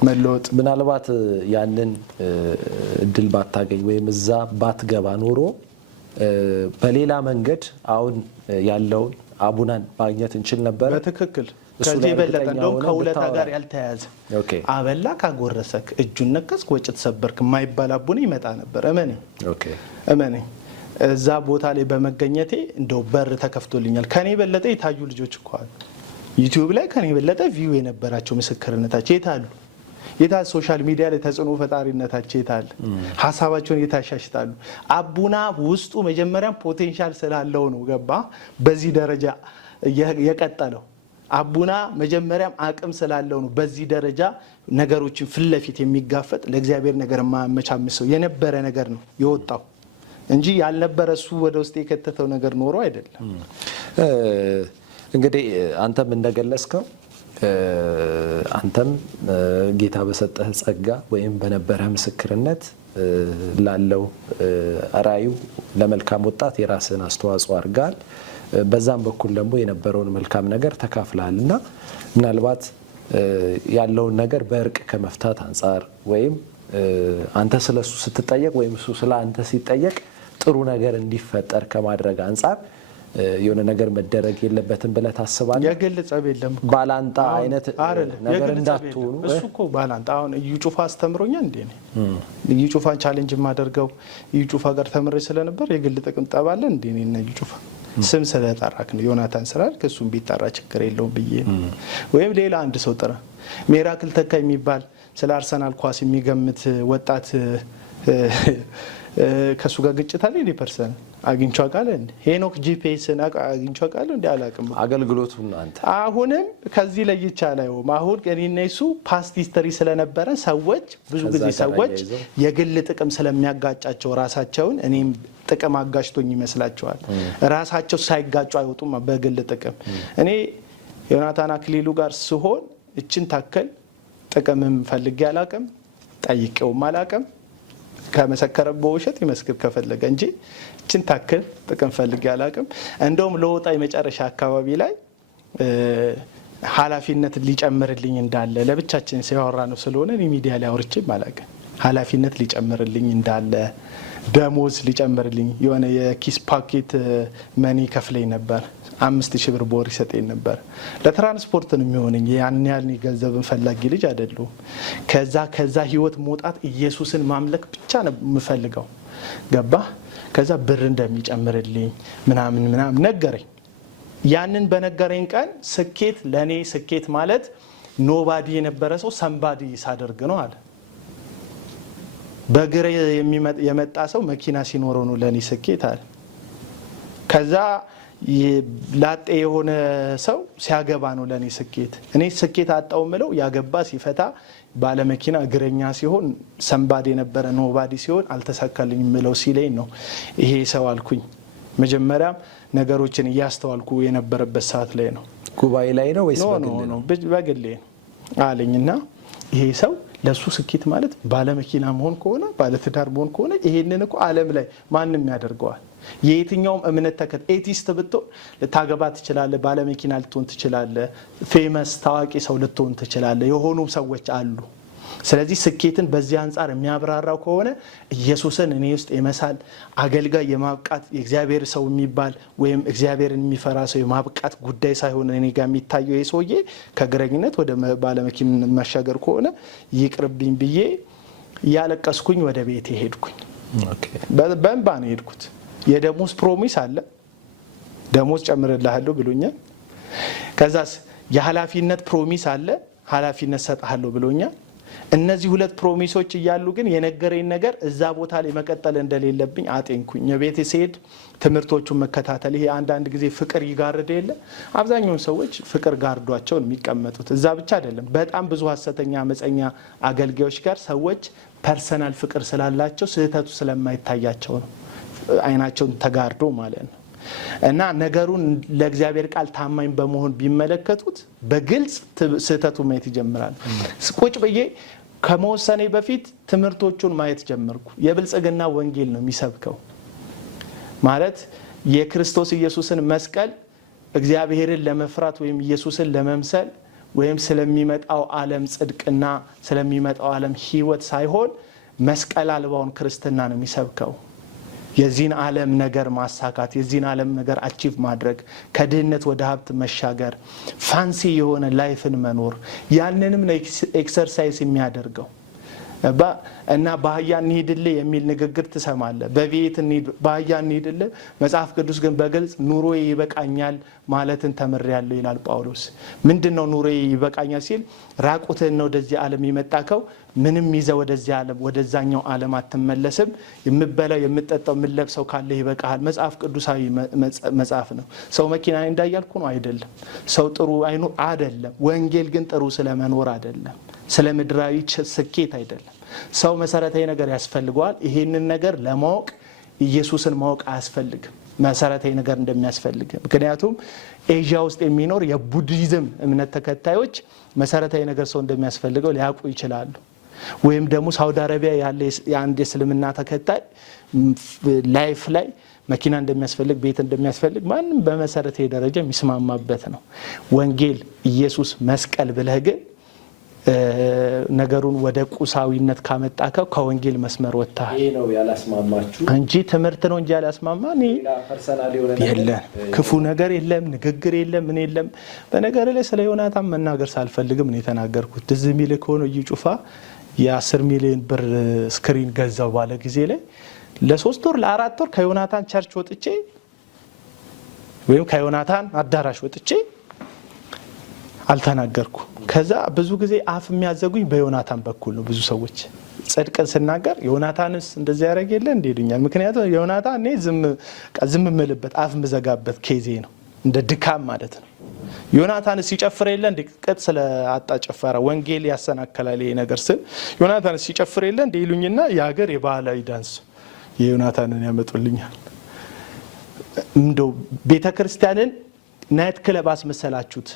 መለወጥ ምናልባት ያንን እድል ባታገኝ ወይም እዛ ባትገባ ኖሮ በሌላ መንገድ አሁን ያለውን አቡናን ማግኘት እንችል ነበር። በትክክል ከዚህ በለጠ እንደውም ከውለታ ጋር ያልተያያዘ አበላ ካጎረሰክ እጁን ነከስክ ወጭ ተሰበርክ የማይባል አቡና ይመጣ ነበር። እመኔ እዛ ቦታ ላይ በመገኘቴ እንደው በር ተከፍቶልኛል። ከኔ በለጠ የታዩ ልጆች እኮ አሉ ዩቲዩብ ላይ ከኔ በለጠ ቪው የነበራቸው ምስክርነታቸው የታሉ? የታል? ሶሻል ሚዲያ ላይ ተጽዕኖ ፈጣሪነታቸው የታል? ሀሳባቸውን የታሻሽታሉ። አቡና ውስጡ መጀመሪያም ፖቴንሻል ስላለው ነው ገባ በዚህ ደረጃ የቀጠለው። አቡና መጀመሪያም አቅም ስላለው ነው በዚህ ደረጃ ነገሮችን ፊት ለፊት የሚጋፈጥ ለእግዚአብሔር ነገር ማመቻመሰው የነበረ ነገር ነው የወጣው። እንጂ ያልነበረ እሱ ወደ ውስጥ የከተተው ነገር ኖሮ አይደለም። እንግዲህ አንተም እንደገለጽከው አንተም ጌታ በሰጠህ ጸጋ ወይም በነበረህ ምስክርነት ላለው ራዩ ለመልካም ወጣት የራስን አስተዋጽኦ አድርጋል። በዛም በኩል ደግሞ የነበረውን መልካም ነገር ተካፍለሃልና ምናልባት ያለውን ነገር በእርቅ ከመፍታት አንጻር ወይም አንተ ስለሱ ስትጠየቅ ወይም እሱ ስለ አንተ ሲጠየቅ ጥሩ ነገር እንዲፈጠር ከማድረግ አንጻር የሆነ ነገር መደረግ የለበትም ብለህ ታስባለህ? የግል ጸብ የለም ባላንጣ አይነት ነገር እንዳትሆኑ። እሱ እኮ ባላንጣ አሁን እዩ ጩፋ አስተምሮኛል እንዴ ነው እዩ ጩፋን ቻሌንጅ ማደርገው እዩ ጩፋ ጋር ተምሬ ስለነበር የግል ጥቅም ጠባለ እንዴ ነው እዩ ጩፋ ስም ስለጠራክ ነው ዮናታን ስራል ከሱም ቢጠራ ችግር የለውም ብዬ ወይም ሌላ አንድ ሰው ጥራ ሚራክል ተካ የሚባል ስለ አርሰናል ኳስ የሚገምት ወጣት ከሱ ጋር ግጭት አለ እንዴ ፐርሰን አግኝቻ ቃል እንዴ ሄኖክ ጂፒኤስን አግኝቻ ቃል እንዴ አላቅም አገልግሎቱን አንተ አሁንም ከዚህ ለይቻ ላይ አሁን እኔና እሱ ፓስት ሂስትሪ ስለነበረ ሰዎች ብዙ ጊዜ ሰዎች የግል ጥቅም ስለሚያጋጫቸው ራሳቸውን እኔም ጥቅም አጋጭቶኝ ይመስላቸዋል። ራሳቸው ሳይጋጩ አይወጡም በግል ጥቅም። እኔ ዮናታን አክሊሉ ጋር ሲሆን እችን ታከል ጥቅምም ፈልጌ አላቅም ጠይቄውም አላቅም። ከመሰከረ በውሸት ይመስክር ከፈለገ እንጂ እችን ታከል ጥቅም ፈልጌ አላቅም። እንደውም ለወጣ የመጨረሻ አካባቢ ላይ ኃላፊነት ሊጨምርልኝ እንዳለ ለብቻችን ሲያወራ ነው ስለሆነ እኔ ሚዲያ ላይ አውርቼም አላቅም። ኃላፊነት ሊጨምርልኝ እንዳለ ደሞዝ ሊጨምርልኝ የሆነ የኪስ ፓኬት መኒ ከፍለኝ ነበር 5000 ብር በወር ይሰጠኝ ነበር። ለትራንስፖርት ነው የሚሆነኝ ያን ያህል ገንዘብን ፈላጊ ልጅ አይደለሁም። ከዛ ህይወት መውጣት ኢየሱስን ማምለክ ብቻ ነው የምፈልገው ገባ። ከዛ ብር እንደሚጨምርልኝ ምናምን ነገረኝ። ያንን በነገረኝ ቀን ስኬት ለኔ ስኬት ማለት ኖባዲ የነበረ ሰው ሰምባዲ ሳደርግ ነው አለ። በግሬ የመጣ ሰው መኪና ሲኖረው ነው ለኔ ስኬት አለ። ከዛ ላጤ የሆነ ሰው ሲያገባ ነው ለኔ ስኬት። እኔ ስኬት አጣው ምለው ያገባ ሲፈታ ባለመኪና እግረኛ ሲሆን ሰምባዲ የነበረ ኖባዲ ሲሆን አልተሳካልኝ ምለው ሲለኝ ነው ይሄ ሰው አልኩኝ። መጀመሪያም ነገሮችን እያስተዋልኩ የነበረበት ሰዓት ላይ ነው። ጉባኤ ላይ ነው ወይስ በግሌ አለኝና ይሄ ሰው ለሱ ስኬት ማለት ባለመኪና መሆን ከሆነ ባለትዳር መሆን ከሆነ ይሄንን እኮ ዓለም ላይ ማንንም ያደርገዋል። የየትኛውም እምነት ኤቲስት ብትሆን ልታገባ ትችላለህ፣ ባለመኪና ልትሆን ትችላለህ፣ ፌመስ ታዋቂ ሰው ልትሆን ትችላለህ። የሆኑ ሰዎች አሉ። ስለዚህ ስኬትን በዚህ አንጻር የሚያብራራው ከሆነ ኢየሱስን እኔ ውስጥ የመሳል አገልጋይ የማብቃት የእግዚአብሔር ሰው የሚባል ወይም እግዚአብሔርን የሚፈራ ሰው የማብቃት ጉዳይ ሳይሆን እኔ ጋር የሚታየው የሰውዬ ከእግረኝነት ወደ ባለመኪና መሻገር ከሆነ ይቅርብኝ ብዬ እያለቀስኩኝ ወደ ቤቴ ሄድኩኝ። በእንባ ነው ሄድኩት። የደሞዝ ፕሮሚስ አለ፣ ደሞዝ ጨምርልሃለሁ ብሎኛል። ከዛስ የኃላፊነት ፕሮሚስ አለ፣ ኃላፊነት ሰጥሃለሁ ብሎኛል። እነዚህ ሁለት ፕሮሚሶች እያሉ ግን የነገረኝ ነገር እዛ ቦታ ላይ መቀጠል እንደሌለብኝ አጤንኩኝ። የቤቴ ሲሄድ ትምህርቶቹን መከታተል ይሄ አንዳንድ ጊዜ ፍቅር ይጋርድ የለ አብዛኛውን ሰዎች ፍቅር ጋርዷቸው የሚቀመጡት እዛ ብቻ አይደለም። በጣም ብዙ ሐሰተኛ አመፀኛ አገልጋዮች ጋር ሰዎች ፐርሰናል ፍቅር ስላላቸው ስህተቱ ስለማይታያቸው ነው አይናቸውን ተጋርዶ ማለት ነው። እና ነገሩን ለእግዚአብሔር ቃል ታማኝ በመሆን ቢመለከቱት በግልጽ ስህተቱ ማየት ይጀምራል። ቁጭ ብዬ ከመወሰኔ በፊት ትምህርቶቹን ማየት ጀመርኩ። የብልጽግና ወንጌል ነው የሚሰብከው ማለት የክርስቶስ ኢየሱስን መስቀል እግዚአብሔርን ለመፍራት ወይም ኢየሱስን ለመምሰል ወይም ስለሚመጣው ዓለም ጽድቅና ስለሚመጣው ዓለም ሕይወት ሳይሆን መስቀል አልባውን ክርስትና ነው የሚሰብከው። የዚህን ዓለም ነገር ማሳካት፣ የዚህን ዓለም ነገር አቺቭ ማድረግ፣ ከድህነት ወደ ሀብት መሻገር፣ ፋንሲ የሆነ ላይፍን መኖር፣ ያንንም ነው ኤክሰርሳይዝ የሚያደርገው። እና በአህያ እንሂድልህ የሚል ንግግር ትሰማለህ። በቤት እንሂድ በአህያ እንሂድልህ። መጽሐፍ ቅዱስ ግን በግልጽ ኑሮዬ ይበቃኛል ማለትን ተምሬያለሁ ይላል ጳውሎስ። ምንድነው ኑሮዬ ይበቃኛል ሲል? ራቁትህን ነው ወደዚህ ዓለም የመጣከው፣ ምንም ይዘህ ወደዚህ ዓለም ወደዛኛው ዓለም አትመለስም። የምበላው የምጠጣው የምለብሰው ካለ ይበቃሃል። መጽሐፍ ቅዱሳዊ መጽሐፍ ነው። ሰው መኪና እንዳያልኩ ነው አይደለም። ሰው ጥሩ አይኖር አይደለም። ወንጌል ግን ጥሩ ስለመኖር አይደለም፣ ስለ ምድራዊ ስኬት አይደለም። ሰው መሰረታዊ ነገር ያስፈልገዋል። ይሄንን ነገር ለማወቅ ኢየሱስን ማወቅ አያስፈልግም መሰረታዊ ነገር እንደሚያስፈልግ። ምክንያቱም ኤዥያ ውስጥ የሚኖር የቡዲዝም እምነት ተከታዮች መሰረታዊ ነገር ሰው እንደሚያስፈልገው ሊያውቁ ይችላሉ። ወይም ደግሞ ሳውዲ አረቢያ ያለ የአንድ እስልምና ተከታይ ላይፍ ላይ መኪና እንደሚያስፈልግ ቤት እንደሚያስፈልግ ማንም በመሰረታዊ ደረጃ የሚስማማበት ነው። ወንጌል ኢየሱስ መስቀል ብለህ ግን ነገሩን ወደ ቁሳዊነት ካመጣከው ከወንጌል መስመር ወጣህ። ይሄ ነው ያላስማማችሁ እንጂ ትምህርት ነው እንጂ ያላስማማን የለም። ክፉ ነገር የለም፣ ንግግር የለም፣ ምን የለም። በነገር ላይ ስለ ዮናታን መናገር ሳልፈልግም ነው የተናገርኩት። ትዝ የሚል ከሆነ እዩ ጩፋ የ10 ሚሊዮን ብር ስክሪን ገዛው ባለ ጊዜ ላይ ለ3 ወር ለ4 ወር ከዮናታን ቸርች ወጥቼ ወይም ከዮናታን አዳራሽ ወጥቼ አልተናገርኩ። ከዛ ብዙ ጊዜ አፍ የሚያዘጉኝ በዮናታን በኩል ነው። ብዙ ሰዎች ጽድቅን ስናገር ዮናታንስ እንደዚህ ያደርግ የለ እንዴ ይሉኛል። ምክንያቱም ዮናታን እኔ ዝም ምልበት አፍ ምዘጋበት ኬዜ ነው፣ እንደ ድካም ማለት ነው። ዮናታንስ ሲጨፍር የለ እንዴ ቅጥ ስለ አጣ ጨፈረ ወንጌል ያሰናከላል ይሄ ነገር ስል ዮናታንስ ሲጨፍር የለ እንዴ ይሉኝና የሀገር የባህላዊ ዳንስ የዮናታንን ያመጡልኛል። እንደው ቤተክርስቲያንን ናይት ክለብ አስመሰላችሁት።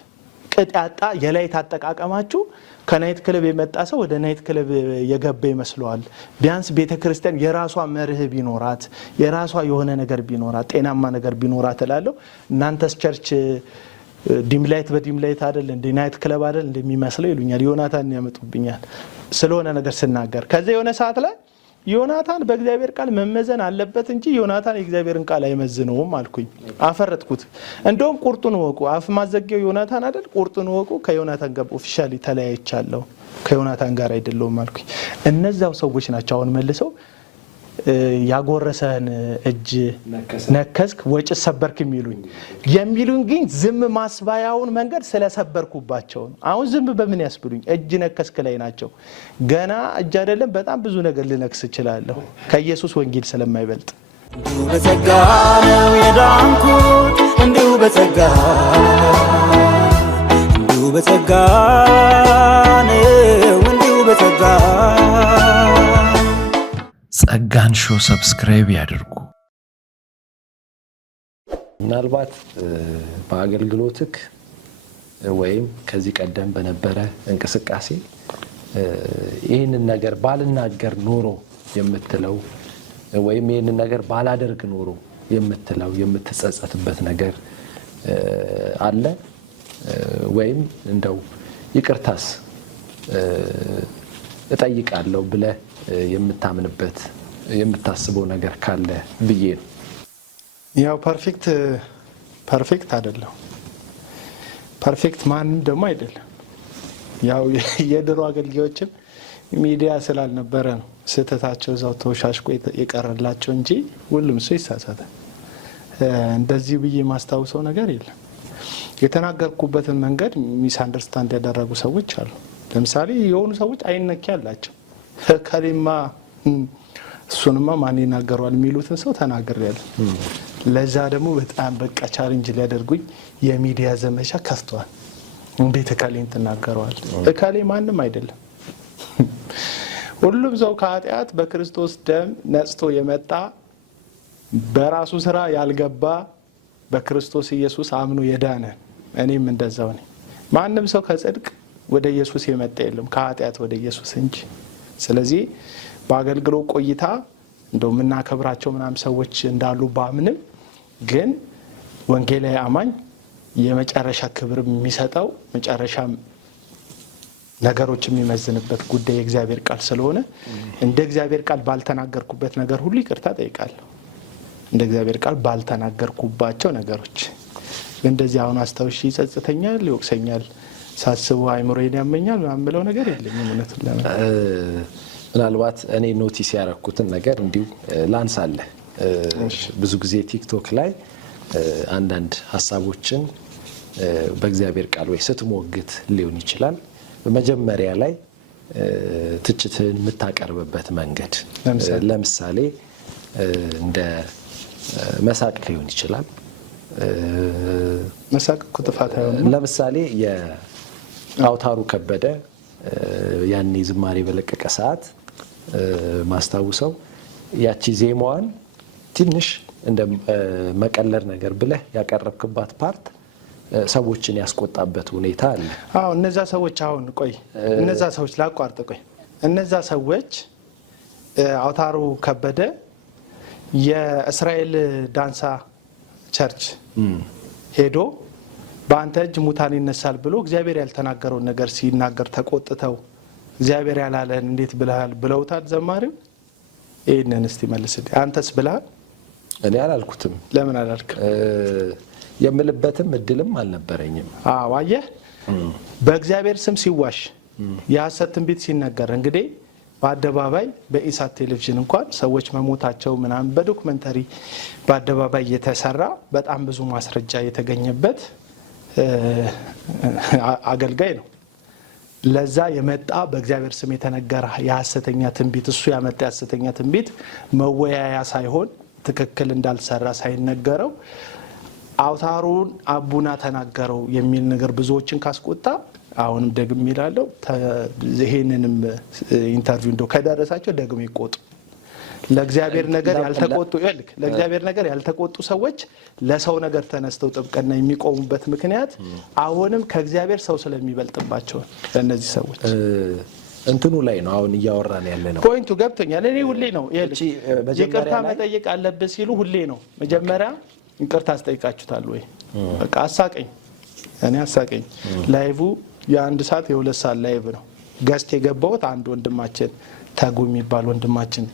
ቅጥ ያጣ የላይት አጠቃቀማችሁ ከናይት ክለብ የመጣ ሰው ወደ ናይት ክለብ የገባ ይመስለዋል። ቢያንስ ቤተክርስቲያን የራሷ መርህ ቢኖራት፣ የራሷ የሆነ ነገር ቢኖራት፣ ጤናማ ነገር ቢኖራት እላለሁ። እናንተስ ቸርች ዲምላይት በዲምላይት አይደል እንዴ ናይት ክለብ አይደል እንደሚመስለው ይሉኛል። ዮናታን ያመጡብኛል ስለሆነ ነገር ስናገር። ከዛ የሆነ ሰዓት ላይ ዮናታን በእግዚአብሔር ቃል መመዘን አለበት እንጂ ዮናታን የእግዚአብሔርን ቃል አይመዝነውም አልኩኝ። አፈረጥኩት። እንደውም ቁርጡን ወቁ። አፍ ማዘጊያው ዮናታን አይደል? ቁርጡን ወቁ። ከዮናታን ጋር ኦፊሻሊ ተለያይቻለሁ፣ ከዮናታን ጋር አይደለሁም አልኩኝ። እነዛው ሰዎች ናቸው አሁን መልሰው ያጎረሰን እጅ ነከስክ ወጭ ሰበርክ የሚሉኝ ግን ዝም ማስባያውን መንገድ ስለሰበርኩባቸው ነው። አሁን ዝም በምን ያስብሉኝ? እጅ ነከስክ ላይ ናቸው። ገና እጅ አይደለም በጣም ብዙ ነገር ልነክስ እችላለሁ ከኢየሱስ ወንጌል ስለማይበልጥ። እንዲሁ በጸጋ ነው የዳንኩት፣ እንዲሁ በጸጋ እንዲሁ በጸጋ ነው፣ እንዲሁ በጸጋ። ጸጋን ሾው ሰብስክራይብ ያድርጉ። ምናልባት በአገልግሎትክ ወይም ከዚህ ቀደም በነበረ እንቅስቃሴ ይህንን ነገር ባልናገር ኖሮ የምትለው ወይም ይህንን ነገር ባላደርግ ኖሮ የምትለው የምትጸጸትበት ነገር አለ ወይም እንደው ይቅርታስ እጠይቃለሁ ብለህ የምታምንበት የምታስበው ነገር ካለ ብዬ ነው። ያው ፐርፌክት አይደለም። ፐርፌክት ማንም ደግሞ አይደለም። ያው የድሮ አገልጋዮችም ሚዲያ ስላልነበረ ነው ስህተታቸው እዛው ተወሻሽቆ የቀረላቸው እንጂ ሁሉም ሰው ይሳሳታል። እንደዚህ ብዬ ማስታውሰው ነገር የለም። የተናገርኩበትን መንገድ ሚስ አንደርስታንድ ያደረጉ ሰዎች አሉ። ለምሳሌ የሆኑ ሰዎች አይነኪ አላቸው። ከሌማ እሱንማ ማን ይናገረዋል የሚሉትን ሰው ተናግሬያለሁ። ለዛ ደግሞ በጣም በቃ ቻሌንጅ ሊያደርጉኝ የሚዲያ ዘመቻ ከፍተዋል። እንዴት እከሌን ትናገረዋል? እከሌ ማንም አይደለም። ሁሉም ሰው ከኃጢአት በክርስቶስ ደም ነጽቶ የመጣ በራሱ ስራ ያልገባ በክርስቶስ ኢየሱስ አምኖ የዳነ እኔም እንደዛው ነኝ። ማንም ሰው ከጽድቅ ወደ ኢየሱስ የመጣ የለም ከኃጢአት ወደ ኢየሱስ እንጂ። ስለዚህ በአገልግሎት ቆይታ እንደው የምናከብራቸው ምናምን ሰዎች እንዳሉ ባምንም ግን ወንጌላዊ አማኝ የመጨረሻ ክብር የሚሰጠው መጨረሻ ነገሮች የሚመዝንበት ጉዳይ የእግዚአብሔር ቃል ስለሆነ እንደ እግዚአብሔር ቃል ባልተናገርኩበት ነገር ሁሉ ይቅርታ ጠይቃለሁ። እንደ እግዚአብሔር ቃል ባልተናገርኩባቸው ነገሮች እንደዚህ አሁን አስታውሺ ይጸጽተኛል፣ ይወቅሰኛል፣ ሳስበው አይምሮዬን ያመኛል ምናምን ብለው ነገር የለኝም። እውነቱን ምናልባት እኔ ኖቲስ ያደረኩትን ነገር እንዲሁ ላንሳለህ። ብዙ ጊዜ ቲክቶክ ላይ አንዳንድ ሀሳቦችን በእግዚአብሔር ቃል ወይ ስትሞግት ሊሆን ይችላል በመጀመሪያ ላይ ትችትን የምታቀርብበት መንገድ ለምሳሌ እንደ መሳቅ ሊሆን ይችላል። መሳቅ እኮ ጥፋት አይሆንም። ለምሳሌ የአውታሩ ከበደ ያኔ ዝማሬ በለቀቀ ሰዓት ማስታውሰው ያቺ ዜማዋን ትንሽ እንደ መቀለር ነገር ብለህ ያቀረብክባት ፓርት ሰዎችን ያስቆጣበት ሁኔታ አለ። አዎ እነዛ ሰዎች አሁን ቆይ እነዛ ሰዎች ላቋርጥ ቆይ እነዛ ሰዎች አውታሩ ከበደ የእስራኤል ዳንሳ ቸርች ሄዶ በአንተ እጅ ሙታን ይነሳል ብሎ እግዚአብሔር ያልተናገረውን ነገር ሲናገር ተቆጥተው እግዚአብሔር ያላለን እንዴት ብለሃል ብለውታል ዘማሪው። ይሄንን እስቲ መልስልኝ። አንተስ ብለሃል? እኔ አላልኩትም። ለምን አላልክ? የምልበትም እድልም አልነበረኝም። አዎ አየህ፣ በእግዚአብሔር ስም ሲዋሽ የሐሰት ትንቢት ሲነገር እንግዲህ በአደባባይ በኢሳት ቴሌቪዥን እንኳን ሰዎች መሞታቸው ምናምን በዶክመንተሪ በአደባባይ የተሰራ በጣም ብዙ ማስረጃ የተገኘበት አገልጋይ ነው። ለዛ የመጣ በእግዚአብሔር ስም የተነገረ የሐሰተኛ ትንቢት እሱ ያመጣ የሐሰተኛ ትንቢት መወያያ ሳይሆን ትክክል እንዳልሰራ ሳይነገረው አውታሩን አቡና ተናገረው የሚል ነገር ብዙዎችን ካስቆጣ አሁንም ደግም ይላለው ይሄንንም ኢንተርቪው እንደው ከደረሳቸው ደግሞ ይቆጡ። ለእግዚአብሔር ነገር ያልተቆጡ ይልክ ለእግዚአብሔር ነገር ያልተቆጡ ሰዎች ለሰው ነገር ተነስተው ጥብቅና የሚቆሙበት ምክንያት አሁንም ከእግዚአብሔር ሰው ስለሚበልጥባቸው ለነዚህ ሰዎች እንትኑ ላይ ነው አሁን እያወራን ያለ ነው። ፖይንቱ ገብቶኛል። እኔ ሁሌ ነው ይቅርታ መጠየቅ አለበት ሲሉ ሁሌ ነው መጀመሪያ ይቅርታ አስጠይቃችሁታል ወይ? በቃ አሳቀኝ። እኔ አሳቀኝ። ላይቭ የአንድ ሰዓት የሁለት ሰዓት ላይቭ ነው። ገስት የገባሁት አንድ ወንድማችን ተጉ የሚባል ወንድማችን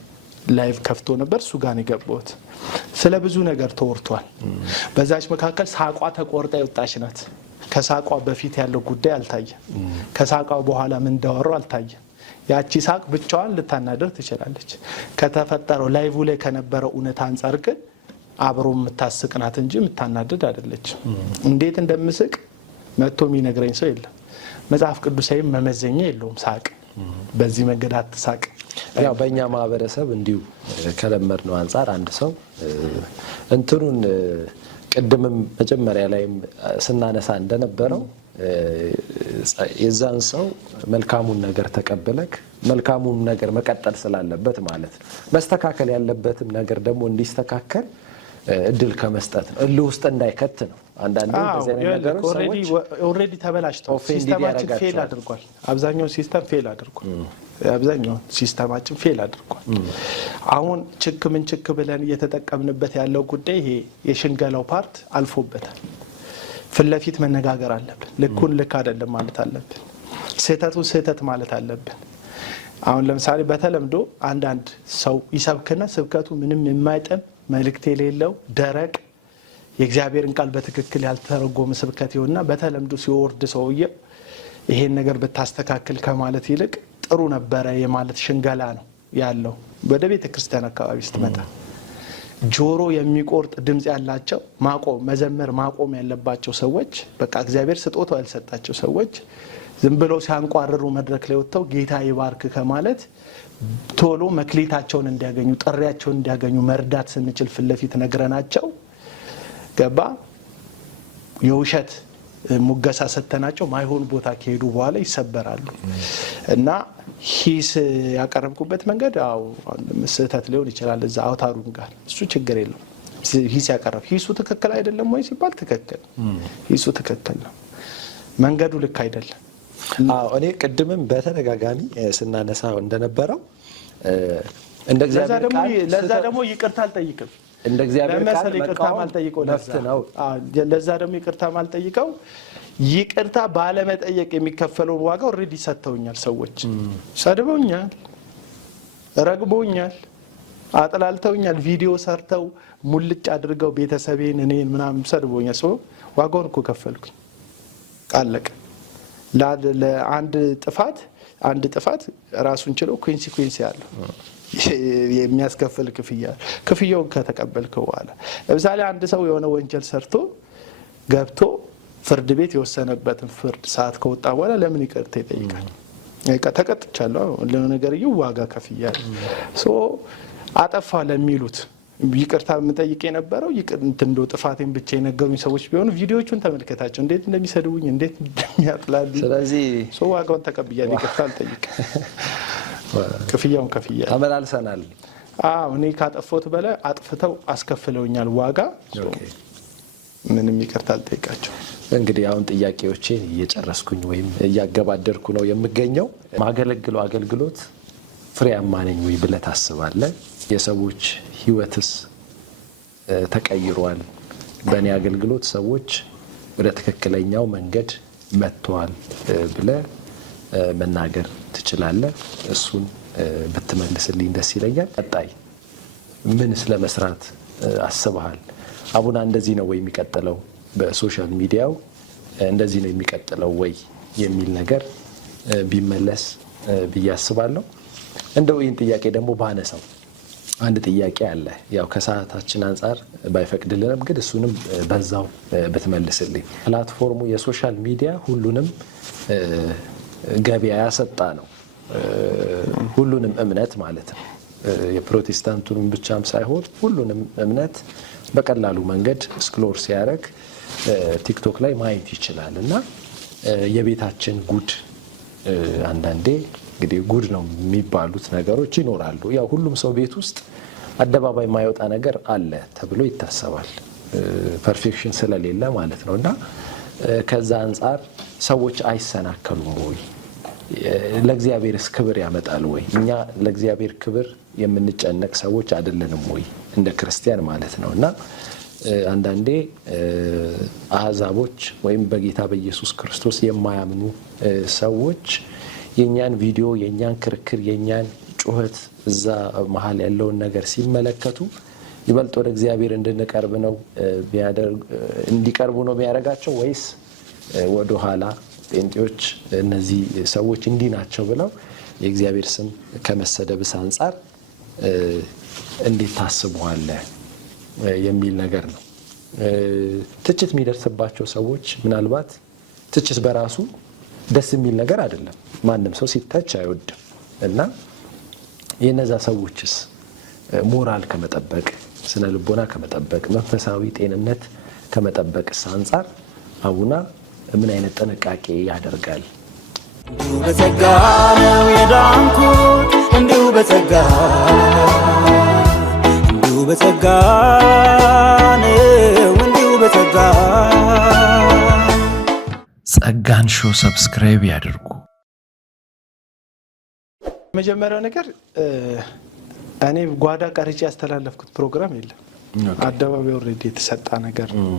ላይቭ ከፍቶ ነበር። እሱ ጋር ነው የገባሁት። ስለ ብዙ ነገር ተወርቷል። በዛች መካከል ሳቋ ተቆርጣ የወጣች ናት። ከሳቋ በፊት ያለው ጉዳይ አልታየም። ከሳቋ በኋላ ምን እንዳወራው አልታየም። ያቺ ሳቅ ብቻዋን ልታናደር ትችላለች። ከተፈጠረው ላይቭ ላይ ከነበረው እውነት አንፃር ግን አብሮ የምታስቅናት እንጂ የምታናደድ አይደለችም። እንዴት እንደምስቅ መጥቶ የሚነግረኝ ሰው የለም። መጽሐፍ ቅዱሳዊ መመዘኛ የለውም። ሳቅ በዚህ መንገድ አትሳቅ። ያው በእኛ ማህበረሰብ እንዲሁ ከለመድነው አንፃር አንድ ሰው እንትኑን ቅድምም መጀመሪያ ላይም ስናነሳ እንደነበረው የዛን ሰው መልካሙን ነገር ተቀበለክ መልካሙን ነገር መቀጠል ስላለበት ማለት ነው። መስተካከል ያለበትም ነገር ደግሞ እንዲስተካከል እድል ከመስጠት ነው። እልህ ውስጥ እንዳይከት ነው። አንዳንዴ በዚህ ነገሮች ሰዎች ኦሬዲ ተበላሽተው ሲስተማችን ፌል አድርጓል። አብዛኛው ሲስተም ፌል አድርጓል። አብዛኛው ሲስተማችን ፌል አድርጓል። አሁን ምን ችክ ብለን እየተጠቀምንበት ያለው ጉዳይ ይሄ የሽንገላው ፓርት አልፎበታል። ፍለፊት መነጋገር አለብን። ልኩን ልክ አይደለም ማለት አለብን። ስህተቱን ስህተት ማለት አለብን። አሁን ለምሳሌ በተለምዶ አንዳንድ ሰው ይሰብክና ስብከቱ ምንም የማይጠም መልእክት የሌለው ደረቅ የእግዚአብሔርን ቃል በትክክል ያልተረጎመ ስብከት ይሆንና በተለምዶ ሲወርድ ሰውዬው ይሄን ነገር ብታስተካክል ከማለት ይልቅ ጥሩ ነበረ የማለት ሽንገላ ነው ያለው። ወደ ቤተ ክርስቲያን አካባቢ ስትመጣ ጆሮ የሚቆርጥ ድምጽ ያላቸው መዘመር ማቆም ያለባቸው ሰዎች በቃ እግዚአብሔር ስጦታው ያልሰጣቸው ሰዎች ዝም ብለው ሲያንቋርሩ መድረክ ላይ ወጥተው ጌታ ይባርክ ከማለት ቶሎ መክሊታቸውን እንዲያገኙ ጥሪያቸውን እንዲያገኙ መርዳት ስንችል ፍለፊት ነግረናቸው ገባ የውሸት ሙገሳ ሰተናቸው ማይሆን ቦታ ከሄዱ በኋላ ይሰበራሉ። እና ሂስ ያቀረብኩበት መንገድ አው ስህተት ሊሆን ይችላል። እዛ አውታሩን ጋር እሱ ችግር የለው። ሂስ ያቀረብ ሂሱ ትክክል አይደለም ወይ ሲባል ትክክል ሂሱ ትክክል ነው። መንገዱ ልክ አይደለም። እኔ ቅድምም በተደጋጋሚ ስናነሳው እንደነበረው እንደ እግዚአብሔር ቃል ለዛ ደግሞ ይቅርታ አልጠይቅም። እንደ እግዚአብሔር ቃል ይቅርታ ማልጠይቀው ለዛ ደግሞ ይቅርታ ማልጠይቀው ይቅርታ ባለመጠየቅ የሚከፈለው ዋጋ ኦሬዲ ሰጥተውኛል። ሰዎች ሰድበውኛል፣ ረግበውኛል፣ አጥላልተውኛል። ቪዲዮ ሰርተው ሙልጭ አድርገው ቤተሰቤን እኔን ምናምን ሰድበውኛል። ሰው ዋጋውን እኮ ከፈልኩኝ። ቃለቀ ለአንድ ጥፋት ራሱን ችለው ኮንሲኩዌንስ ያለው የሚያስከፍል ክፍያውን ከተቀበልከው በኋላ ለምሳሌ አንድ ሰው የሆነ ወንጀል ሰርቶ ገብቶ ፍርድ ቤት የወሰነበትን ፍርድ ሰዓት ከወጣ በኋላ ለምን ይቅርታ ይጠይቃል? ተቀጥቻለሁ ለነገር ዋጋ ከፍያለሁ አጠፋ ለሚሉት ይቅርታ የምጠይቅ የነበረው እንዶ ጥፋቴን ብቻ የነገሩኝ ሰዎች ቢሆኑ ቪዲዮቹን ተመልከታቸው እንዴት እንደሚሰድቡኝ እንዴት እንደሚያጥላሉ። ስለዚህ ዋጋውን ተቀብያለሁ፣ ይቅርታ አልጠይቅም። ክፍያውን ከፍያለሁ። ተመላልሰናል። እኔ ካጠፋሁት በላይ አጥፍተው አስከፍለውኛል ዋጋ። ምንም ይቅርታ አልጠይቃቸው። እንግዲህ አሁን ጥያቄዎቼን እየጨረስኩኝ ወይም እያገባደርኩ ነው የምገኘው። ማገለግለው አገልግሎት ፍሬያማ ነኝ ወይ ብለህ ታስባለህ? የሰዎች ህይወትስ ተቀይሯል? በእኔ አገልግሎት ሰዎች ወደ ትክክለኛው መንገድ መጥተዋል ብለህ መናገር ትችላለህ? እሱን ብትመልስልኝ ደስ ይለኛል። ቀጣይ ምን ስለመስራት አስበሃል? አቡና እንደዚህ ነው ወይ የሚቀጥለው? በሶሻል ሚዲያው እንደዚህ ነው የሚቀጥለው ወይ የሚል ነገር ቢመለስ ብዬ አስባለሁ። እንደው ይህን ጥያቄ ደግሞ ባነሳው አንድ ጥያቄ አለ። ያው ከሰዓታችን አንጻር ባይፈቅድልንም ግን እሱንም በዛው ብትመልስልኝ። ፕላትፎርሙ የሶሻል ሚዲያ ሁሉንም ገበያ ያሰጣ ነው። ሁሉንም እምነት ማለት ነው። የፕሮቴስታንቱንም ብቻም ሳይሆን ሁሉንም እምነት በቀላሉ መንገድ ስክሮል ሲያደርግ ቲክቶክ ላይ ማየት ይችላል እና የቤታችን ጉድ አንዳንዴ እንግዲህ ጉድ ነው የሚባሉት ነገሮች ይኖራሉ። ያው ሁሉም ሰው ቤት ውስጥ አደባባይ የማይወጣ ነገር አለ ተብሎ ይታሰባል፣ ፐርፌክሽን ስለሌለ ማለት ነው። እና ከዛ አንጻር ሰዎች አይሰናከሉም ወይ? ለእግዚአብሔርስ ክብር ያመጣል ወይ? እኛ ለእግዚአብሔር ክብር የምንጨነቅ ሰዎች አይደለንም ወይ እንደ ክርስቲያን ማለት ነው። እና አንዳንዴ አህዛቦች ወይም በጌታ በኢየሱስ ክርስቶስ የማያምኑ ሰዎች የኛን ቪዲዮ፣ የኛን ክርክር፣ የኛን ጩኸት እዛ መሀል ያለውን ነገር ሲመለከቱ ይበልጥ ወደ እግዚአብሔር እንድንቀርብ ነው እንዲቀርቡ ነው የሚያደርጋቸው ወይስ ወደ ኋላ ጴንጤዎች እነዚህ ሰዎች እንዲህ ናቸው ብለው የእግዚአብሔር ስም ከመሰደብስ አንጻር እንዴት ታስበዋለህ የሚል ነገር ነው። ትችት የሚደርስባቸው ሰዎች ምናልባት ትችት በራሱ ደስ የሚል ነገር አይደለም። ማንም ሰው ሲተች አይወድም እና የነዛ ሰዎችስ ሞራል ከመጠበቅ፣ ስነ ልቦና ከመጠበቅ፣ መንፈሳዊ ጤንነት ከመጠበቅስ አንጻር አቡና ምን አይነት ጥንቃቄ ያደርጋል? እንዲሁ በጸጋ ነው የዳንኩት፣ እንዲሁ በጸጋ እንዲሁ በጸጋ ነው፣ እንዲሁ በጸጋ። ጸጋን ሾው ሰብስክራይብ ያድርጉ። የመጀመሪያው ነገር እኔ ጓዳ ቀርጬ ያስተላለፍኩት ፕሮግራም የለም። አደባባይ ኦልሬዲ የተሰጣ ነገር ነው።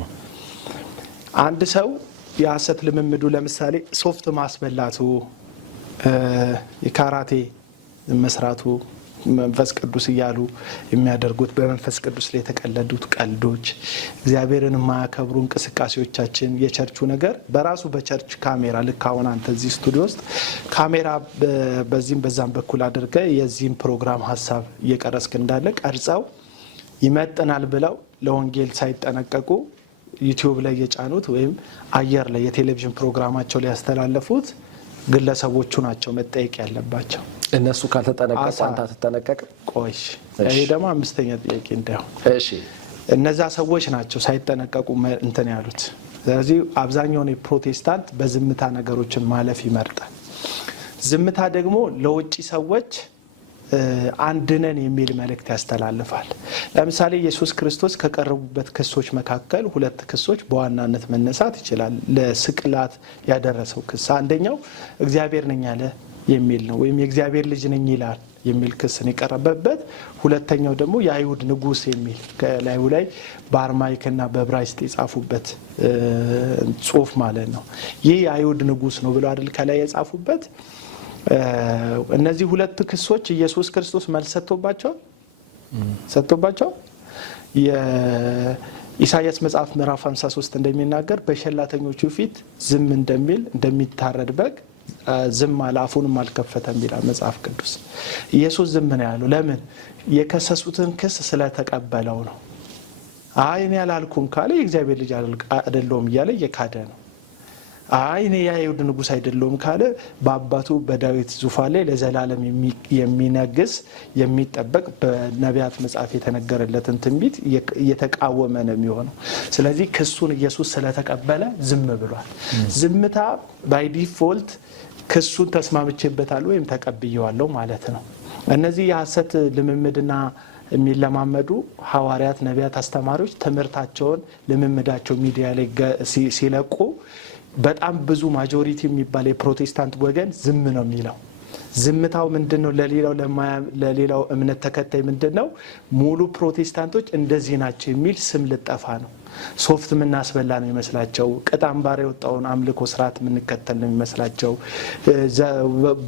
አንድ ሰው የሐሰት ልምምዱ ለምሳሌ ሶፍት ማስበላቱ፣ የካራቴ መስራቱ፣ መንፈስ ቅዱስ እያሉ የሚያደርጉት በመንፈስ ቅዱስ ላይ የተቀለዱት ቀልዶች፣ እግዚአብሔርን የማያከብሩ እንቅስቃሴዎቻችን፣ የቸርቹ ነገር በራሱ በቸርች ካሜራ ልክ አሁን አንተ እዚህ ስቱዲዮ ውስጥ ካሜራ በዚህም በዛም በኩል አድርገ የዚህም ፕሮግራም ሀሳብ እየቀረስክ እንዳለ ቀርጸው ይመጥናል ብለው ለወንጌል ሳይጠነቀቁ ዩቲዩብ ላይ የጫኑት ወይም አየር ላይ የቴሌቪዥን ፕሮግራማቸው ላይ ያስተላለፉት ግለሰቦቹ ናቸው መጠየቅ ያለባቸው። እነሱ ካልተጠነቀቁ አንተ አትጠነቀቅም? ቆይሽ፣ ይሄ ደግሞ አምስተኛ ጥያቄ እንዳይሆን። እሺ፣ እነዛ ሰዎች ናቸው ሳይጠነቀቁ እንትን ያሉት። ስለዚህ አብዛኛውን የፕሮቴስታንት በዝምታ ነገሮችን ማለፍ ይመርጣል። ዝምታ ደግሞ ለውጭ ሰዎች አንድነን የሚል መልእክት ያስተላልፋል። ለምሳሌ ኢየሱስ ክርስቶስ ከቀረቡበት ክሶች መካከል ሁለት ክሶች በዋናነት መነሳት ይችላል። ለስቅላት ያደረሰው ክስ አንደኛው እግዚአብሔር ነኝ ያለ የሚል ነው፣ ወይም የእግዚአብሔር ልጅ ነኝ ይላል የሚል ክስ ነው የቀረበበት። ሁለተኛው ደግሞ የአይሁድ ንጉስ የሚል ከላዩ ላይ በአርማይክና በዕብራይስጥ የጻፉበት ጽሑፍ ማለት ነው። ይህ የአይሁድ ንጉስ ነው ብለው አይደል ከላይ የጻፉበት። እነዚህ ሁለት ክሶች ኢየሱስ ክርስቶስ መልስ ሰጥቶባቸው የኢሳይያስ መጽሐፍ ምዕራፍ 53 እንደሚናገር በሸላተኞቹ ፊት ዝም እንደሚል እንደሚታረድ በግ ዝም አለ፣ አፉንም አልከፈተም ይላል መጽሐፍ ቅዱስ። ኢየሱስ ዝም ነው ያለው። ለምን? የከሰሱትን ክስ ስለተቀበለው ነው። አይ እኔ ያላልኩም ካለ የእግዚአብሔር ልጅ አይደለሁም እያለ እየካደ ነው። አይ እኔ የአይሁድ ንጉስ አይደለሁም ካለ በአባቱ በዳዊት ዙፋን ላይ ለዘላለም የሚነግስ የሚጠበቅ በነቢያት መጽሐፍ የተነገረለትን ትንቢት እየተቃወመ ነው የሚሆነው። ስለዚህ ክሱን ኢየሱስ ስለተቀበለ ዝም ብሏል። ዝምታ ባይ ዲፎልት ክሱን ተስማምቼበታለሁ ወይም ተቀብየዋለሁ ማለት ነው። እነዚህ የሐሰት ልምምድና የሚለማመዱ ሐዋርያት፣ ነቢያት፣ አስተማሪዎች ትምህርታቸውን ልምምዳቸው ሚዲያ ላይ ሲለቁ በጣም ብዙ ማጆሪቲ የሚባል የፕሮቴስታንት ወገን ዝም ነው የሚለው። ዝምታው ምንድነው? ለሌላው እምነት ተከታይ ምንድነው? ሙሉ ፕሮቴስታንቶች እንደዚህ ናቸው የሚል ስም ልጠፋ ነው። ሶፍት ምናስበላ ነው ይመስላቸው። ቅጣምባር የወጣውን አምልኮ ስርዓት ምንከተል ነው ይመስላቸው።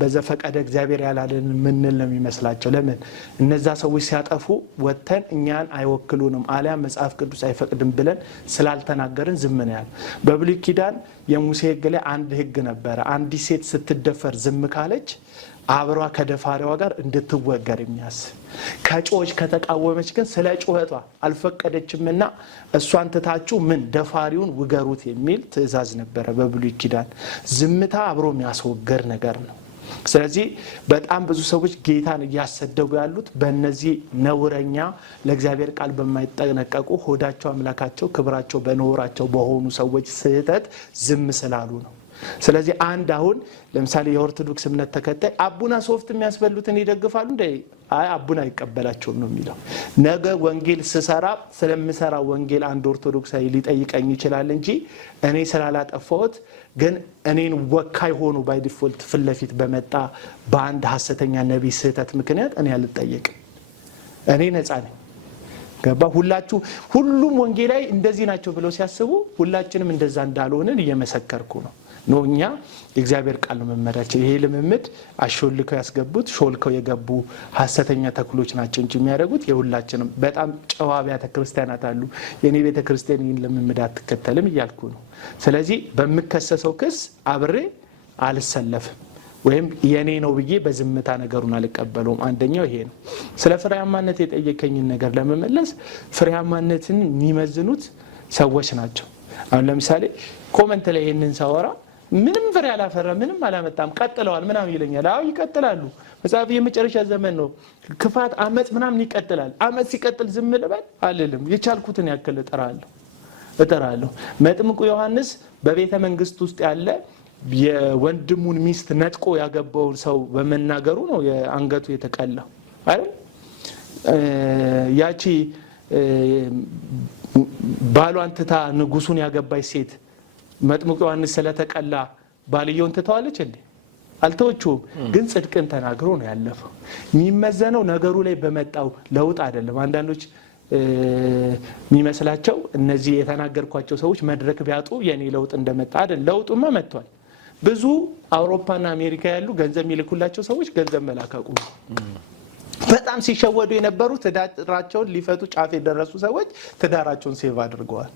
በዘፈቀደ እግዚአብሔር ያላለን ምንል ነው ይመስላቸው። ለምን? እነዛ ሰዎች ሲያጠፉ ወተን እኛን አይወክሉንም አሊያ መጽሐፍ ቅዱስ አይፈቅድም ብለን ስላልተናገርን ዝም ነው ያለ። በብሉይ ኪዳን የሙሴ ሕግ ላይ አንድ ሕግ ነበረ። አንዲት ሴት ስትደፈር ዝም ካለች አብሯ ከደፋሪዋ ጋር እንድትወገር የሚያስብ። ከጮች ከተቃወመች ግን ስለ ጩኸቷ አልፈቀደችምና እሷን ትታችሁ ምን ደፋሪውን ውገሩት የሚል ትእዛዝ ነበረ በብሉይ ኪዳን። ዝምታ አብሮ የሚያስወገር ነገር ነው። ስለዚህ በጣም ብዙ ሰዎች ጌታን እያሰደቡ ያሉት በእነዚህ ነውረኛ ለእግዚአብሔር ቃል በማይጠነቀቁ ሆዳቸው አምላካቸው ክብራቸው በኖራቸው በሆኑ ሰዎች ስህተት ዝም ስላሉ ነው። ስለዚህ አንድ አሁን ለምሳሌ የኦርቶዶክስ እምነት ተከታይ አቡና ሶፍት የሚያስበሉትን ይደግፋሉ እንዴ? አይ አቡና አይቀበላቸውም ነው የሚለው። ነገ ወንጌል ስሰራ ስለምሰራ ወንጌል አንድ ኦርቶዶክሳዊ ሊጠይቀኝ ይችላል እንጂ እኔ ስላላጠፋሁት ግን እኔን ወካይ ሆኖ ባይ ዲፎልት ፊት ለፊት በመጣ በአንድ ሐሰተኛ ነቢይ ስህተት ምክንያት እኔ አልጠየቅም። እኔ ነፃ ነኝ። ገባ? ሁሉም ወንጌላዊ እንደዚህ ናቸው ብለው ሲያስቡ ሁላችንም እንደዛ እንዳልሆነን እየመሰከርኩ ነው። እኛ የእግዚአብሔር ቃል ነው መመሪያችን። ይሄ ልምምድ አሾልከው ያስገቡት ሾልከው የገቡ ሐሰተኛ ተክሎች ናቸው እንጂ የሚያደርጉት የሁላችንም በጣም ጨዋ አብያተ ክርስቲያናት አሉ። የኔ ቤተ ክርስቲያን ይህን ልምምድ አትከተልም እያልኩ ነው። ስለዚህ በምከሰሰው ክስ አብሬ አልሰለፍም ወይም የኔ ነው ብዬ በዝምታ ነገሩን አልቀበለውም። አንደኛው ይሄ ነው። ስለ ፍሬያማነት የጠየቀኝን ነገር ለመመለስ ፍሬያማነትን የሚመዝኑት ሰዎች ናቸው። አሁን ለምሳሌ ኮመንት ላይ ይሄንን ሳወራ ምንም ፍሬ አላፈራ ምንም አላመጣም ቀጥለዋል ምናምን ይለኛል። አዎ ይቀጥላሉ። መጽሐፍ የመጨረሻ ዘመን ነው። ክፋት፣ አመጽ ምናምን ይቀጥላል። አመጽ ሲቀጥል ዝም ልበል አልልም። የቻልኩትን ያክል እጠራለሁ። መጥምቁ ዮሐንስ በቤተ መንግስት ውስጥ ያለ የወንድሙን ሚስት ነጥቆ ያገባውን ሰው በመናገሩ ነው የአንገቱ የተቀላው አይደል? ያቺ ባሏን ትታ ንጉሱን ያገባች ሴት መጥምቁ ዮሐንስ ስለተቀላ ባልየውን ትተዋለች እንዴ? አልተወችውም። ግን ጽድቅን ተናግሮ ነው ያለፈው። የሚመዘነው ነገሩ ላይ በመጣው ለውጥ አይደለም። አንዳንዶች የሚመስላቸው እነዚህ የተናገርኳቸው ሰዎች መድረክ ቢያጡ የኔ ለውጥ እንደመጣ አይደል። ለውጡማ መጥቷል። ብዙ አውሮፓና አሜሪካ ያሉ ገንዘብ የሚልኩላቸው ሰዎች ገንዘብ መላካቁ በጣም ሲሸወዱ የነበሩ ትዳራቸውን ሊፈቱ ጫፍ የደረሱ ሰዎች ትዳራቸውን ሴቭ አድርገዋል።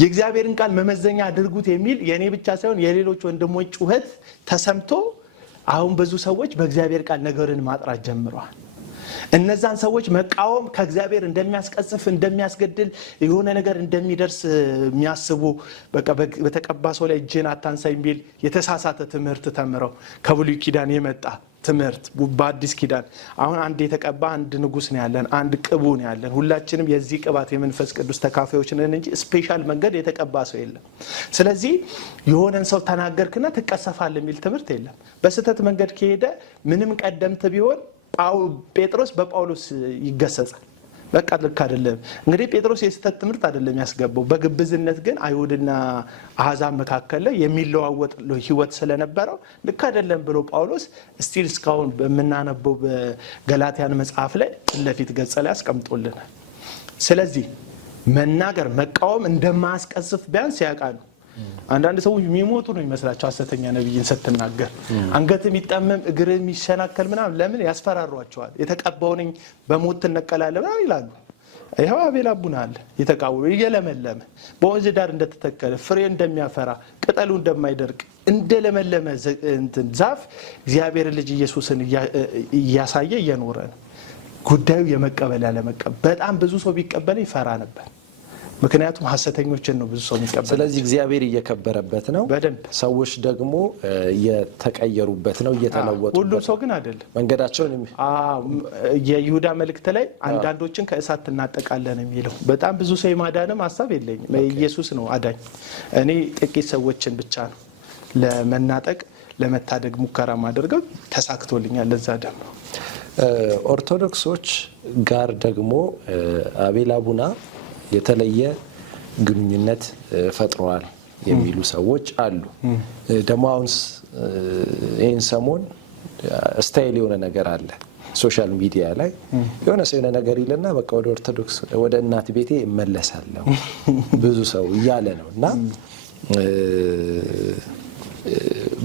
የእግዚአብሔርን ቃል መመዘኛ አድርጉት የሚል የኔ ብቻ ሳይሆን የሌሎች ወንድሞች ጩኸት ተሰምቶ አሁን ብዙ ሰዎች በእግዚአብሔር ቃል ነገርን ማጥራት ጀምረዋል። እነዛን ሰዎች መቃወም ከእግዚአብሔር እንደሚያስቀጽፍ እንደሚያስገድል የሆነ ነገር እንደሚደርስ የሚያስቡ በተቀባ ሰው ላይ እጅን አታንሳ የሚል የተሳሳተ ትምህርት ተምረው ከብሉይ ኪዳን የመጣ ትምህርት በአዲስ ኪዳን አሁን አንድ የተቀባ አንድ ንጉስ ነው ያለን፣ አንድ ቅቡ ነው ያለን። ሁላችንም የዚህ ቅባት የመንፈስ ቅዱስ ተካፋዮች ነን እንጂ ስፔሻል መንገድ የተቀባ ሰው የለም። ስለዚህ የሆነን ሰው ተናገርክና ትቀሰፋለህ የሚል ትምህርት የለም። በስህተት መንገድ ከሄደ ምንም ቀደምት ቢሆን ጴጥሮስ በጳውሎስ ይገሰጻል። በቃ ልክ አይደለም። እንግዲህ ጴጥሮስ የስህተት ትምህርት አይደለም ያስገባው፣ በግብዝነት ግን አይሁድና አሕዛብ መካከል ላይ የሚለዋወጥ ህይወት ስለነበረው ልክ አይደለም ብሎ ጳውሎስ ስቲል እስካሁን በመናነበው በገላትያን መጽሐፍ ላይ ለፊት ገጽ ላይ አስቀምጦልናል። ስለዚህ መናገር መቃወም እንደማያስቀስፍ ቢያንስ ያውቃሉ። አንዳንድ ሰዎች የሚሞቱ ነው የሚመስላቸው ሐሰተኛ ነብይን ስትናገር። አንገት የሚጠመም እግር የሚሸናከል ምናምን ለምን ያስፈራሯቸዋል። የተቀባውኝ በሞት ትነቀላለህ ምናምን ይላሉ። ይሄው አቤል አቡና አለ የተቃወመ እየለመለመ በወንዝ ዳር እንደተተከለ ፍሬ እንደሚያፈራ ቅጠሉ እንደማይደርቅ እንደለመለመ ዛፍ እግዚአብሔር ልጅ ኢየሱስን እያሳየ እየኖረ ነው። ጉዳዩ የመቀበል ያለመቀበል። በጣም ብዙ ሰው ቢቀበል ይፈራ ነበር። ምክንያቱም ሐሰተኞችን ነው ብዙ ሰው የሚቀበል። ስለዚህ እግዚአብሔር እየከበረበት ነው፣ በደንብ ሰዎች ደግሞ እየተቀየሩበት ነው፣ እየተለወጡ። ሁሉም ሰው ግን አይደለም መንገዳቸውን። የይሁዳ መልእክት ላይ አንዳንዶችን ከእሳት ትናጠቃለን የሚለው በጣም ብዙ ሰው የማዳንም ሐሳብ የለኝም። ኢየሱስ ነው አዳኝ። እኔ ጥቂት ሰዎችን ብቻ ነው ለመናጠቅ ለመታደግ ሙከራ ማድረገው፣ ተሳክቶልኛል። ለዛ ደግሞ ኦርቶዶክሶች ጋር ደግሞ አቤል አቡና የተለየ ግንኙነት ፈጥሯል የሚሉ ሰዎች አሉ። ደግሞ አሁን ይህን ሰሞን ስታይል የሆነ ነገር አለ ሶሻል ሚዲያ ላይ የሆነ ሰው የሆነ ነገር ይልና በቃ ወደ ኦርቶዶክስ ወደ እናት ቤቴ እመለሳለሁ ብዙ ሰው እያለ ነው። እና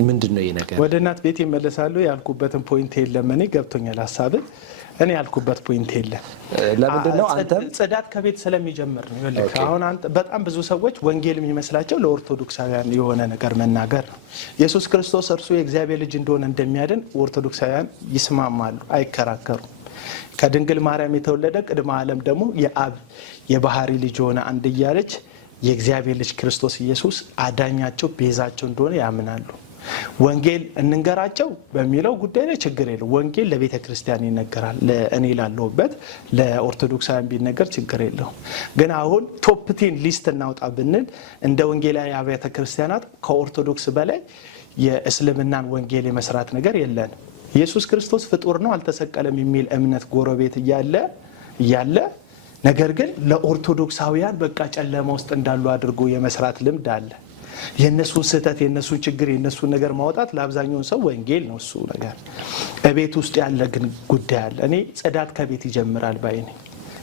ምንድነው ይሄ ነገር? ወደ እናት ቤቴ እመለሳለሁ ያልኩበትን ፖይንት የለም። እኔ ገብቶኛል ሐሳብህ። እኔ ያልኩበት ፖይንት የለም። ለምንድነው አንተ ጽዳት ከቤት ስለሚጀምር ነው። ይልክ አሁን አንተ በጣም ብዙ ሰዎች ወንጌል የሚመስላቸው ለኦርቶዶክሳውያን የሆነ ነገር መናገር ነው። ኢየሱስ ክርስቶስ እርሱ የእግዚአብሔር ልጅ እንደሆነ እንደሚያድን ኦርቶዶክሳውያን ይስማማሉ፣ አይከራከሩም። ከድንግል ማርያም የተወለደ ቅድመ ዓለም ደግሞ የአብ የባህሪ ልጅ የሆነ አንድያ ልጅ የእግዚአብሔር ልጅ ክርስቶስ ኢየሱስ አዳኛቸው ቤዛቸው እንደሆነ ያምናሉ። ወንጌል እንንገራቸው በሚለው ጉዳይ ላይ ችግር የለም። ወንጌል ለቤተ ክርስቲያን ይነገራል። ለእኔ ላለሁበት ለኦርቶዶክሳውያን ቢነገር ችግር የለውም። ግን አሁን ቶፕ 10 ሊስት እናውጣ ብንል እንደ ወንጌላዊ አብያተ ክርስቲያናት ከኦርቶዶክስ በላይ የእስልምናን ወንጌል የመስራት ነገር የለንም። ኢየሱስ ክርስቶስ ፍጡር ነው አልተሰቀለም የሚል እምነት ጎረቤት እያለ ነገር ግን ለኦርቶዶክሳውያን በቃ ጨለማ ውስጥ እንዳሉ አድርጎ የመስራት ልምድ አለ። የነሱን ስህተት የነሱን ችግር የነሱን ነገር ማውጣት ለአብዛኛው ሰው ወንጌል ነው። እሱ ነገር ቤት ውስጥ ያለ ግን ጉዳይ አለ። እኔ ጽዳት ከቤት ይጀምራል ባይ ነኝ።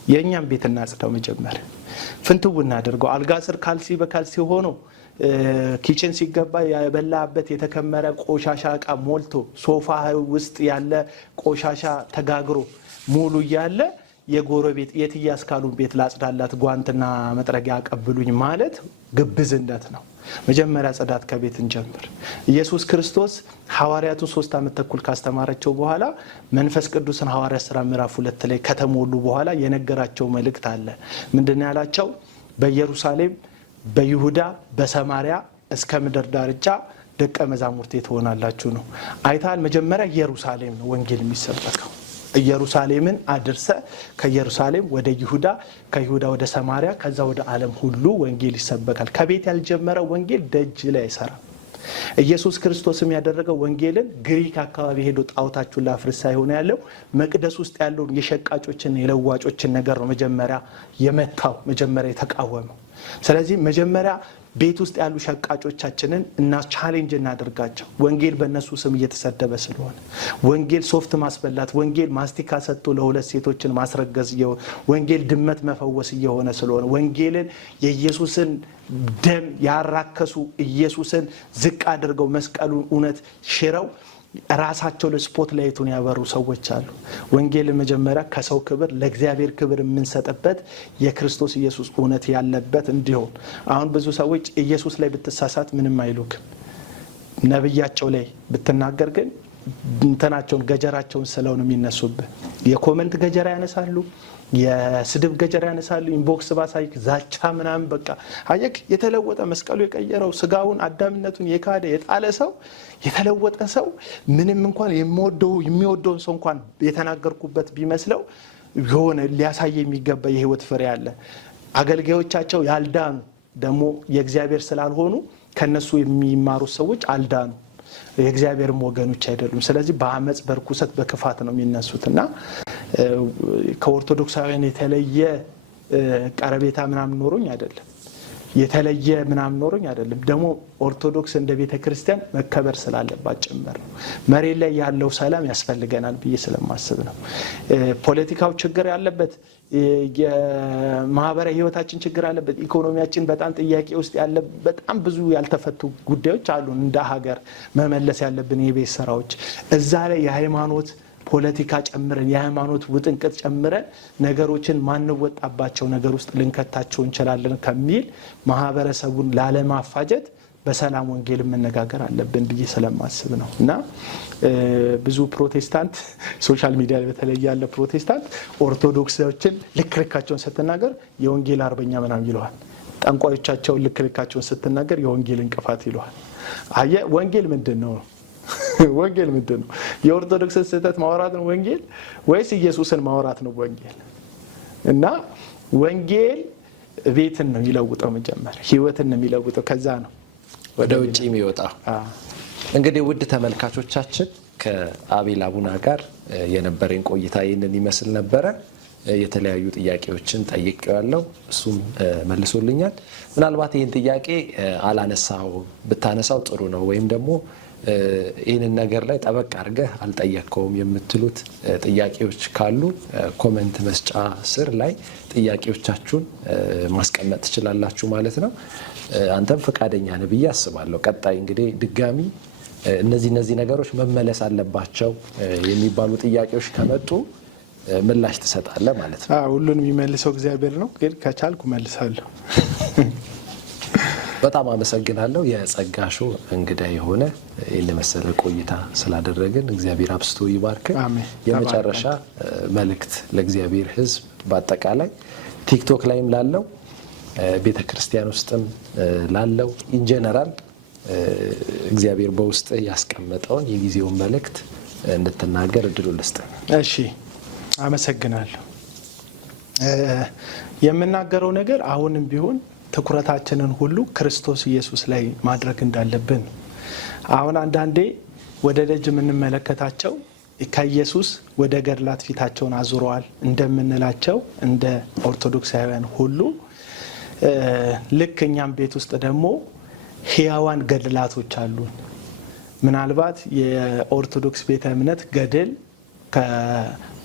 የእኛም ቤት እናጽዳው መጀመሪያ፣ ፍንትው እናድርገው። አልጋ ስር ካልሲ በካልሲ ሆኖ ኪችን ሲገባ የበላበት የተከመረ ቆሻሻ እቃ ሞልቶ ሶፋ ውስጥ ያለ ቆሻሻ ተጋግሮ ሙሉ እያለ የጎረቤት የትያስ ካሉን ቤት ላጽዳላት ጓንትና መጥረጊያ አቀብሉኝ ማለት ግብዝነት ነው። መጀመሪያ ጽዳት ከቤት እንጀምር። ኢየሱስ ክርስቶስ ሐዋርያቱን 3 ዓመት ተኩል ካስተማራቸው በኋላ መንፈስ ቅዱስን ሐዋርያ ሥራ ምዕራፍ 2 ላይ ከተሞሉ በኋላ የነገራቸው መልእክት አለ። ምንድነው ያላቸው? በኢየሩሳሌም፣ በይሁዳ፣ በሰማሪያ እስከ ምድር ዳርቻ ደቀ መዛሙርቴ ትሆናላችሁ ነው። አይታል መጀመሪያ ኢየሩሳሌም ነው ወንጌል የሚሰበከው። ኢየሩሳሌምን አድርሰ ከኢየሩሳሌም ወደ ይሁዳ፣ ከይሁዳ ወደ ሰማሪያ፣ ከዛ ወደ ዓለም ሁሉ ወንጌል ይሰበካል። ከቤት ያልጀመረ ወንጌል ደጅ ላይ አይሰራም። ኢየሱስ ክርስቶስም ያደረገው ወንጌልን ግሪክ አካባቢ ሄዶ ጣዖታችሁን ላፍርስ ሳይሆን ያለው መቅደስ ውስጥ ያለውን የሸቃጮችን የለዋጮችን ነገር ነው መጀመሪያ የመታው፣ መጀመሪያ የተቃወመው። ስለዚህ መጀመሪያ ቤት ውስጥ ያሉ ሸቃጮቻችንን እና ቻሌንጅ እናደርጋቸው። ወንጌል በእነሱ ስም እየተሰደበ ስለሆነ፣ ወንጌል ሶፍት ማስበላት፣ ወንጌል ማስቲካ ሰጥቶ ለሁለት ሴቶችን ማስረገዝ፣ ወንጌል ድመት መፈወስ እየሆነ ስለሆነ፣ ወንጌልን የኢየሱስን ደም ያራከሱ ኢየሱስን ዝቅ አድርገው መስቀሉን እውነት ሽረው ራሳቸው ለስፖት ላይቱን ያበሩ ሰዎች አሉ። ወንጌል መጀመሪያ ከሰው ክብር ለእግዚአብሔር ክብር የምንሰጥበት የክርስቶስ ኢየሱስ እውነት ያለበት እንዲሆን። አሁን ብዙ ሰዎች ኢየሱስ ላይ ብትሳሳት ምንም አይሉክም። ነብያቸው ላይ ብትናገር ግን እንትናቸውን ገጀራቸውን ስለሆነ የሚነሱበት የኮመንት ገጀራ ያነሳሉ፣ የስድብ ገጀራ ያነሳሉ፣ ኢንቦክስ ባሳይክ ዛቻ ምናምን በቃ አየክ። የተለወጠ መስቀሉ የቀየረው ስጋውን አዳምነቱን የካደ የጣለ ሰው የተለወጠ ሰው ምንም እንኳን የሚወደውን ሰው እንኳን የተናገርኩበት ቢመስለው የሆነ ሊያሳይ የሚገባ የህይወት ፍሬ አለ። አገልጋዮቻቸው ያልዳኑ ደግሞ የእግዚአብሔር ስላልሆኑ ከነሱ የሚማሩ ሰዎች አልዳኑ፣ የእግዚአብሔርም ወገኖች አይደሉም። ስለዚህ በአመጽ በርኩሰት በክፋት ነው የሚነሱትና ከኦርቶዶክሳውያን የተለየ ቀረቤታ ምናምን ኖሮኝ አይደለም፣ የተለየ ምናምን ኖሮኝ አይደለም። ደግሞ ኦርቶዶክስ እንደ ቤተ ክርስቲያን መከበር ስላለባት ጭምር ነው። መሬት ላይ ያለው ሰላም ያስፈልገናል ብዬ ስለማስብ ነው። ፖለቲካው ችግር ያለበት፣ የማህበራዊ ህይወታችን ችግር ያለበት፣ ኢኮኖሚያችን በጣም ጥያቄ ውስጥ ያለ በጣም ብዙ ያልተፈቱ ጉዳዮች አሉ። እንደ ሀገር መመለስ ያለብን የቤት ስራዎች እዛ ላይ የሃይማኖት ፖለቲካ ጨምረን የሃይማኖት ውጥንቅጥ ጨምረን ነገሮችን ማንወጣባቸው ነገር ውስጥ ልንከታቸው እንችላለን ከሚል ማህበረሰቡን ላለማፋጀት በሰላም ወንጌል መነጋገር አለብን ብዬ ስለማስብ ነው። እና ብዙ ፕሮቴስታንት ሶሻል ሚዲያ ላይ በተለይ ያለ ፕሮቴስታንት ኦርቶዶክሶችን ልክልካቸውን ስትናገር የወንጌል አርበኛ ምናምን ይለዋል። ጠንቋዮቻቸውን ልክልካቸውን ስትናገር የወንጌል እንቅፋት ይለዋል። አየ ወንጌል ምንድን ነው? ወንጌል ምንድን ነው? የኦርቶዶክስን ስህተት ማውራት ነው ወንጌል ወይስ ኢየሱስን ማውራት ነው ወንጌል? እና ወንጌል ቤትን ነው የሚለውጠው፣ መጀመሪያ ህይወትን ነው የሚለውጠው፣ ከዛ ነው ወደ ውጪ የሚወጣው። እንግዲህ ውድ ተመልካቾቻችን ከአቤል አቡና ጋር የነበረኝ ቆይታ ይህንን ይመስል ነበረ። የተለያዩ ጥያቄዎችን ጠይቄዋለሁ፣ እሱም መልሶልኛል። ምናልባት ይህን ጥያቄ አላነሳው ብታነሳው ጥሩ ነው ወይም ደግሞ ይህንን ነገር ላይ ጠበቅ አድርገህ አልጠየቅከውም የምትሉት ጥያቄዎች ካሉ ኮመንት መስጫ ስር ላይ ጥያቄዎቻችሁን ማስቀመጥ ትችላላችሁ ማለት ነው። አንተም ፈቃደኛ ነህ ብዬ አስባለሁ። ቀጣይ እንግዲህ ድጋሚ እነዚህ ነገሮች መመለስ አለባቸው የሚባሉ ጥያቄዎች ከመጡ ምላሽ ትሰጣለህ ማለት ነው። ሁሉን የሚመልሰው እግዚአብሔር ነው፣ ግን ከቻልኩ መልሳለሁ። በጣም አመሰግናለሁ። የጸጋ ሾው እንግዳ የሆነ የመሰለ ቆይታ ስላደረግን እግዚአብሔር አብስቶ ይባርክ። የመጨረሻ መልእክት ለእግዚአብሔር ሕዝብ በአጠቃላይ ቲክቶክ ላይም ላለው ቤተክርስቲያን ውስጥም ላለው ኢንጀነራል እግዚአብሔር በውስጥ ያስቀመጠውን የጊዜውን መልእክት እንድትናገር እድሉ ልስጥ። እሺ፣ አመሰግናለሁ። የምናገረው ነገር አሁንም ቢሆን ትኩረታችንን ሁሉ ክርስቶስ ኢየሱስ ላይ ማድረግ እንዳለብን። አሁን አንዳንዴ ወደ ደጅ የምንመለከታቸው ከኢየሱስ ወደ ገድላት ፊታቸውን አዙረዋል እንደምንላቸው እንደ ኦርቶዶክሳውያን ሁሉ ልክ እኛም ቤት ውስጥ ደግሞ ሕያዋን ገድላቶች አሉን። ምናልባት የኦርቶዶክስ ቤተ እምነት ገድል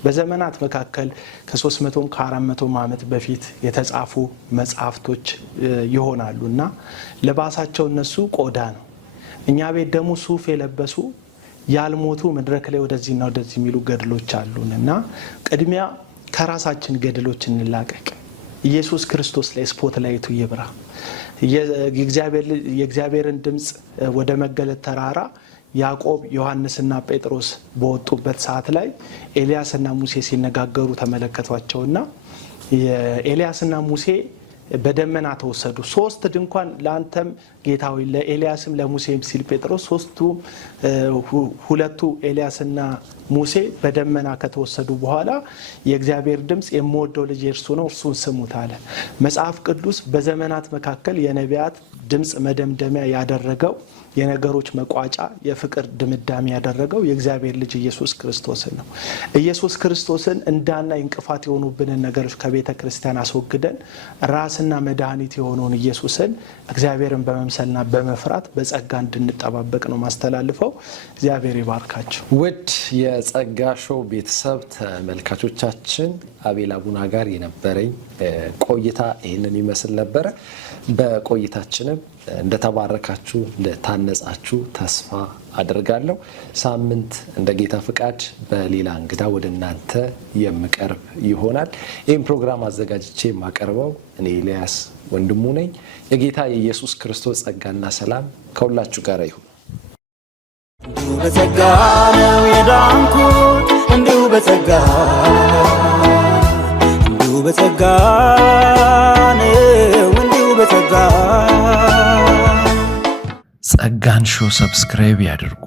በዘመናት መካከል ከ300 ከ400 ዓመት በፊት የተጻፉ መጽሐፍቶች ይሆናሉ እና ለባሳቸው እነሱ ቆዳ ነው። እኛ ቤት ደግሞ ሱፍ የለበሱ ያልሞቱ መድረክ ላይ ወደዚህና ወደዚህ የሚሉ ገድሎች አሉን እና ቅድሚያ ከራሳችን ገድሎች እንላቀቅ። ኢየሱስ ክርስቶስ ላይ ስፖት ላይቱ ይብራ። የእግዚአብሔርን ድምፅ ወደ መገለጥ ተራራ ያዕቆብ ዮሐንስና ጴጥሮስ በወጡበት ሰዓት ላይ ኤልያስና ሙሴ ሲነጋገሩ ተመለከቷቸውና ኤልያስና ሙሴ በደመና ተወሰዱ። 3 ድንኳን ለአንተም ጌታዊ ለኤልያስም ለሙሴም ሲል ጴጥሮስ ሁለቱ ኤልያስና ሙሴ በደመና ከተወሰዱ በኋላ የእግዚአብሔር ድምፅ የምወደው ልጅ እርሱ ነው እርሱን ስሙት አለ። መጽሐፍ ቅዱስ በዘመናት መካከል የነቢያት ድምፅ መደምደሚያ ያደረገው የነገሮች መቋጫ የፍቅር ድምዳሜ ያደረገው የእግዚአብሔር ልጅ ኢየሱስ ክርስቶስን ነው። ኢየሱስ ክርስቶስን እንዳናይ እንቅፋት የሆኑብንን ነገሮች ከቤተ ክርስቲያን አስወግደን ራስና መድኃኒት የሆነውን ኢየሱስን እግዚአብሔርን በመምሰልና በመፍራት በጸጋ እንድንጠባበቅ ነው ማስተላልፈው። እግዚአብሔር ይባርካችሁ። ውድ የጸጋ ሾው ቤተሰብ ተመልካቾቻችን አቤል አቡና ጋር የነበረኝ ቆይታ ይህንን ይመስል ነበረ። በቆይታችንም እንደተባረካችሁ እንደታነጻችሁ ተስፋ አደርጋለሁ። ሳምንት እንደ ጌታ ፍቃድ በሌላ እንግዳ ወደ እናንተ የምቀርብ ይሆናል። ይህም ፕሮግራም አዘጋጅቼ የማቀርበው እኔ ኤልያስ ወንድሙ ነኝ። የጌታ የኢየሱስ ክርስቶስ ጸጋና ሰላም ከሁላችሁ ጋር ይሁን። እንዲሁ በጸጋ ነው የዳንኩት፣ እንዲሁ በጸጋ ነው፣ እንዲሁ በጸጋ። ጸጋን ሾው ሰብስክራይብ ያድርጉ።